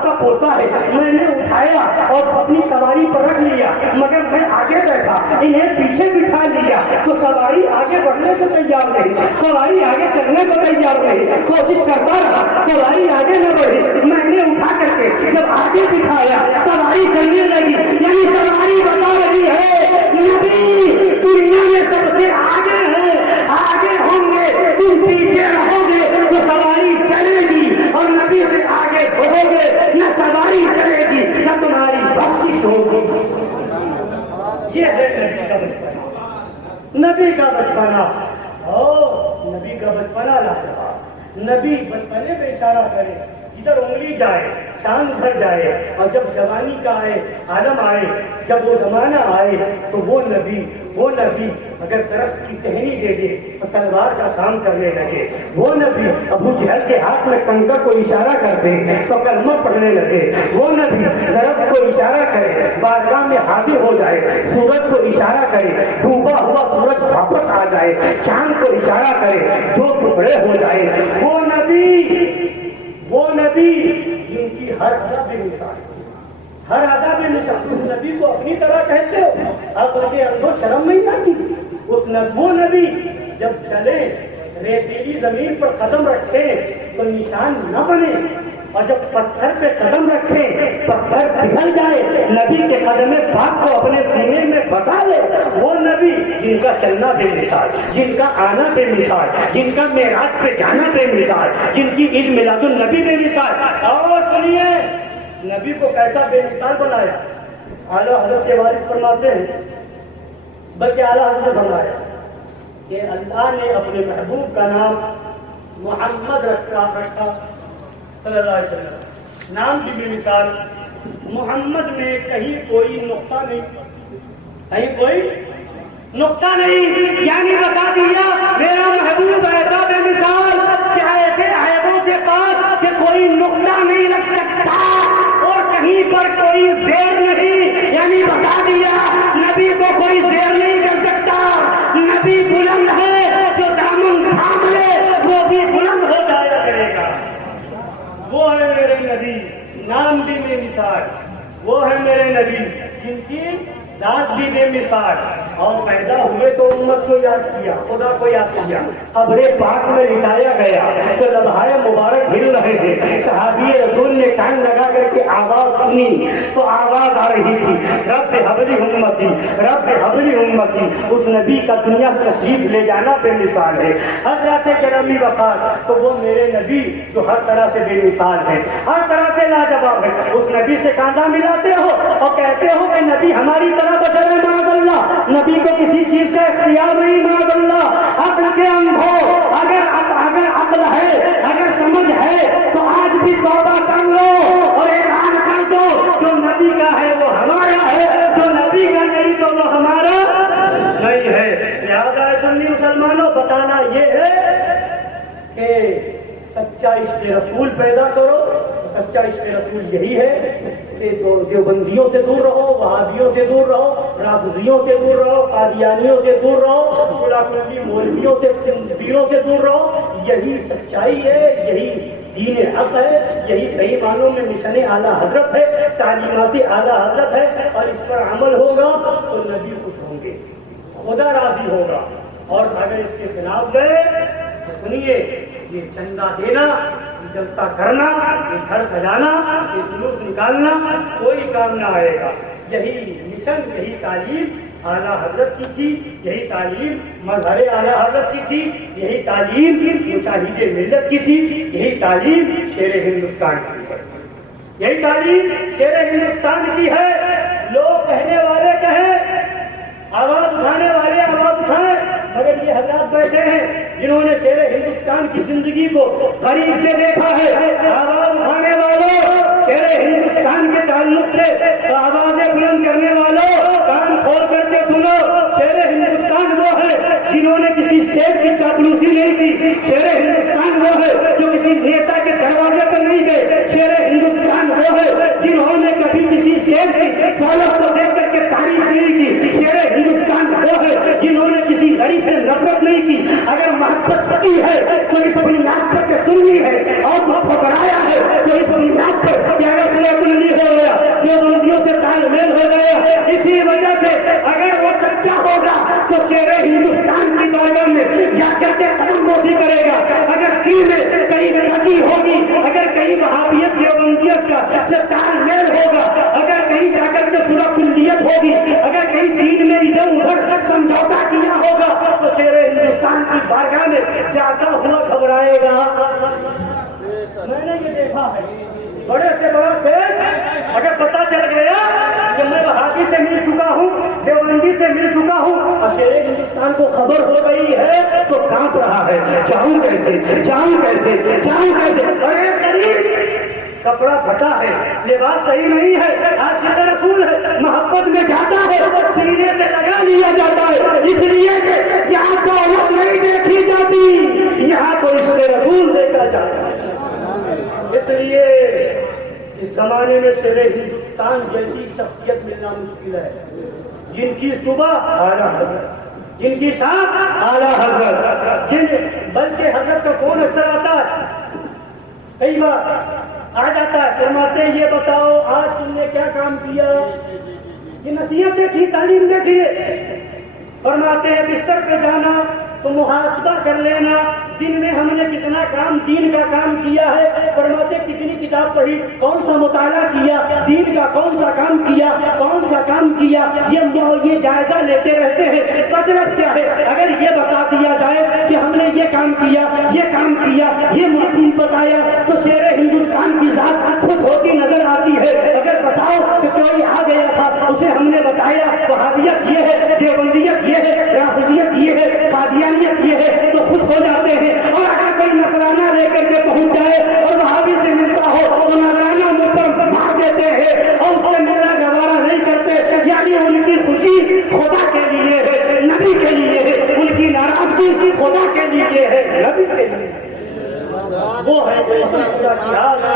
کا پوتا ہے، میں نے اٹھایا اور اپنی سواری پر رکھ لیا، مگر میں آگے بیٹھا، انہیں پیچھے بٹھا لیا تو سواری آگے بڑھنے کو تیار نہیں، سواری آگے چلنے کو تیار نہیں، کوشش کرتا رہا سواری آگے نہ بڑھی، میں نے اٹھا کر کے جب آگے بٹھایا سواری چلنے لگی، یعنی سواری بتا رہی ہے نبی دنیا میں سب سے آگے ہے، آگے ہوں گے، تم پیچھے رہو گے تو سواری چلے گی، اور نبی سے آگے بڑھو گے نہ سواری چلے گی نہ تمہاری بخشش ہوگی۔ یہ ہے نبی کا بچپنا، نبی کا بچپنا، نبی کا بچپنا لاجواب۔ نبی بچپنے میں اشارہ کرے، ادھر انگلی جائے چاند گھر جائے، اور جب جوانی کا آئے عالم آئے، جب وہ زمانہ آئے تو وہ نبی اگر درخت کی ٹہنی دے دے تو تلوار کا کام کرنے لگے، وہ نبی ابو جہل کے ہاتھ میں کنکر کو اشارہ کر دے تو کلمہ پڑھنے لگے، وہ نبی درخت کو اشارہ کرے بارگاہ میں حاضر ہو جائے، سورج کو اشارہ کرے ڈوبا ہوا سورج واپس آ جائے، چاند کو اشارہ کرے 2 ٹکڑے ہو جائے، وہ نبی جن کی ہر ادا بے مثال، ہر ادا بے مثال۔ اس نبی کو اپنی طرح کہتے ہو، اب ان کے اندر شرم نہیں آتی؟ وہ نبی جب چلے ریتیلی زمین پر قدم رکھے تو نشان نہ بنے، اور جب پتھر پہ قدم رکھے پتھر پگھل جائے، نبی کے قدم پاک کو اپنے سینے میں بسا لے، وہ نبی جن کا چلنا بے مثال، جن کا آنا بے مثال، جن کا معراج پہ جانا بے مثال، جن کی عید میلاد النبی بے مثال۔ اور سنیے نبی کو کیسا بے مثال بنایا، اعلیٰ حضرت کے والد فرماتے ہیں، بلکہ اعلیٰ حضرت نے فرمایا کہ اللہ نے اپنے محبوب کا نام محمد رکھا صلی اللہ علیہ وسلم، نام کی بھی مثال، محمد میں کہیں کوئی نقطہ نہیں، کہیں کوئی نقطہ نہیں، یعنی بتا دیا میرا محبوب ایسا بے مثال کہ ایسے عیبوں سے پاک کہ کوئی نقطہ نہیں لگ سکتا اور کہیں پر کوئی زیر نہیں، یعنی بتا دیا نبی کو کوئی زیر نہیں کر سکتا، نبی بلند ہے، جو دامن تھام لے وہ بھی بلند ہو جایا کرے گا، وہ ہے میرے نبی، نام بھی بے مثال، وہ ہے میرے نبی جن کی ذات بھی بے مثال، اور پیدا ہوئے تو امت کو یاد کیا، خدا کو یاد کیا، قبر پاک میں لٹایا گیا تو لمحہ مبارک ہل رہے تھے، صحابی رسول نے کان لگا کر کے آواز سنی تو آواز آ رہی تھی، رب حبلی امتی، رب حبلی امتی، اس نبی کا دنیا تشریف لے جانا بے مثال ہے، حضرت کرمی وفات تو وہ میرے نبی جو ہر طرح سے بے مثال ہے، ہر طرح سے لاجواب ہے، اس نبی سے کاندھا ملاتے ہو اور کہتے ہو کہ نبی ہماری طرح بشر ہے، معاذ اللہ، نبی کو کسی چیز کا اختیار نہیں، معاذ اللہ، عقل کے اندھو، اگر عقل ہے، اگر سمجھ ہے تو آج بھی توبہ کر لو اور اعلان کر دو جو نبی کا ہے وہ ہمارا ہے، جو نبی کا نہیں تو وہ ہمارا نہیں ہے۔ لہٰذا سنی مسلمانوں بتانا یہ ہے کہ سچا عشق رسول پیدا کرو، سچا عشق رسول یہی ہے کہ دیوبندیوں سے دور رہو، وہابیوں سے دور رہو، رافضیوں سے دور رہو، قادیانیوں سے دور رہو، کلی مولویوں سے پیروں سے دور رہو، یہی سچائی ہے، یہی دین حق ہے، یہی صحیح معنوں میں مشن اعلیٰ حضرت ہے، تعلیمات اعلیٰ حضرت ہے، اور اس پر عمل ہوگا تو نبی خوش ہوں گے، خدا راضی ہوگا، اور اگر اس کے خلاف گئے تو سنیے یہ چندہ دینا، جلسہ کرنا، یہ گھر سجانا، یہ جلوس نکالنا کوئی کام نہ آئے گا، یہی مشن، یہی تعلیم اعلیٰ حضرت کی تھی، یہی تعلیم مظہر اعلیٰ حضرت کی تھی، یہی تعلیم مشاہد ملت کی تھی، یہی تعلیم شیر ہندوستان کی ہے، یہی تعلیم شیر ہندوستان کی ہے۔ لوگ کہنے والے کہیں، آواز اٹھانے والے آواز اٹھائیں، مگر یہ حضرات بیٹھے ہیں جنہوں نے شیر ہندوستان کی زندگی کو قریب سے دیکھا ہے، آواز اٹھانے والوں، شیر ہندوستان کے تعلق سے آوازیں بلند کرنے والوں، کان کھول کر کے سنو، شیر ہندوستان وہ ہے جنہوں نے کسی شیر کی چاپلوسی نہیں کی، شیر ہندوستان وہ ہے جو کسی نیتا کے دروازے پر نہیں گئے، شیر ہندوستان وہ ہے جنہوں نے کبھی کسی شیر کی دولت کو دیکھ کر کے تعریف نہیں کی، شیر ہندوستان وہ ہے جنہوں نے کسی غریب سے نفرت نہیں کی، اگر محبت کی ہے تو اس بنیاد پر کے سننی ہے، اور محبت بنایا ہے تو اس بنیاد پر پیارا سلیبی ہو گیا، جو بندیوں سے تال میل ہو گیا، اسی وجہ سے اگر وہ سچا ہوگا تو شیر ہندوستان کی بارگاہ میں جا کر کے قدم بوسی کرے گا، اگر کی میں کہیں غلطی ہوگی، اگر کہیں وہابیت یا بندیت کا سے تال میل ہوگا، اگر کہیں جا کر کے پورا کلیت ہوگی، اگر کہیں دین میں ادھر ادھر تک سمجھوتا کیا ہوگا تو شیر ہندوستان کی بارگاہ میں جاتا ہوا گھبرائے گا۔ میں نے یہ دیکھا ہے، بڑے سے بڑا شیر اگر پتا چل گیا کہ میں وہابی سے مل چکا ہوں، دیوبندی سے مل چکا ہوں، اور شیر ہندوستان کو خبر ہو گئی ہے تو کانپ رہا ہے، جاؤں کیسے، جاؤں کیسے، جاؤں کیسے، ارے قریب کپڑا پھٹا ہے، لباس صحیح نہیں ہے، عاشق رسول ہے، محبت میں جاتا ہے، سینے سے لگا لیا جاتا ہے، اس لیے کہ یہاں تو عورت نہیں دیکھی جاتی، یہاں تو عشق رسول دیکھا جاتا ہے۔ اس لیے اس زمانے میں شیر ہندوستان جیسی شخصیت ملنا مشکل ہے، جن کی صبح اعلیٰ حضرت، جن کی شام اعلیٰ حضرت، بلکہ حضرت کا کون اثر آتا ہے، کئی بار آ جاتا ہے، فرماتے یہ بتاؤ آج تم نے کیا کام کیا، یہ نصیحت دیکھی، تعلیم دیکھیے، فرماتے ہیں بستر پہ جانا تو محاسبہ کر لینا، دن میں ہم نے کتنا کام دین کا کام کیا ہے، فرماتے کتنی کتاب پڑھی، کون سا مطالعہ کیا، دین کا کون سا کام کیا، کون سا کام کیا، یہ جائزہ لیتے رہتے ہیں۔ مطلب کیا ہے، اگر یہ بتا دیا جائے کہ ہم نے یہ کام کیا، یہ کام کیا، یہ مضمون بتایا تو شیر ہندوستان کی ذات خوش ہوتی نظر آتی ہے۔ اگر بتاؤ کہ کوئی آ گیا تھا اسے ہم نے بتایا وہابیت یہ ہے، دیوبندیت یہ ہے، رافضیت یہ ہے، قادیانیت یہ ہے تو خوش ہو جاتے ہیں، اور اگر کوئی اگر نذرانہ لے کر کے پہنچ جائے اور وہابی سے ملتا ہو تو نذرانہ منہ پر مار دیتے ہیں اور اس سے ملنا گوارا نہیں کرتے، یعنی ان کی خوشی خدا کے لیے ہے، نبی کے لیے ہے، ان کی ناراضگی خدا کے لیے ہے، نبی کے لیے ہے۔ وہ ہے خدا کی حال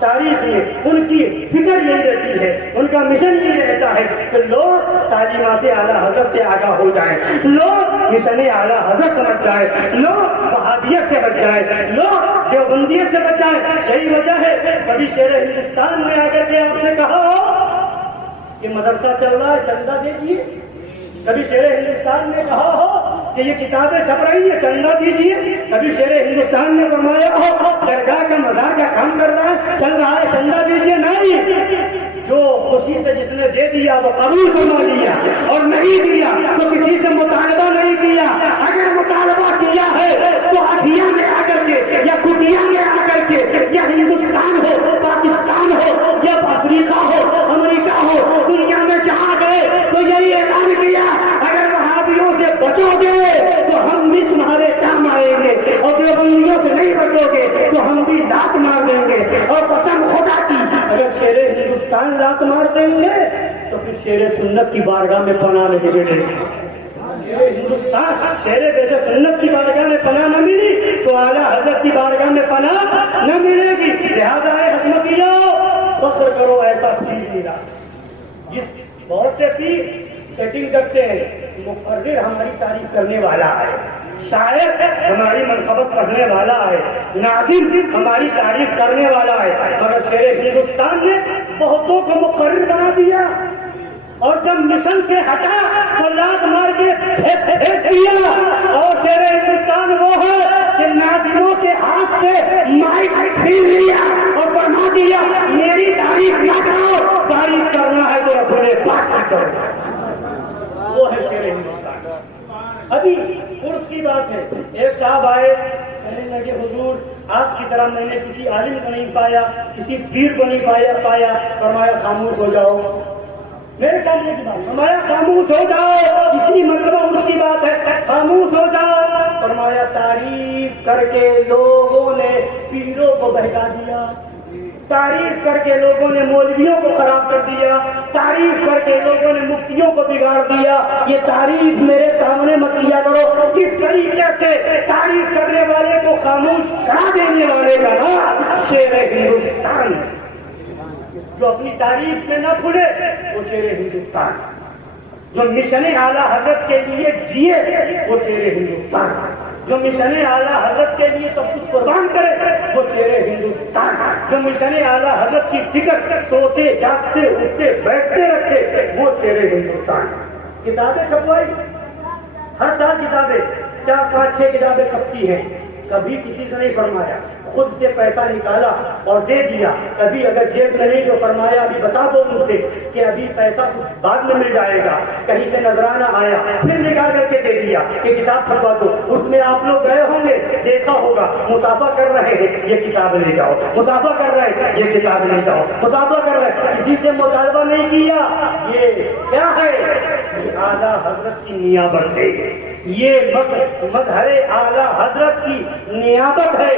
تاریخ میں ان کی فکر یہی رہتی ہے، ان کا مشن یہ رہتا ہے کہ لوگ تعلیمات اعلیٰ حضرت سے آگاہ ہو جائیں، لوگ مشن اعلیٰ حضرت سمجھ جائیں، لوگ وہابیت سے بچ جائیں، لوگ دیوبندیت سے بچ جائیں۔ یہی وجہ ہے کبھی شیر ہندوستان میں آ کر کے آپ نے کہا ہو کہ مدرسہ چل رہا ہے چندہ دیجیے، کبھی شیر ہندوستان نے کہا ہو کہ یہ کتابیں چھپ رہی ہیں چندہ دیجیے، کبھی شیر ہندوستان نے فرمایا ہو درگاہ کا مزار کا کام کر رہا ہے چل رہا ہے چندہ دیجیے، نہیں، جو خوشی سے جس نے دے دیا وہ قبول فرما لیا اور نہیں دیا تو کسی سے مطالبہ نہیں کیا۔ اگر مطالبہ کیا ہے تو ہٹیا میں آ کر کے یا کٹیا میں آ کر کے یا ہندوستان ہو پاکستان ہو یا افریقہ ہو امریکہ ہو دنیا میں جہاں گئے تو یہی اعلان کیا اگر وہابیوں سے بچو گے تو ہم بھی تمہارے کام آئیں گے اور دیوبندیوں سے نہیں بچو گے تو ہم بھی لات مار دیں گے، اور قسم خدا کی اگر شیر ہندوستان لات مار دیں گے تو پھر شیر سنت کی بارگاہ میں پناہ نہیں ملے گی۔ ہندوستان شیر جیسے سنت کی بارگاہ میں پناہ نہ ملی تو اعلیٰ حضرت کی بارگاہ میں پناہ نہ ملے گی۔ لہٰذا حسمتیوں فخر کرو ایسا پیر ملا، جس بہت سے پیر سیٹنگ کرتے ہیں، مقرر ہماری تعریف کرنے والا ہے، شاعر ہماری منقبت پڑھنے والا ہے، ناظم ہماری تعریف کرنے والا ہے، مگر شیر ہندوستان نے بہتوں کو مقرر بنا دیا اور جب مشن سے ہٹا تو لات مار کے پھینک دیا۔ اور شیر ہندوستان وہ ہے کہ ناظموں کے ہاتھ سے مائک چھین لیا اور فرما دیا میری تعریف نہ کرو، تعریف کرنا ہے تو رسول پاک کی کرو۔ وہ ہے شیر ہندوستان۔ ابھی عرس کی بات ہے، ایک صاحب آئے کہنے لگے حضور آپ کی طرح میں نے کسی عالم کو نہیں پایا، کسی پیر کو نہیں پایا، فرمایا خاموش ہو جاؤ۔ میرے سامنے کی بات، فرمایا خاموش ہو جاؤ، اسی مرتبہ عرس کی بات ہے، خاموش ہو جاؤ۔ فرمایا تعریف کر کے لوگوں نے پیروں کو بہکا دیا، تعریف کر کے لوگوں نے مولویوں کو خراب کر دیا، تعریف کر کے لوگوں نے مفتیوں کو بگاڑ دیا۔ یہ تعریف میرے سامنے مت کیا کرو۔ کس طریقے سے تعریف کرنے والے کو خاموش کرا دینے والے کا نام شیر ہندوستان، جو اپنی تعریف میں نہ کھلے وہ شیر ہندوستان، جو مشن اعلیٰ حضرت کے لیے جیے وہ شیر ہندوستان، جو مشن اعلیٰ حضرت کے لیے سب کچھ قربان کرے وہ شیر ہندوستان، جو مشن اعلیٰ حضرت کی فکر سوتے جاگتے اٹھتے بیٹھتے رکھتے وہ شیر ہندوستان۔ کتابیں چھپوائی، ہر سال کتابیں 4 5 6 کتابیں چھپتی ہیں، کبھی کسی سے نہیں فرمایا خود سے پیسہ نکالا اور دے دیا، کبھی اگر جیب میں نہیں تو فرمایا ابھی بتا دو مجھ سے کہ ابھی پیسہ کچھ بعد میں مل جائے گا، کہیں سے نذرانہ آیا پھر نکال کر کے دے دیا کہ کتاب چھپوا دو۔ اس میں آپ لوگ گئے ہوں گے، دیکھا ہوگا مسافہ کر رہے ہیں یہ کتاب لے جاؤ، مسافہ کر رہے ہیں یہ کتاب لے جاؤ، مسافہ کر رہے ہیں، کسی سے مطالبہ نہیں کیا۔ یہ کیا ہے؟ اعلیٰ حضرت کی نیابت ہے، یہ مظہر اعلیٰ حضرت کی نیابت ہے،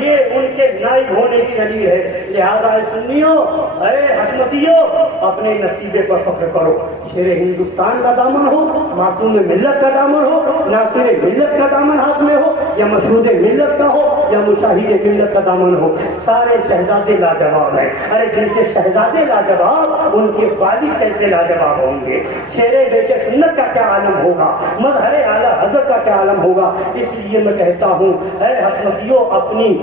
یہ ان کے نائب ہونے کی دلیل ہے۔ لہذا اے سنیوں، اے حسمتیوں، اپنے نصیبے پر فخر کرو۔ شیر ہندوستان کا دامن ہو، معصوم ملت کا دامن ہو، ناصر ملت کا دامن ہاتھ میں ہو، یا مسعود ملت کا ہو، یا مشاہد ملت کا دامن ہو، سارے شہزادے لاجواب ہیں۔ ارے جن کے شہزادے لاجواب، ان کے والد کیسے لاجواب ہوں گے؟ شیر بیش سنت کا کیا عالم ہوگا؟ مظہر اعلیٰ حضرت کا کیا عالم ہوگا؟ اس لیے میں کہتا ہوں اے حسمتیوں، اپنی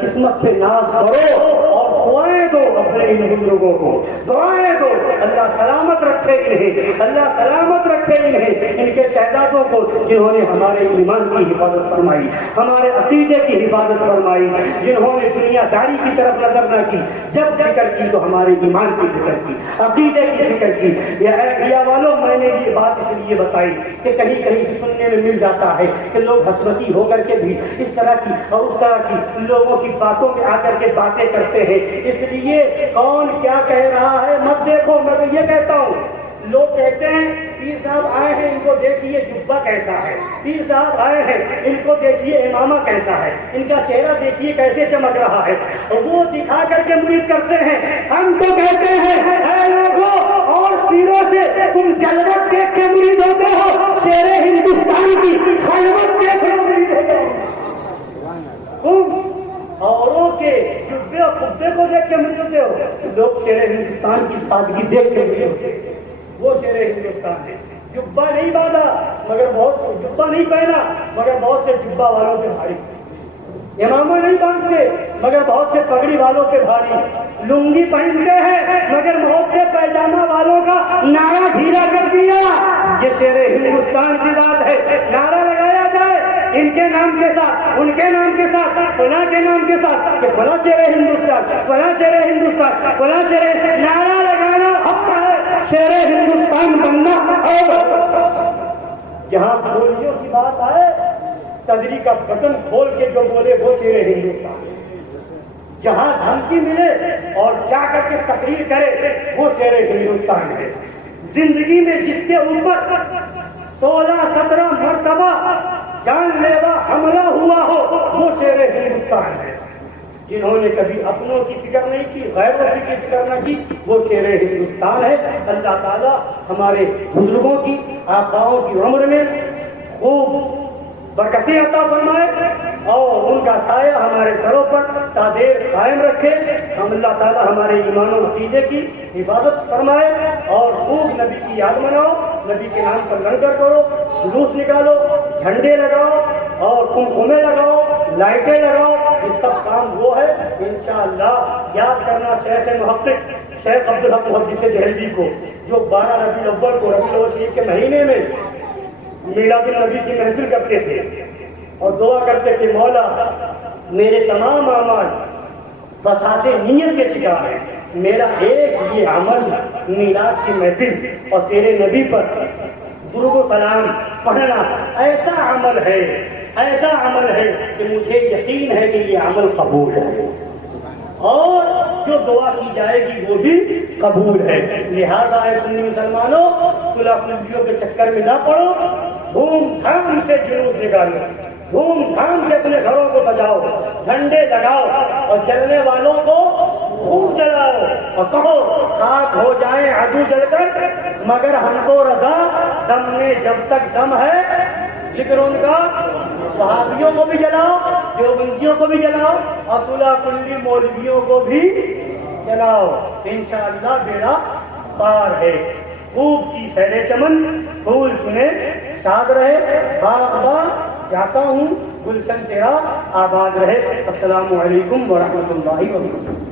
قسمت پہ ناز کرو اور دعائیں دو اپنے ان بزرگوں کو، دعائیں دو۔ اللہ سلامت رکھے انہیں، اللہ سلامت رکھے انہیں، ان کے شہزادوں کو جنہوں نے ہمارے ایمان کی حفاظت فرمائی، ہمارے عقیدے کی حفاظت فرمائی، جنہوں نے دنیا داری کی طرف نظر نہ کی، جب فکر کی تو ہمارے ایمان کی فکر کی، عقیدے کی فکر کی۔ یا والوں، میں نے یہ بات اس لیے بتائی کہ کہیں کہیں سننے میں مل جاتا ہے کہ لوگ حسمتی ہو کر کے بھی اس طرح کی اور اس طرح کی لوگوں کی باتوں میں آ کر کے باتیں کرتے ہیں، اس لیے کون کیا کہہ رہا ہے مت دیکھو۔ میں تو یہ کہتا ہوں، لوگ کہتے ہیں پیر صاحب آئے ہیں ان کو دیکھیے جبہ کیسا ہے، پیر صاحب آئے ہیں ان کو دیکھیے امامہ کیسا ہے، ان کا چہرہ دیکھیے کیسے چمک رہا ہے، وہ دکھا کر کے مرید کرتے ہیں۔ ہم تو کہتے ہیں اے لوگوں اور پیروں سے تم جلوت دیکھ کے مرید ہوتے ہو، شیر ہندوستان کی خلوت دیکھ کر مرید ہوتے ہو۔ تم اوروں کے جبے اور قبے کو دیکھ کے مرید ہوتے ہو، لوگ شیر ہندوستان کی سادگی دیکھ کے مرید ہوتے ہیں۔ وہ شیر ہندوستان ہے، جبہ نہیں باندھا مگر بہت، جبہ نہیں پہنا مگر بہت سے جبہ والوں کے بھاری، امامہ نہیں باندھتے مگر بہت سے پگڑی والوں کے بھاری، لنگی پہنتے ہیں مگر بہت سے پیجامہ والوں کا نعرہ ڈھیلا کر دیا۔ یہ شیر ہندوستان کی بات ہے، نعرہ لگایا جائے ان کے نام کے ساتھ، ان کے نام کے ساتھ، فلاں کے نام کے ساتھ کہ فلاں شیر ہندوستان، فلاں شیر ہندوستان، فلاں شیر، نعرہ لگانا حق ہے، شیر ہندوستان بننا۔ اور جہاں بولیوں کی بات آئے، صدری کا بٹن کھول کے جو بولے وہ شیر ہندوستان ہے۔ جہاں دھمکی ملے اور جا کر کے تقریر کرے وہ شیر ہندوستان ہے۔ زندگی میں جس کے اوپر 16-17 مرتبہ جان لیوا حملہ ہوا ہو وہ شیر ہندوستان ہے۔ جنہوں نے کبھی اپنوں کی فکر نہیں کی، غیروں کی فکر نہ کی، وہ شیر ہندوستان ہے۔ اللہ تعالیٰ ہمارے بزرگوں کی، آقاؤں کی عمر میں خوب برکتیں عطا فرمائے اور ان کا سایہ ہمارے سروں پر تا دیر قائم رکھے۔ ہم اللہ تعالیٰ ہمارے ایمان و عقیدے کی حفاظت فرمائے اور خوب نبی کی یاد مناؤ، نبی کے نام پر لنگر کرو، جلوس نکالو، جھنڈے لگاؤ اور قمقمے لگاؤ، لائٹیں لگاؤ۔ یہ سب کام وہ ہے انشاءاللہ۔ یاد کرنا شیخ محقق شیخ عبدالحق محدث دہلوی کو، جو 12 ربیع الاول کو ربیع الاول شریف کے مہینے میں میلاد النبی کی محفل کرتے تھے اور دعا کرتے تھے مولا میرے تمام اعمال فساد نیت کے شکار ہیں، میرا ایک یہ عمل میلاد کی محفل اور تیرے نبی پر درود و سلام پڑھنا ایسا عمل ہے، ایسا عمل ہے کہ مجھے یقین ہے کہ یہ عمل قبول ہے اور جو دعا کی جائے گی وہ بھی قبول ہے۔ لہذا اے سنی مسلمانوں، صلح طلبیوں کے چکر میں نہ پڑو، دھوم دھام سے جلوس نکالو، دھوم دھام سے اپنے گھروں کو سجاؤ، جھنڈے لگاؤ اور جلنے والوں کو خوب جلاؤ اور کہو خاک ہو جائیں عدو جل کر مگر ہم کو رضا، دم میں جب تک دم ہے ذکر ان کا، صحابیوں کو بھی جلاؤ، دیوبندیوں کو بھی جلاؤ اور صلح کلی مولویوں کو بھی جلاؤ، انشاءاللہ بیڑا پار ہے۔ خوب کی سیر چمن، پھول چنے، شاد رہے، باغ جاتا ہوں، گلشن تیرا آباد رہے۔ السلام علیکم ورحمۃ اللہ وبرکاتہ۔